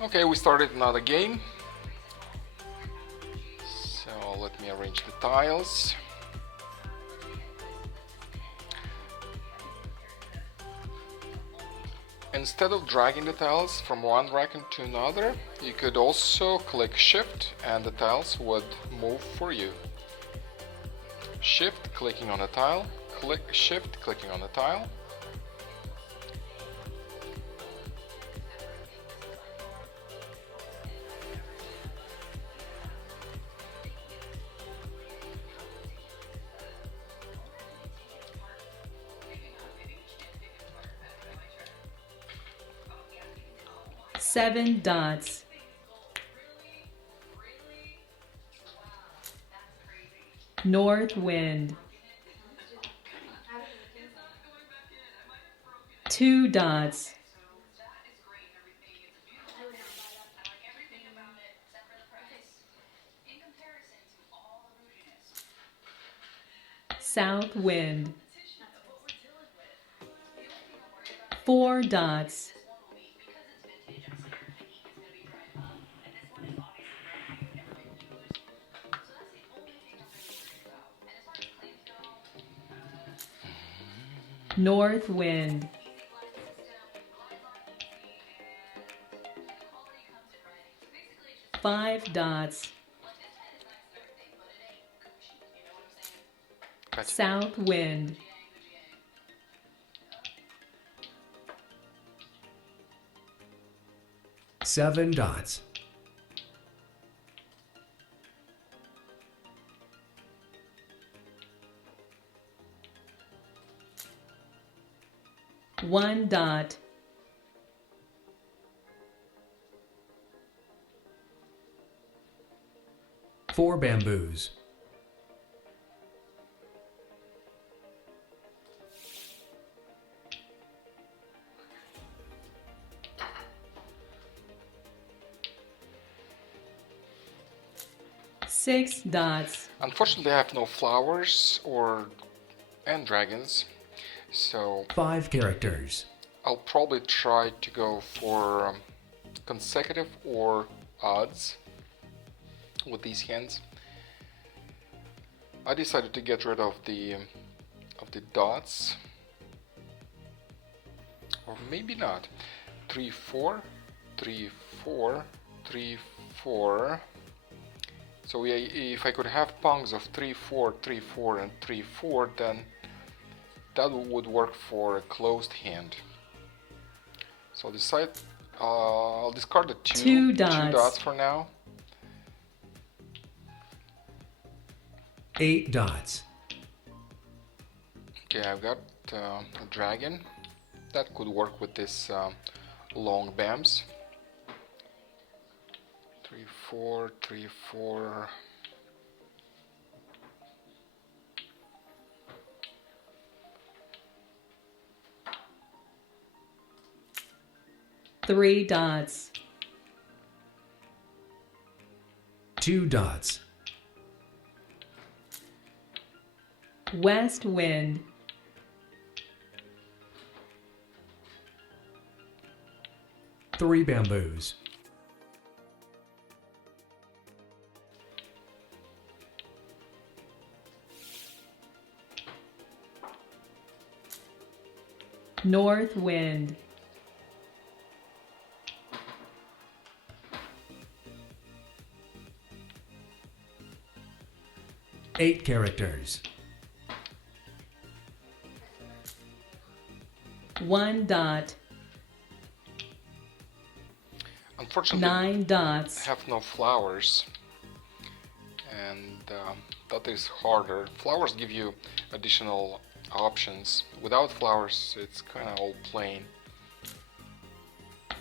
Okay, we started another game. So let me arrange the tiles. Instead of dragging the tiles from one rack to another, you could also click Shift and the tiles would move for you. Shift, clicking on a tile, click Shift, clicking on a tile. Seven dots. North wind. 2 dots. South wind. 4 dots. North wind. 5 dots. Gotcha. South wind. Seven dots. One dot. Four bamboos. Six dots. Unfortunately, I have no flowers and dragons, so Five characters. I'll probably try to go for consecutive or odds with these hands. I decided to get rid of the dots, or maybe not. 3 4 3 4 3 4. So if I could have pungs of 3 4 3 4 and 3 4, then that would work for a closed hand. So I'll discard the two dots for now. 8 dots. Okay, I've got a dragon that could work with this long bams. 3 4 3 4. Three dots. 2 dots. West wind. 3 bamboos. North wind. 8 characters. 1 dot. Unfortunately, 9 dots. I have no flowers, and that is harder. Flowers give you additional options. Without flowers, it's kind of all plain.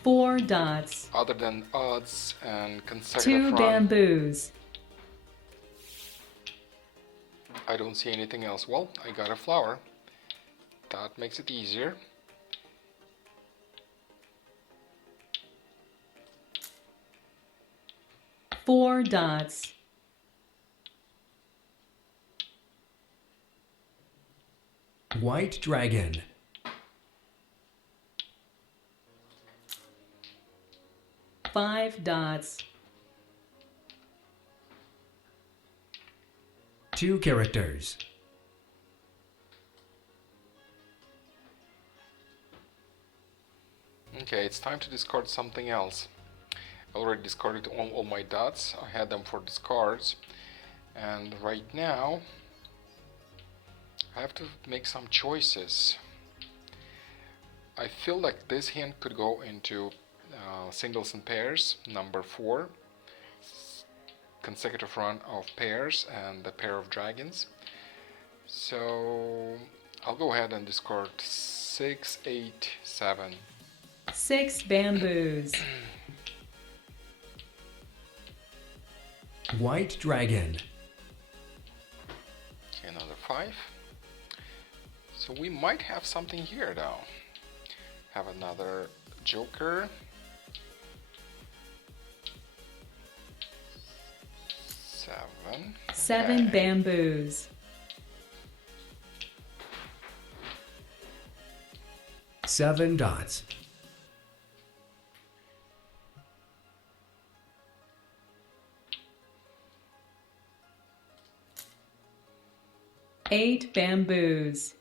4 dots. Other than odds and 2 consecutive run, bamboos. I don't see anything else. Well, I got a flower. That makes it easier. Four dots. White dragon. 5 dots. 2 characters. Okay, it's time to discard something else. I already discarded all my dots. I had them for discards. And right now, I have to make some choices. I feel like this hand could go into singles and pairs, number 4, consecutive run of pairs and the pair of dragons. So I'll go ahead and discard 6, 8, 7. 6 bamboos. White dragon. Okay, another 5. So we might have something here though. Have another joker. 7. 7 Okay. bamboos. 7 dots. 8 bamboos.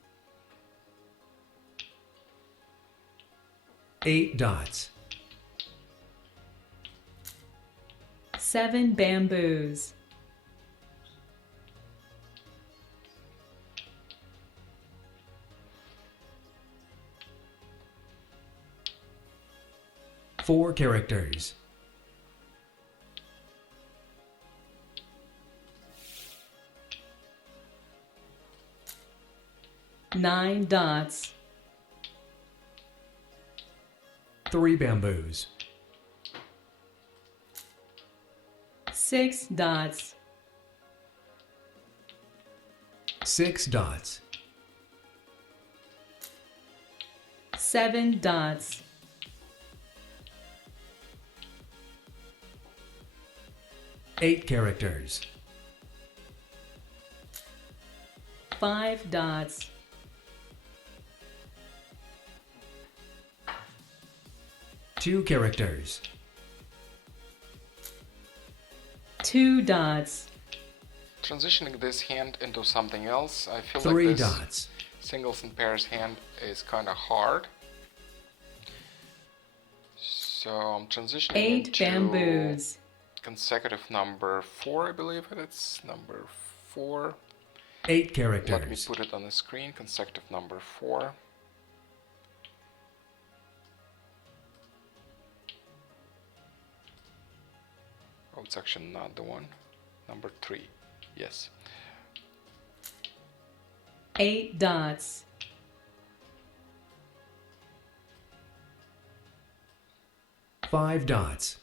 8 dots. 7 bamboos. 4 characters. 9 dots. 3 bamboos. 6 dots. 6 dots. 7 dots. 8 characters. 5 dots. 2 characters. 2 dots. Transitioning this hand into something else, I feel 3 like this dots. singles and pairs hand is kind of hard. So I'm transitioning 8 into bamboos. consecutive number 4, I believe it's number 4. 8 Let me characters. put it on the screen, consecutive number 4. Oh, it's actually not the one. Number 3, yes. 8 dots. 5 dots.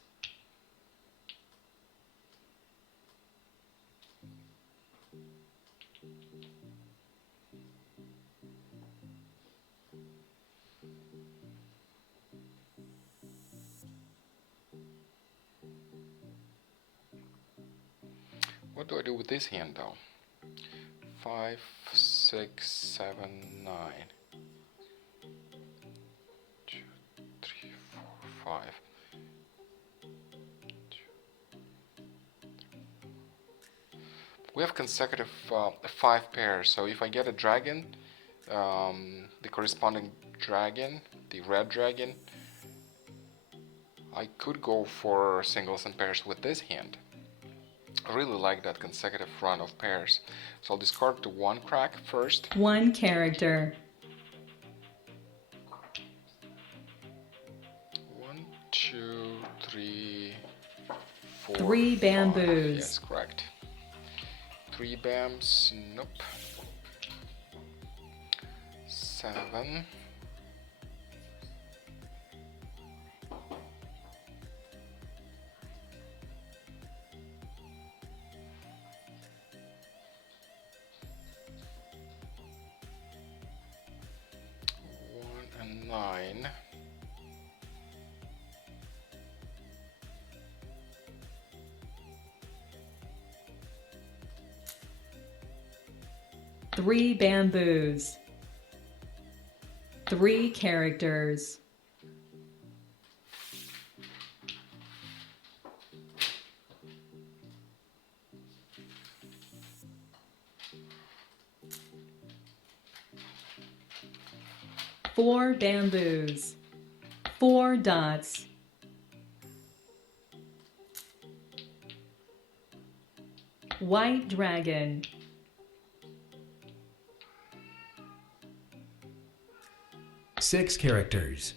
What do I do with this hand though? 5, 6, 7, 9. 2, 3, 4, 5. We have consecutive 5 pairs, so if I get a dragon, the corresponding dragon, the red dragon, I could go for singles and pairs with this hand. I really like that consecutive run of pairs. So I'll discard the 1 crack first. 1 character. 1, 2, 3, 4, 3 5. bamboos. Yes, correct. 3 bams, nope. 7. 1 and 9. 3 bamboos. 3 characters. 4 bamboos. 4 dots. White dragon. 6 characters.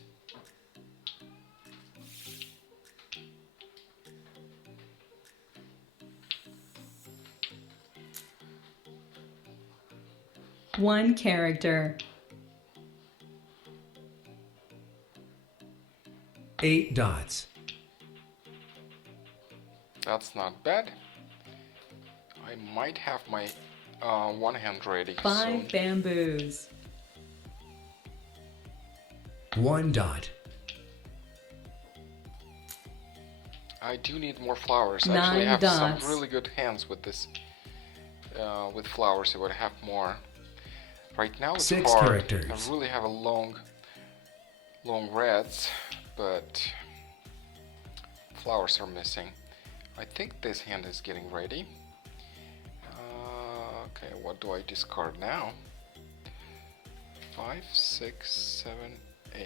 One character. 8 dots. That's not bad. I might have my one hand ready 5 soon. bamboos. 1 dot. I do need more flowers. 9 Actually, I have dots. some really good hands with this. With flowers, I would have more. Right now it's 6 hard. characters. I really have a long reds, but flowers are missing. I think this hand is getting ready. Okay, what do I discard now? 5, 6, 7, 8.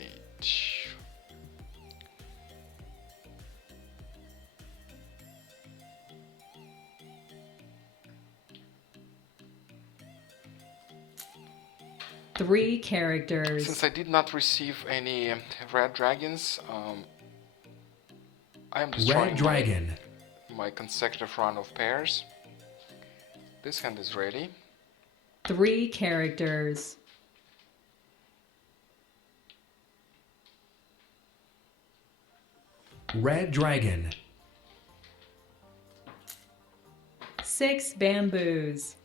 Three characters. Since I did not receive any red dragons, I am destroying Red dragon. my consecutive run of pairs. This hand is ready. Three characters. Red dragon. 6 bamboos.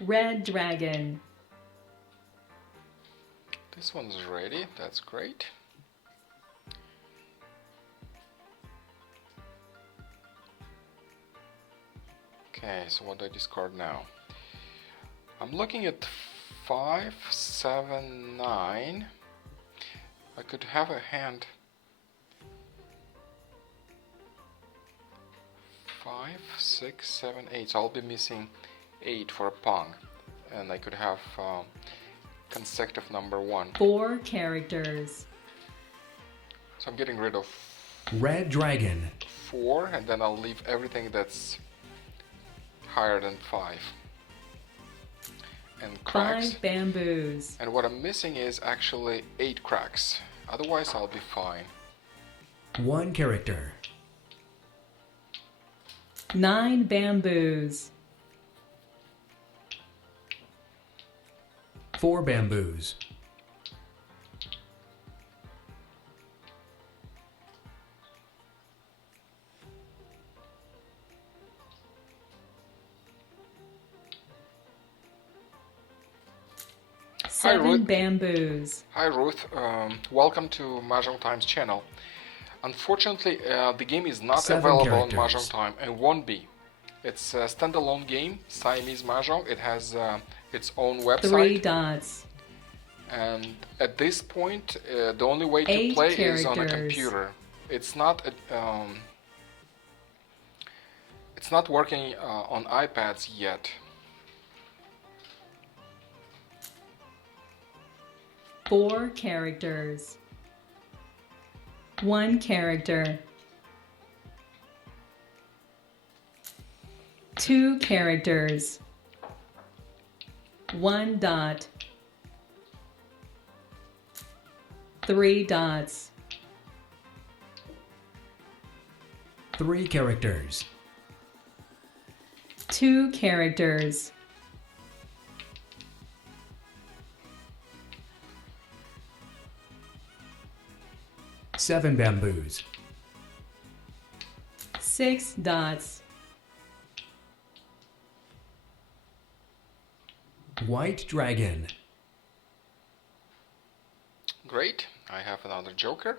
Red dragon. This one's ready. That's great. Okay, so what do I discard now? I'm looking at 5, 7, 9. I could have a hand 5, 6, 7, 8. So I'll be missing 8 for a pong, and I could have consecutive number 1. 4 characters. So I'm getting rid of Red dragon. 4, and then I'll leave everything that's higher than 5. And cracks. 5 bamboos. And what I'm missing is actually 8 cracks. Otherwise I'll be fine. 1 character. 9 bamboos. 4 bamboos. Hi, 7 Ruth. bamboos. Hi Ruth, welcome to Mahjong Time's channel. Unfortunately, the game is not 7 available on characters. Mahjong Time and won't be. It's a standalone game, Siamese Mahjong. It has its own 3 website, dots. and at this point, the only way to 8 play is on a characters. computer. It's not it's not working on iPads yet. 4 characters. 1 character. 2 characters. 1 dot. 3 dots. 3 characters. 2 characters. 7 bamboos. 6 dots. White dragon. Great, I have another joker.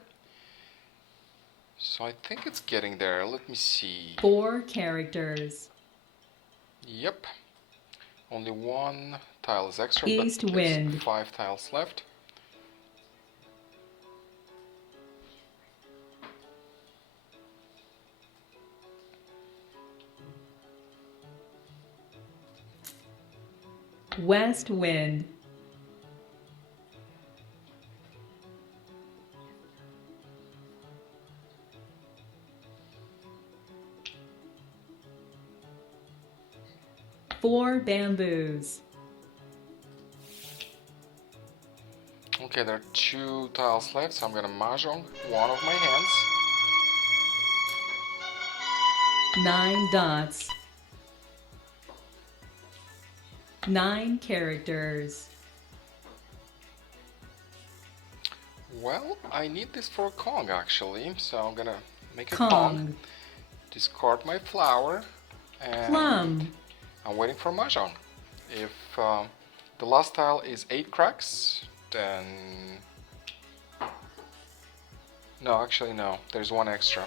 So I think it's getting there. Let me see. 4 characters. Yep. Only 1 tile is extra, East but wind. there's 5 tiles left. West wind. 4 bamboos. Okay, there are 2 tiles left, so I'm gonna mahjong one of my hands. 9 dots. 9 characters. Well, I need this for a Kong actually, so I'm gonna make a Kong. Kong, discard my flower, and Plum. I'm waiting for mahjong. If the last tile is 8 cracks, then... No, actually no, there's 1 extra.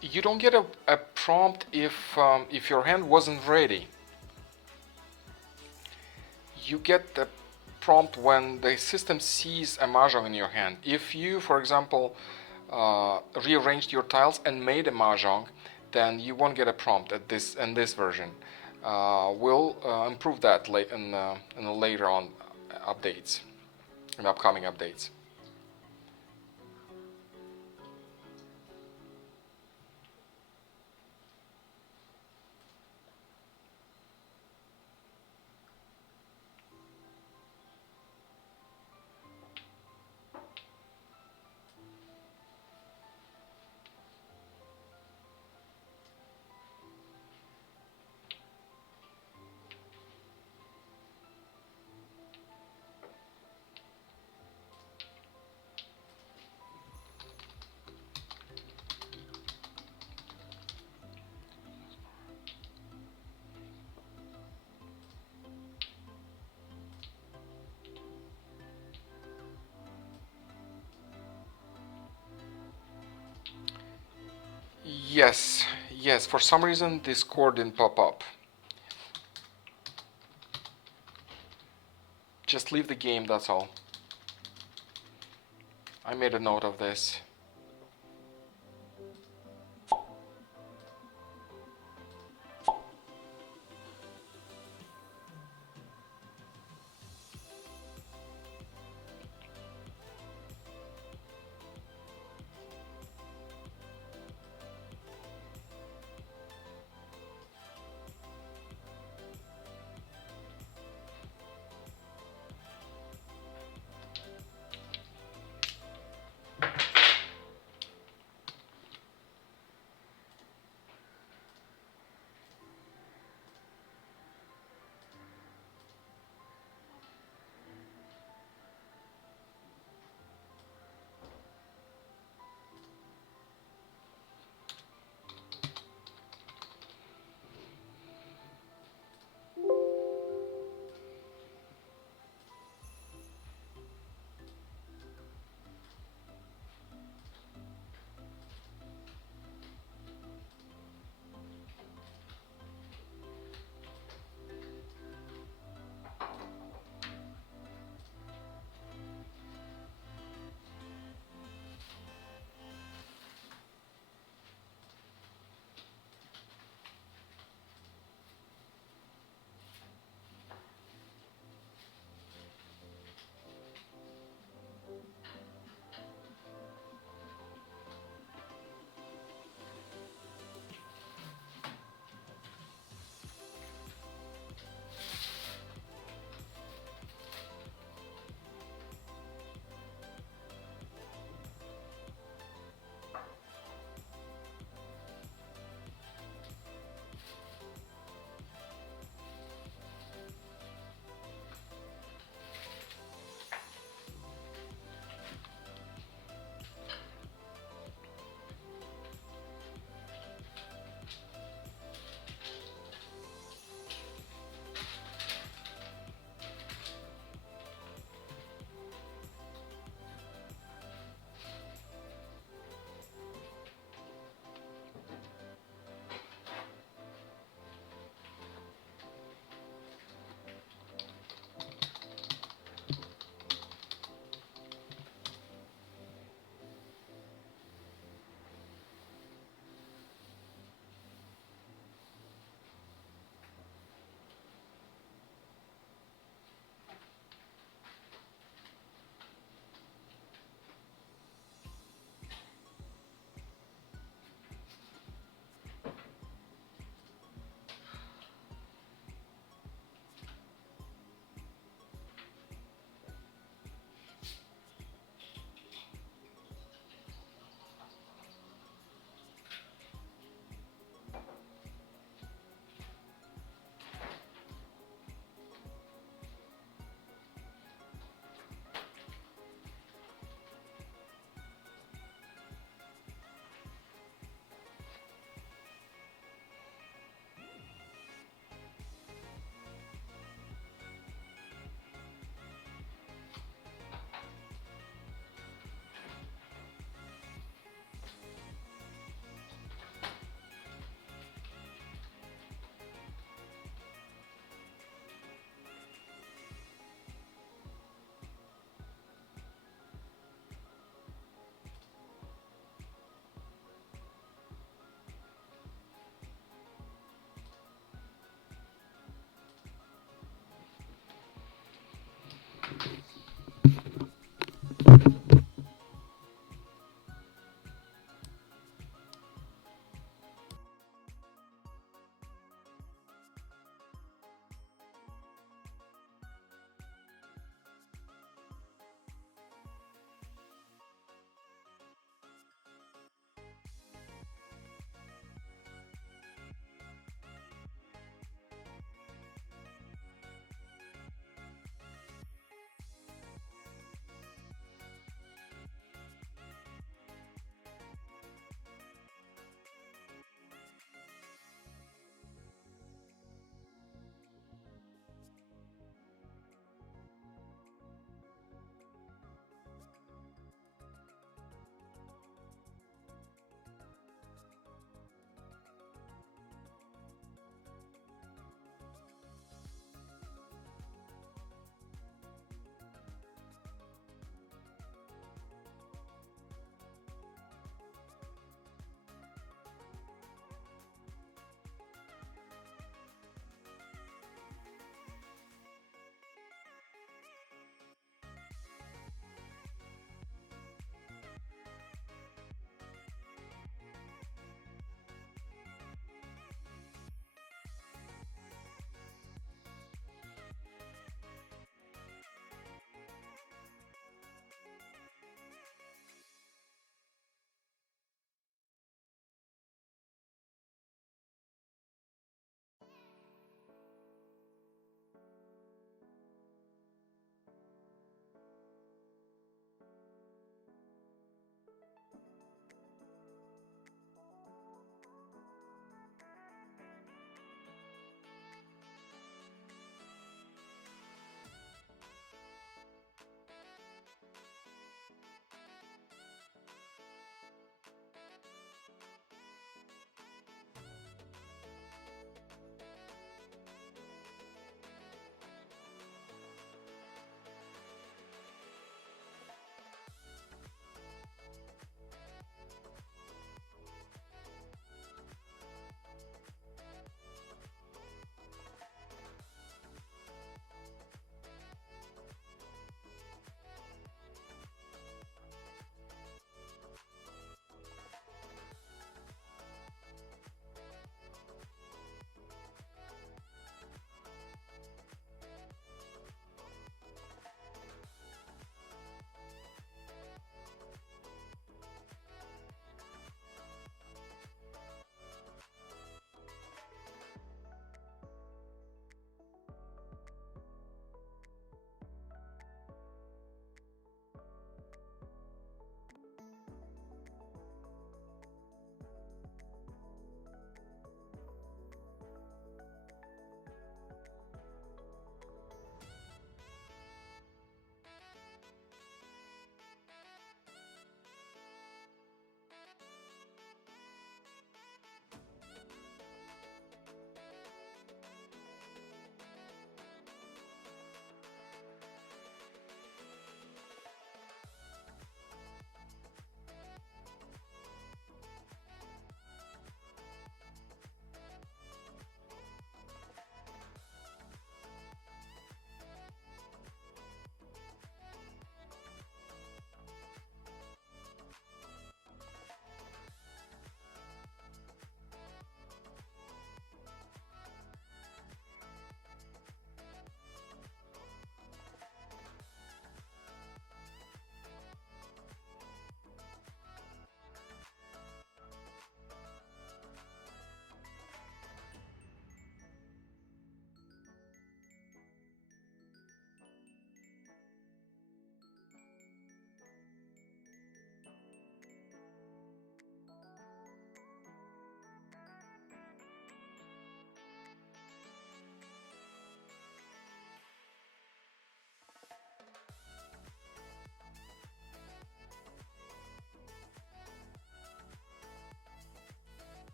You don't get a prompt if your hand wasn't ready. You get the prompt when the system sees a mahjong in your hand. If you, for example, rearranged your tiles and made a mahjong, then you won't get a prompt at this version. We'll improve that in the later on updates, in upcoming updates. Yes, for some reason this score didn't pop up. Just leave the game, that's all. I made a note of this.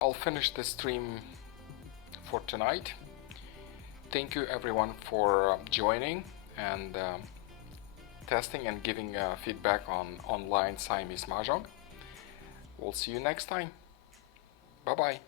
I'll finish the stream for tonight. Thank you everyone for joining and testing and giving feedback on online Siamese Mahjong. We'll see you next time. Bye bye.